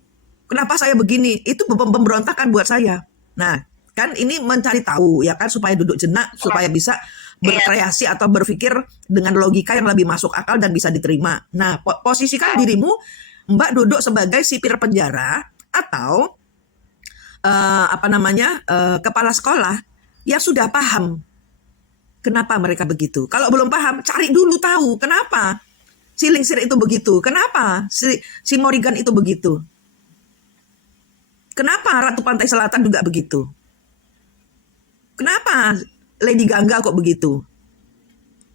Kenapa saya begini? Itu pemberontakan buat saya. Nah, kan ini mencari tahu ya kan, supaya duduk jenak, supaya bisa berkreasi atau berpikir dengan logika yang lebih masuk akal dan bisa diterima. Nah, posisikan dirimu, Mbak duduk sebagai sipir penjara atau kepala sekolah yang sudah paham kenapa mereka begitu. Kalau belum paham, cari dulu tahu kenapa si Lingsir itu begitu, kenapa si Morrigan itu begitu, kenapa Ratu Pantai Selatan juga begitu. Kenapa Lady Gaga kok begitu?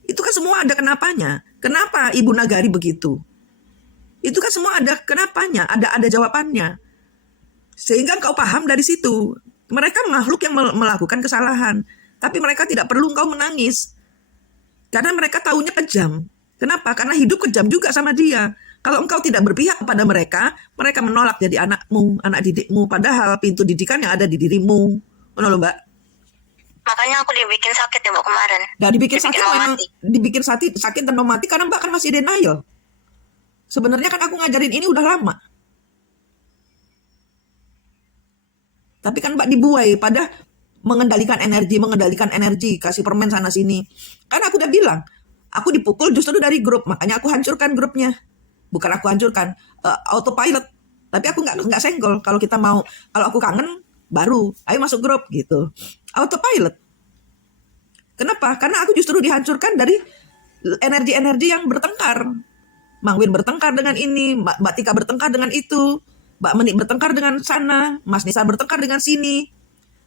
Itu kan semua ada kenapanya. Kenapa Ibu Nagari begitu? Itu kan semua ada kenapanya, ada jawabannya. Sehingga kau paham dari situ. Mereka makhluk yang melakukan kesalahan. Tapi mereka tidak perlu engkau menangis. Karena mereka taunya kejam. Kenapa? Karena hidup kejam juga sama dia. Kalau engkau tidak berpihak kepada mereka, mereka menolak jadi anakmu, anak didikmu. Padahal pintu didikan yang ada di dirimu. Benar loh, Mbak? Makanya aku dibikin sakit ya Mbak kemarin. Dan dibikin sakit mau memang mati. dibikin sakit dan mau mati karena Mbak kan masih denial. Sebenarnya kan aku ngajarin ini udah lama. Tapi kan Mbak dibuai pada mengendalikan energi, kasih permen sana sini. Kan aku udah bilang, aku dipukul justru dari grup, makanya aku hancurkan grupnya. Bukan aku hancurkan, autopilot. Tapi aku nggak senggol. Kalau kita mau, kalau aku kangen, baru, ayo masuk grup gitu. Autopilot. Kenapa? Karena aku justru dihancurkan dari energi-energi yang bertengkar. Mang Win bertengkar dengan ini, Mbak Tika bertengkar dengan itu, Mbak Menik bertengkar dengan sana, Mas Nisa bertengkar dengan sini,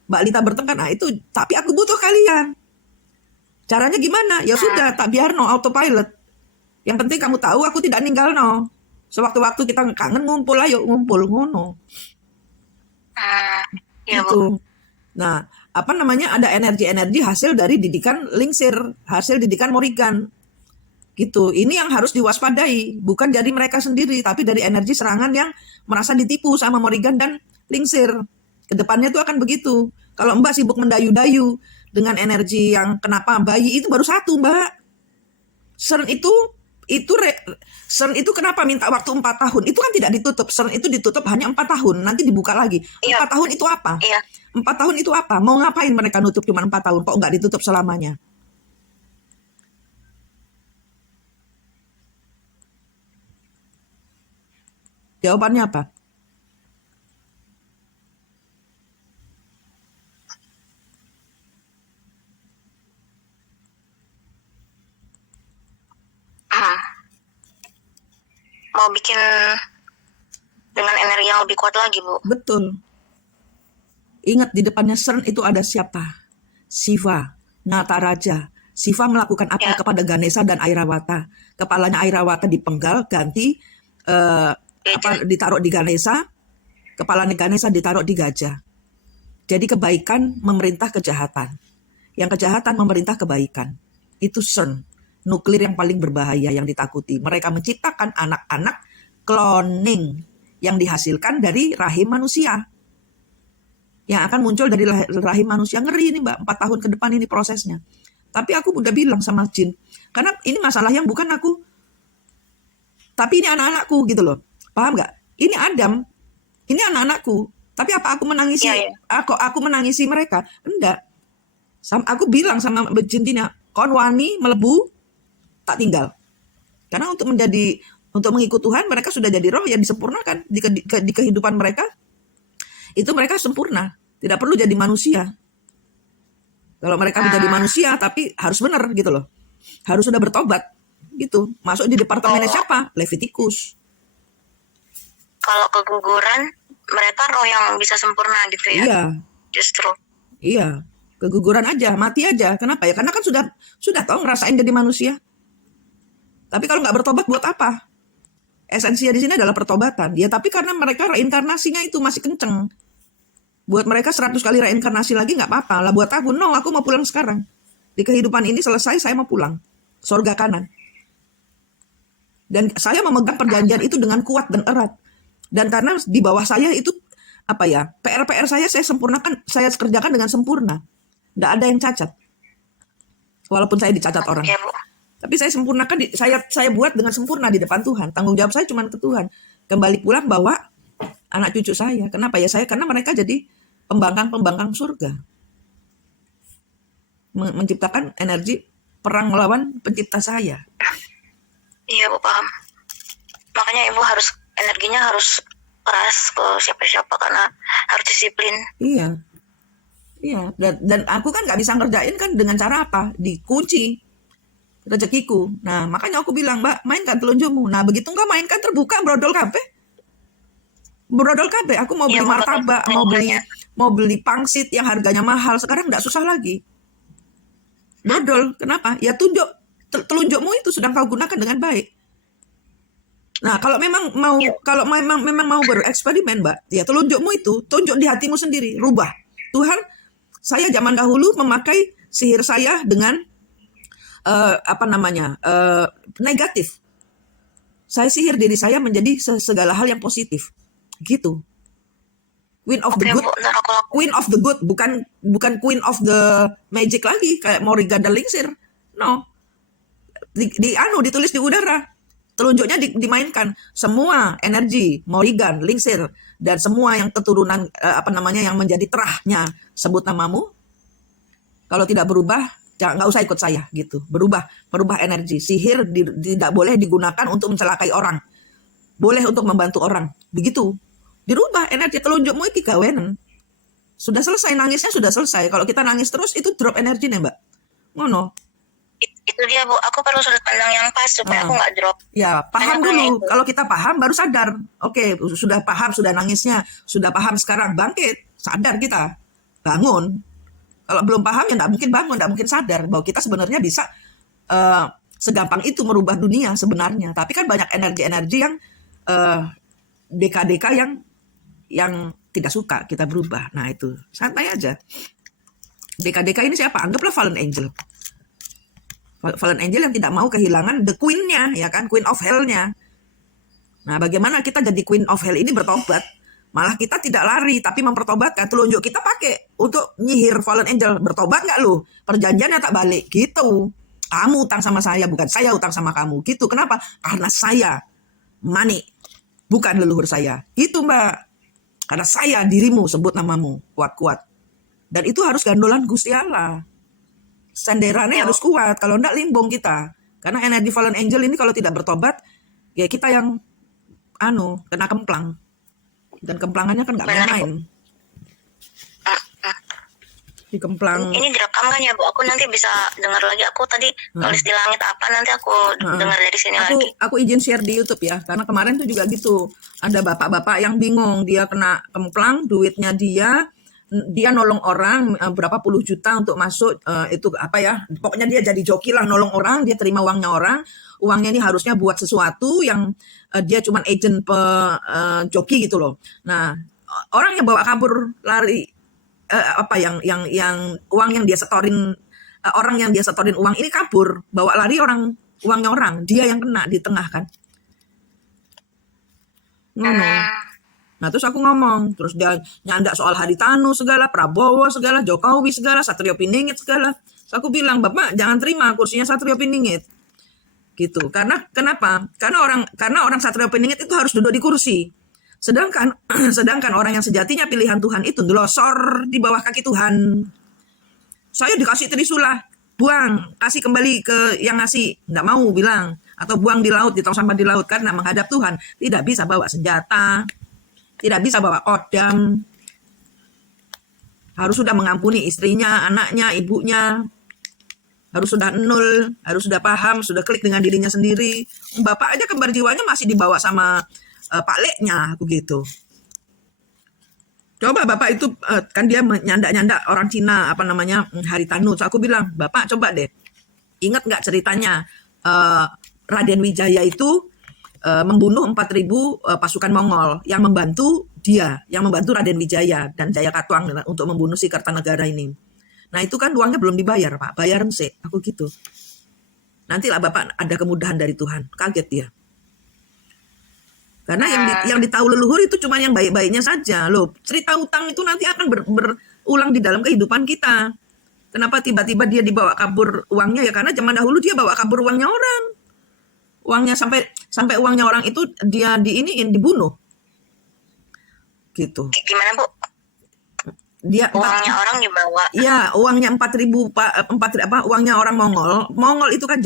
Mbak Lita bertengkar. Nah itu, tapi aku butuh kalian. Caranya gimana? Ya sudah, tak biar no autopilot. Yang penting kamu tahu aku tidak ninggal no. Sewaktu-waktu kita kangen ngumpul, ayo ngumpul ngono. Iya, Gitu. Nah, apa namanya, ada energi-energi hasil dari didikan Lingsir, hasil didikan Morrigan. Gitu. Ini yang harus diwaspadai, bukan dari mereka sendiri, tapi dari energi serangan yang merasa ditipu sama Morrigan dan Lingsir. Kedepannya tuh akan begitu. Kalau Mbak sibuk mendayu-dayu dengan energi yang kenapa bayi itu baru satu, Mbak. CERN itu kenapa minta waktu 4 tahun? Itu kan tidak ditutup. CERN itu ditutup hanya 4 tahun. Nanti dibuka lagi. 4 tahun itu apa? Iya. 4 tahun itu apa? Mau ngapain mereka nutup cuma 4 tahun? Kok nggak ditutup selamanya? Jawabannya apa? Mau bikin dengan energi yang lebih kuat lagi, Bu. Betul. Ingat di depannya CERN itu ada siapa? Siva, Nataraja. Siva melakukan apa kepada Ganesha dan Airawata? Kepalanya Airawata dipenggal, ganti ditaruh di Ganesha, kepalanya Ganesha ditaruh di gajah. Jadi kebaikan memerintah kejahatan. Yang kejahatan memerintah kebaikan. Itu CERN. Nuklir yang paling berbahaya yang ditakuti. Mereka menciptakan anak-anak cloning yang dihasilkan dari rahim manusia. Yang akan muncul dari rahim manusia. Ngeri ini Mbak, 4 tahun ke depan ini prosesnya. Tapi aku udah bilang sama Jin, karena ini masalah yang bukan aku, tapi ini anak-anakku gitu loh. Paham nggak? Ini Adam, ini anak-anakku. Tapi apa aku menangisi? Aku menangisi mereka? Enggak. Aku bilang sama Jin Tina, kon wani melebu tak tinggal. Karena untuk mengikut Tuhan, mereka sudah jadi roh yang disempurnakan di kehidupan mereka. Itu mereka sempurna, tidak perlu jadi manusia. Kalau mereka menjadi manusia, tapi harus benar gitu loh. Harus sudah bertobat gitu. Masuk di departemennya siapa? Leviticus. Kalau keguguran, mereka roh yang bisa sempurna gitu ya? Iya. Justru. Iya. Keguguran aja, mati aja. Kenapa ya? Karena kan sudah tahu ngerasain jadi manusia. Tapi kalau nggak bertobat buat apa? Esensinya di sini adalah pertobatan. Ya tapi karena mereka reinkarnasinya itu masih kenceng. Buat mereka 100 kali reinkarnasi lagi nggak apa-apa. Lah buat aku, no, aku mau pulang sekarang. Di kehidupan ini selesai, saya mau pulang. Surga kanan. Dan saya memegang perjanjian itu dengan kuat dan erat. Dan karena di bawah saya itu, apa ya, PR-PR saya sempurnakan, saya kerjakan dengan sempurna. Nggak ada yang cacat. Walaupun saya dicacat orang. Ya, Bu. Tapi saya sempurnakan, saya buat dengan sempurna di depan Tuhan. Tanggung jawab saya cuma ke Tuhan. Kembali pulang bawa anak cucu saya. Kenapa ya saya? Karena mereka jadi pembangkang surga. Menciptakan energi perang melawan pencipta saya. Iya, Bu, paham. Makanya Ibu energinya harus keras ke siapa-siapa karena harus disiplin. Iya. Iya. Dan aku kan nggak bisa ngerjain kan dengan cara apa? Dikunci rezekiku. Nah, makanya aku bilang, Mbak, mainkan telunjukmu. Nah, begitu enggak mainkan terbuka brodol kabeh. Brodol kabeh. Aku mau beli martabak, mau beli pangsit yang harganya mahal. Sekarang enggak susah lagi. Brodol. Kenapa? Ya telunjukmu itu sudah kau gunakan dengan baik. Nah, kalau memang mau bereksperimen, Mbak, ya telunjukmu itu, tunjuk di hatimu sendiri, rubah. Tuhan, saya zaman dahulu memakai sihir saya dengan negatif. Saya sihir diri saya menjadi segala hal yang positif. Gitu. Queen of the Oke good, Bu, ntar aku lakuin. Queen of the good, bukan Queen of the magic lagi kayak Morrigan dan Lingsir. No. Ditulis di udara. Telunjuknya dimainkan semua energi Morrigan, Lingsir dan semua yang keturunan yang menjadi terahnya sebut namamu. Kalau tidak berubah, nggak usah ikut saya gitu. Berubah energi. Sihir tidak boleh digunakan untuk mencelakai orang. Boleh untuk membantu orang. Begitu. Dirubah energi telunjukmu iki gawenan. Sudah selesai nangisnya, sudah selesai. Kalau kita nangis terus itu drop energinya, Mbak. Ngono. Itu dia Bu, aku perlu sudut pandang yang pas supaya aku nggak drop. Ya, paham dulu. Kalau kita paham baru sadar. Oke, sudah paham, sudah nangisnya, sudah paham sekarang bangkit, sadar kita, bangun. Kalau belum paham ya nggak mungkin bangun, nggak mungkin sadar bahwa kita sebenarnya bisa segampang itu merubah dunia sebenarnya. Tapi kan banyak energi-energi yang deka-deka yang tidak suka kita berubah. Nah itu santai aja. Deka-deka ini siapa? Anggaplah fallen angel. Fallen angel yang tidak mau kehilangan the queen-nya, ya kan, queen of hell-nya. Nah, bagaimana kita jadi queen of hell ini bertobat? Malah kita tidak lari, tapi mempertobatkan. Telunjuk kita pakai untuk nyihir fallen angel. Bertobat nggak lu? Perjanjiannya tak balik. Gitu. Kamu utang sama saya, bukan saya utang sama kamu. Gitu. Kenapa? Karena saya money, bukan leluhur saya. Gitu, Mbak. Karena saya dirimu, sebut namamu. Kuat-kuat. Dan itu harus gandolan Gusti Allah. Senderannya harus kuat, kalau enggak limbung kita. Karena energi fallen angel ini kalau tidak bertobat, ya kita yang kena kemplang. Dan kemplangannya kan enggak main-main. Di kemplang. Ini direkam kan ya Bu? Aku nanti bisa dengar lagi. Aku tadi tulis di langit apa, nanti aku dengar dari sini lagi. Aku izin share di YouTube ya, karena kemarin tuh juga gitu. Ada bapak-bapak yang bingung, dia kena kemplang, duitnya dia nolong orang berapa puluh juta untuk masuk pokoknya dia jadi joki lah, nolong orang, dia terima uangnya ini harusnya buat sesuatu yang dia cuman agent joki gitu loh. Nah, orang yang bawa kabur lari yang uang yang dia setorin, orang yang dia setorin uang ini kabur, bawa lari uangnya orang, dia yang kena di tengah kan. Nah, terus aku ngomong, terus dia nyandak soal Haritanu segala, Prabowo segala, Jokowi segala, Satrio Piningit segala. Terus aku bilang, Bapak jangan terima kursinya Satrio Piningit. Gitu. Karena kenapa? Karena orang Satrio Piningit itu harus duduk di kursi. Sedangkan orang yang sejatinya pilihan Tuhan itu ndelosor di bawah kaki Tuhan. Saya dikasih trisula, buang, kasih kembali ke yang ngasih, nggak mau bilang, atau buang di laut, ditong sampah di laut, karena menghadap Tuhan tidak bisa bawa senjata. Tidak bisa bawa kodam, harus sudah mengampuni istrinya, anaknya, ibunya, harus sudah nol, harus sudah paham, sudah klik dengan dirinya sendiri. Bapak aja kembar jiwanya masih dibawa sama Pak Leknya, begitu. Coba Bapak itu kan dia nyandak-nyandak orang Cina, Haritanu. So, aku bilang, Bapak coba deh, ingat nggak ceritanya Raden Wijaya itu membunuh 4.000 pasukan Mongol yang membantu Raden Wijaya dan Jaya Katuang untuk membunuh si Kertanegara ini. Nah itu kan uangnya belum dibayar Pak, bayar mse, aku gitu. Nantilah Bapak ada kemudahan dari Tuhan, kaget dia. Karena yang ditahu leluhur itu cuma yang baik-baiknya saja loh. Cerita utang itu nanti akan berulang di dalam kehidupan kita. Kenapa tiba-tiba dia dibawa kabur uangnya? Ya karena zaman dahulu dia bawa kabur uangnya orang. Uangnya sampai uangnya orang itu dia dibunuh. Gitu. Gimana Bu? Uangnya orang dibawa. Iya, uangnya 4.000 uangnya orang Mongol. Mongol itu kan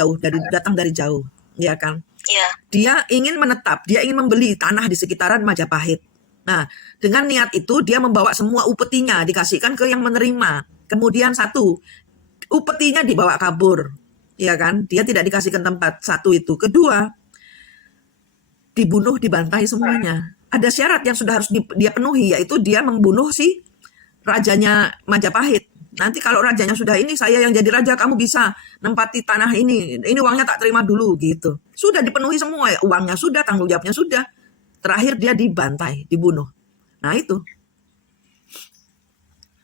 datang dari jauh, ya kan? Iya. Dia ingin menetap, dia ingin membeli tanah di sekitaran Majapahit. Nah, dengan niat itu dia membawa semua upetinya dikasihkan ke yang menerima. Kemudian upetinya dibawa kabur. Ya kan, dia tidak dikasihkan tempat. Satu itu. Kedua, dibunuh, dibantai semuanya. Ada syarat yang sudah harus dia penuhi, yaitu dia membunuh si rajanya Majapahit. Nanti kalau rajanya sudah ini, saya yang jadi raja, kamu bisa nempati tanah ini uangnya tak terima dulu gitu. Sudah dipenuhi semua ya, uangnya sudah, tanggung jawabnya sudah. Terakhir dia dibantai, dibunuh. Nah itu.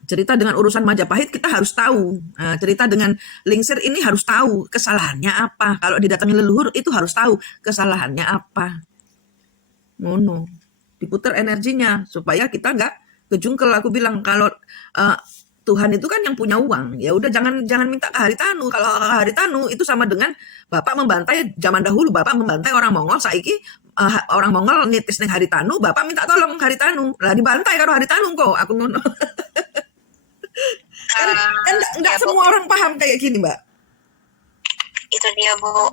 Cerita dengan urusan Majapahit kita harus tahu. Nah, cerita dengan Lingsir ini harus tahu kesalahannya apa. Kalau didatangi leluhur itu harus tahu kesalahannya apa. Ngono. Diputar energinya supaya kita nggak kejungkel. Aku bilang kalau Tuhan itu kan yang punya uang. Ya udah jangan minta ke Haritanu. Kalau ke Haritanu itu sama dengan Bapak membantai zaman dahulu. Bapak membantai orang Mongol. Saiki orang Mongol nitis ning Haritanu. Bapak minta tolong Haritanu. Lah dibantai karo Haritanu kok. Aku ngono. Kan enggak Ya, Bu. semua orang paham kayak gini, Mbak. Itu dia, Bu.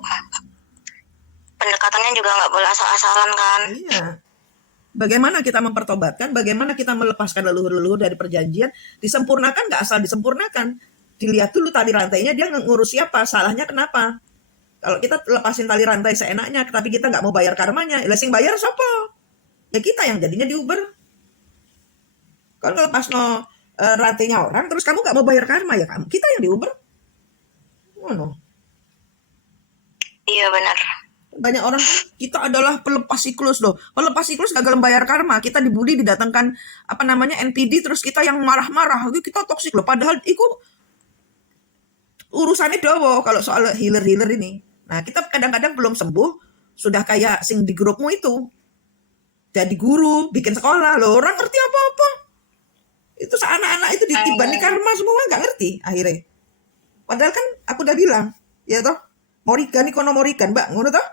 Pendekatannya juga nggak boleh asal-asalan kan. Iya. Bagaimana kita mempertobatkan, bagaimana kita melepaskan leluhur-leluhur dari perjanjian, disempurnakan nggak asal disempurnakan. Dilihat dulu tali rantainya, dia ngurus siapa, salahnya kenapa. Kalau kita lepasin tali rantai seenaknya, tapi kita nggak mau bayar karmanya, sing bayar sopo? Ya kita yang jadinya diuber. Kalau lepas rantainya orang, terus kamu nggak mau bayar karma, ya kamu kita yang diuber. Oh, no. Iya benar. Banyak orang, kita adalah pelepas siklus loh. Pelepas siklus gagal membayar karma. Kita dibully, didatangkan NPD, terus kita yang marah-marah. Kita toksik loh. Padahal itu urusannya dowo kalau soal healer-healer ini. Nah, kita kadang-kadang belum sembuh, sudah kayak sing di grupmu itu. Jadi guru, bikin sekolah loh. Orang ngerti apa-apa. Itu anak-anak itu ditibani karma semua nggak ngerti akhirnya. Padahal kan aku udah bilang, ya toh, Morrigan ikono Morrigan, Mbak, ngono toh?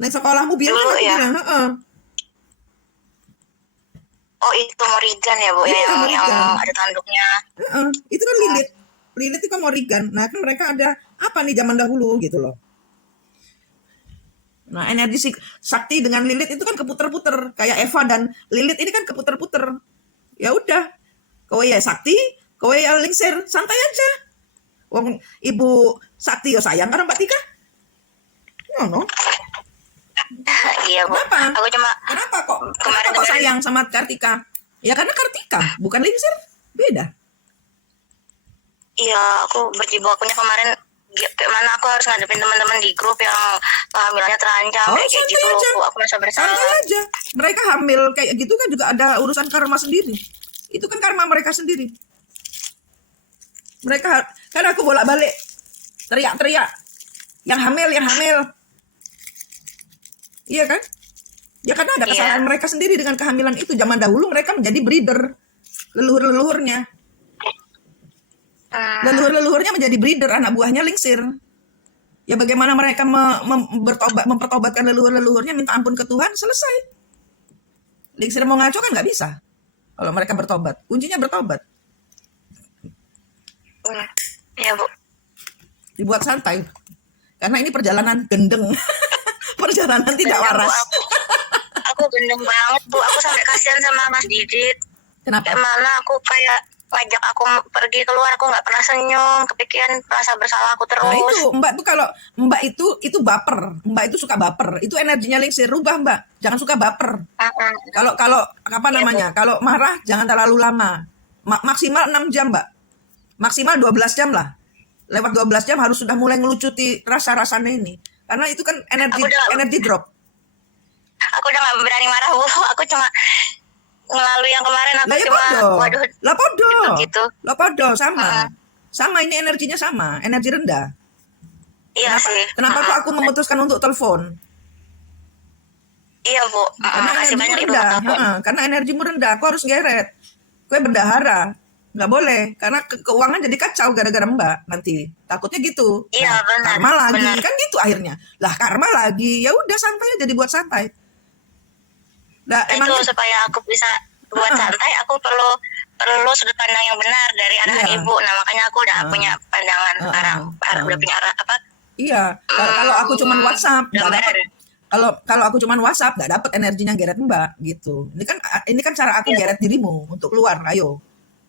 Nah, sekolahmu biar Dulu ya. bilang, Oh itu Morrigan ya, Bu, Iya, yang Morrigan. ada tanduknya. Itu kan Lilith. Lilith itu kan Morrigan. Nah, kan mereka ada apa nih zaman dahulu gitu loh. Nah, energi sakti dengan Lilith itu kan keputer-puter. Kayak Eva dan Lilith ini kan keputer-puter. Ya udah, kowe ya sakti, kowe ya Lingsir, santai aja. Wong Ibu Sakti yo sayang karo Mbak Tika. No. Iya, Bu. Kenapa? Aku cuma Kenapa kok kemarin sayang sama Kartika? Ya karena Kartika, bukan Lingsir. Beda. iya, aku berjibakunya kemarin kayak mana aku harus ngadepin teman-teman di grup yang kehamilannya terancam kayak santai gitu loh, aja. Bu. Aku merasa bersalah. Santai aja. Mereka hamil kayak gitu kan juga ada urusan karma sendiri. Itu kan karma mereka sendiri. Mereka kan aku bolak-balik teriak-teriak. Yang hamil. Iya kan? Ya karena ada kesalahan mereka sendiri dengan kehamilan itu. Zaman dahulu mereka menjadi breeder. Leluhur-leluhurnya. Leluhur-leluhurnya menjadi breeder, anak buahnya Lingsir. Ya bagaimana mereka mempertobatkan leluhur-leluhurnya, minta ampun ke Tuhan, selesai. Lingsir mau ngaco kan nggak bisa. Kalau mereka bertobat, kuncinya bertobat. Iya, Bu. Dibuat santai. Karena ini perjalanan gendeng. Perjalanan tidak Gendeng, Bu, waras. aku gendeng banget, Bu. Aku sampai kasihan sama Mas Didit. Kenapa? Kayak mana aku kayak ngajak aku pergi keluar, aku nggak pernah senyum, kepikiran rasa bersalah aku terus. Nah itu Mbak tuh, kalau Mbak itu baper, Mbak itu suka baper, itu energinya Lingsir. Rubah Mbak, jangan suka baper. Kalau apa namanya, kalau marah jangan terlalu lama, maksimal 6 jam Mbak, maksimal 12 jam lah. Lewat 12 jam harus sudah mulai ngelucuti rasa-rasanya ini, karena itu kan energi drop. Aku udah gak berani marah, Bu. Aku cuma melalui yang kemarin aku Lah ya cuma podo. waduh Lah podo. gitu. Lah podo sama. Sama, ini energinya sama, energi rendah. Iya sih. Kenapa kok aku memutuskan untuk telepon? Iya, Bu. Karena Makasih energimu banyak Ibu rendah. telepon. Karena energimu rendah, aku harus geret. Kue bendahara. Nggak boleh, karena keuangan jadi kacau gara-gara Mbak nanti. Takutnya gitu. Iya, benar. Karma lagi, Benar. kan gitu akhirnya. Lah karma lagi, ya udah santai aja, dibuat santai. Nah, Itu emangnya supaya aku bisa buat santai, aku perlu sudut pandang yang benar dari arah Iya. Ibu. Nah, makanya aku udah punya pandangan udah punya arah apa? iya, kalau aku cuman WhatsApp nggak Gambaran. dapat. Kalau aku cuman WhatsApp nggak dapat energinya geret Mbak gitu. Ini kan cara aku geret dirimu untuk keluar. Ayo,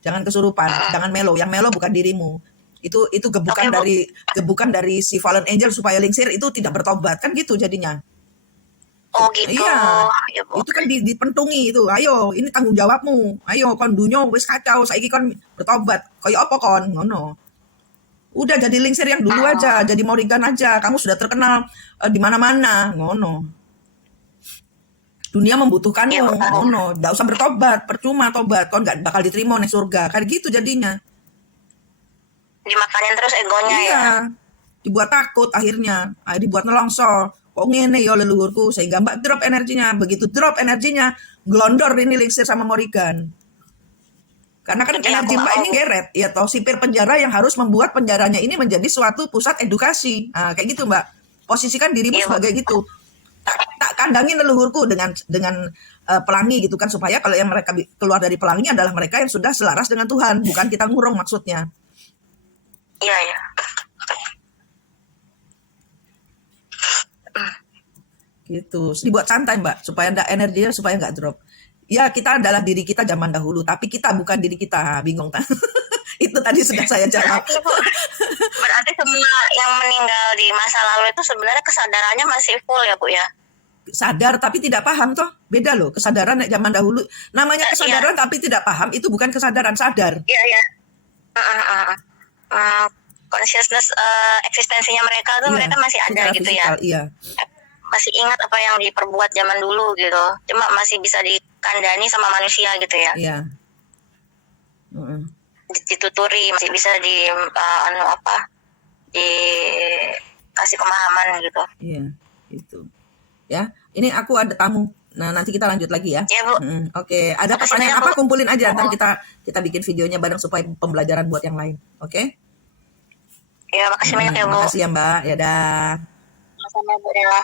jangan kesurupan, jangan melo. Yang melo bukan dirimu. Itu gebukan Oke, Bu. dari si fallen angel supaya Lingsir itu tidak bertobat kan gitu jadinya. Oh gitu. Iya, Ya Bu. itu kan dipentungi itu. Ayo, ini tanggung jawabmu. Ayo kon dunyo wis kacau, saiki kon bertobat. Kaya apa kon? Ngono. Udah jadi Lingsir yang dulu aja, jadi Morrigan aja. Kamu sudah terkenal di mana-mana, ngono. Dunia Iya, membutuhkanmu, Bu. ngono. Nggak usah bertobat, percuma tobat. Kon nggak bakal diterima nih surga. Kayak gitu jadinya. Dimakanin terus egonya ya. Iya, dibuat takut akhirnya. Dibuat nelongso. Kok ngene ya leluhurku, sehingga Mbak drop energinya. Begitu drop energinya, glondor ini Lingsir sama Morrigan. Karena kan Jadi energi aku Mbak nggak ini mau. geret, ya toh sipir penjara yang harus membuat penjaranya ini menjadi suatu pusat edukasi. Nah, kayak gitu Mbak. Posisikan dirimu Iya Bu. sebagai gitu. Tak kandangin leluhurku dengan pelangi gitu kan, supaya kalau yang mereka keluar dari pelangi adalah mereka yang sudah selaras dengan Tuhan, bukan kita ngurung maksudnya. Iya ya. Gitu. Dibuat santai Mbak, supaya energinya supaya nggak drop. Ya kita adalah diri kita zaman dahulu, tapi kita bukan diri kita. Bingung tak? Itu tadi sudah saya jawab. Berarti Bu, berarti semua yang meninggal di masa lalu itu sebenarnya kesadarannya masih full ya Bu ya. Sadar tapi tidak paham toh, beda loh. Kesadaran zaman dahulu namanya Iya. kesadaran tapi tidak paham, itu bukan kesadaran. Sadar. Iya ya. Consciousness eksistensinya mereka tuh Iya, mereka masih ada secara gitu fisikal, ya. iya. Masih ingat apa yang diperbuat zaman dulu gitu. Cuma masih bisa dikandani sama manusia gitu ya. Iya. Mm-mm. Dituturi, masih bisa di dikasih pemahaman gitu. Iya, itu. Ya, ini aku ada tamu. Nah, nanti kita lanjut lagi ya. Ya Bu. Oke, ada Makasih pertanyaan banyak, apa? Bu. Kumpulin aja, ntar kita bikin videonya bareng supaya pembelajaran buat yang lain. Oke? Ya makasih banyak ya Bu. Makasih ya Mbak. Ya dah. Sama Bu Dela.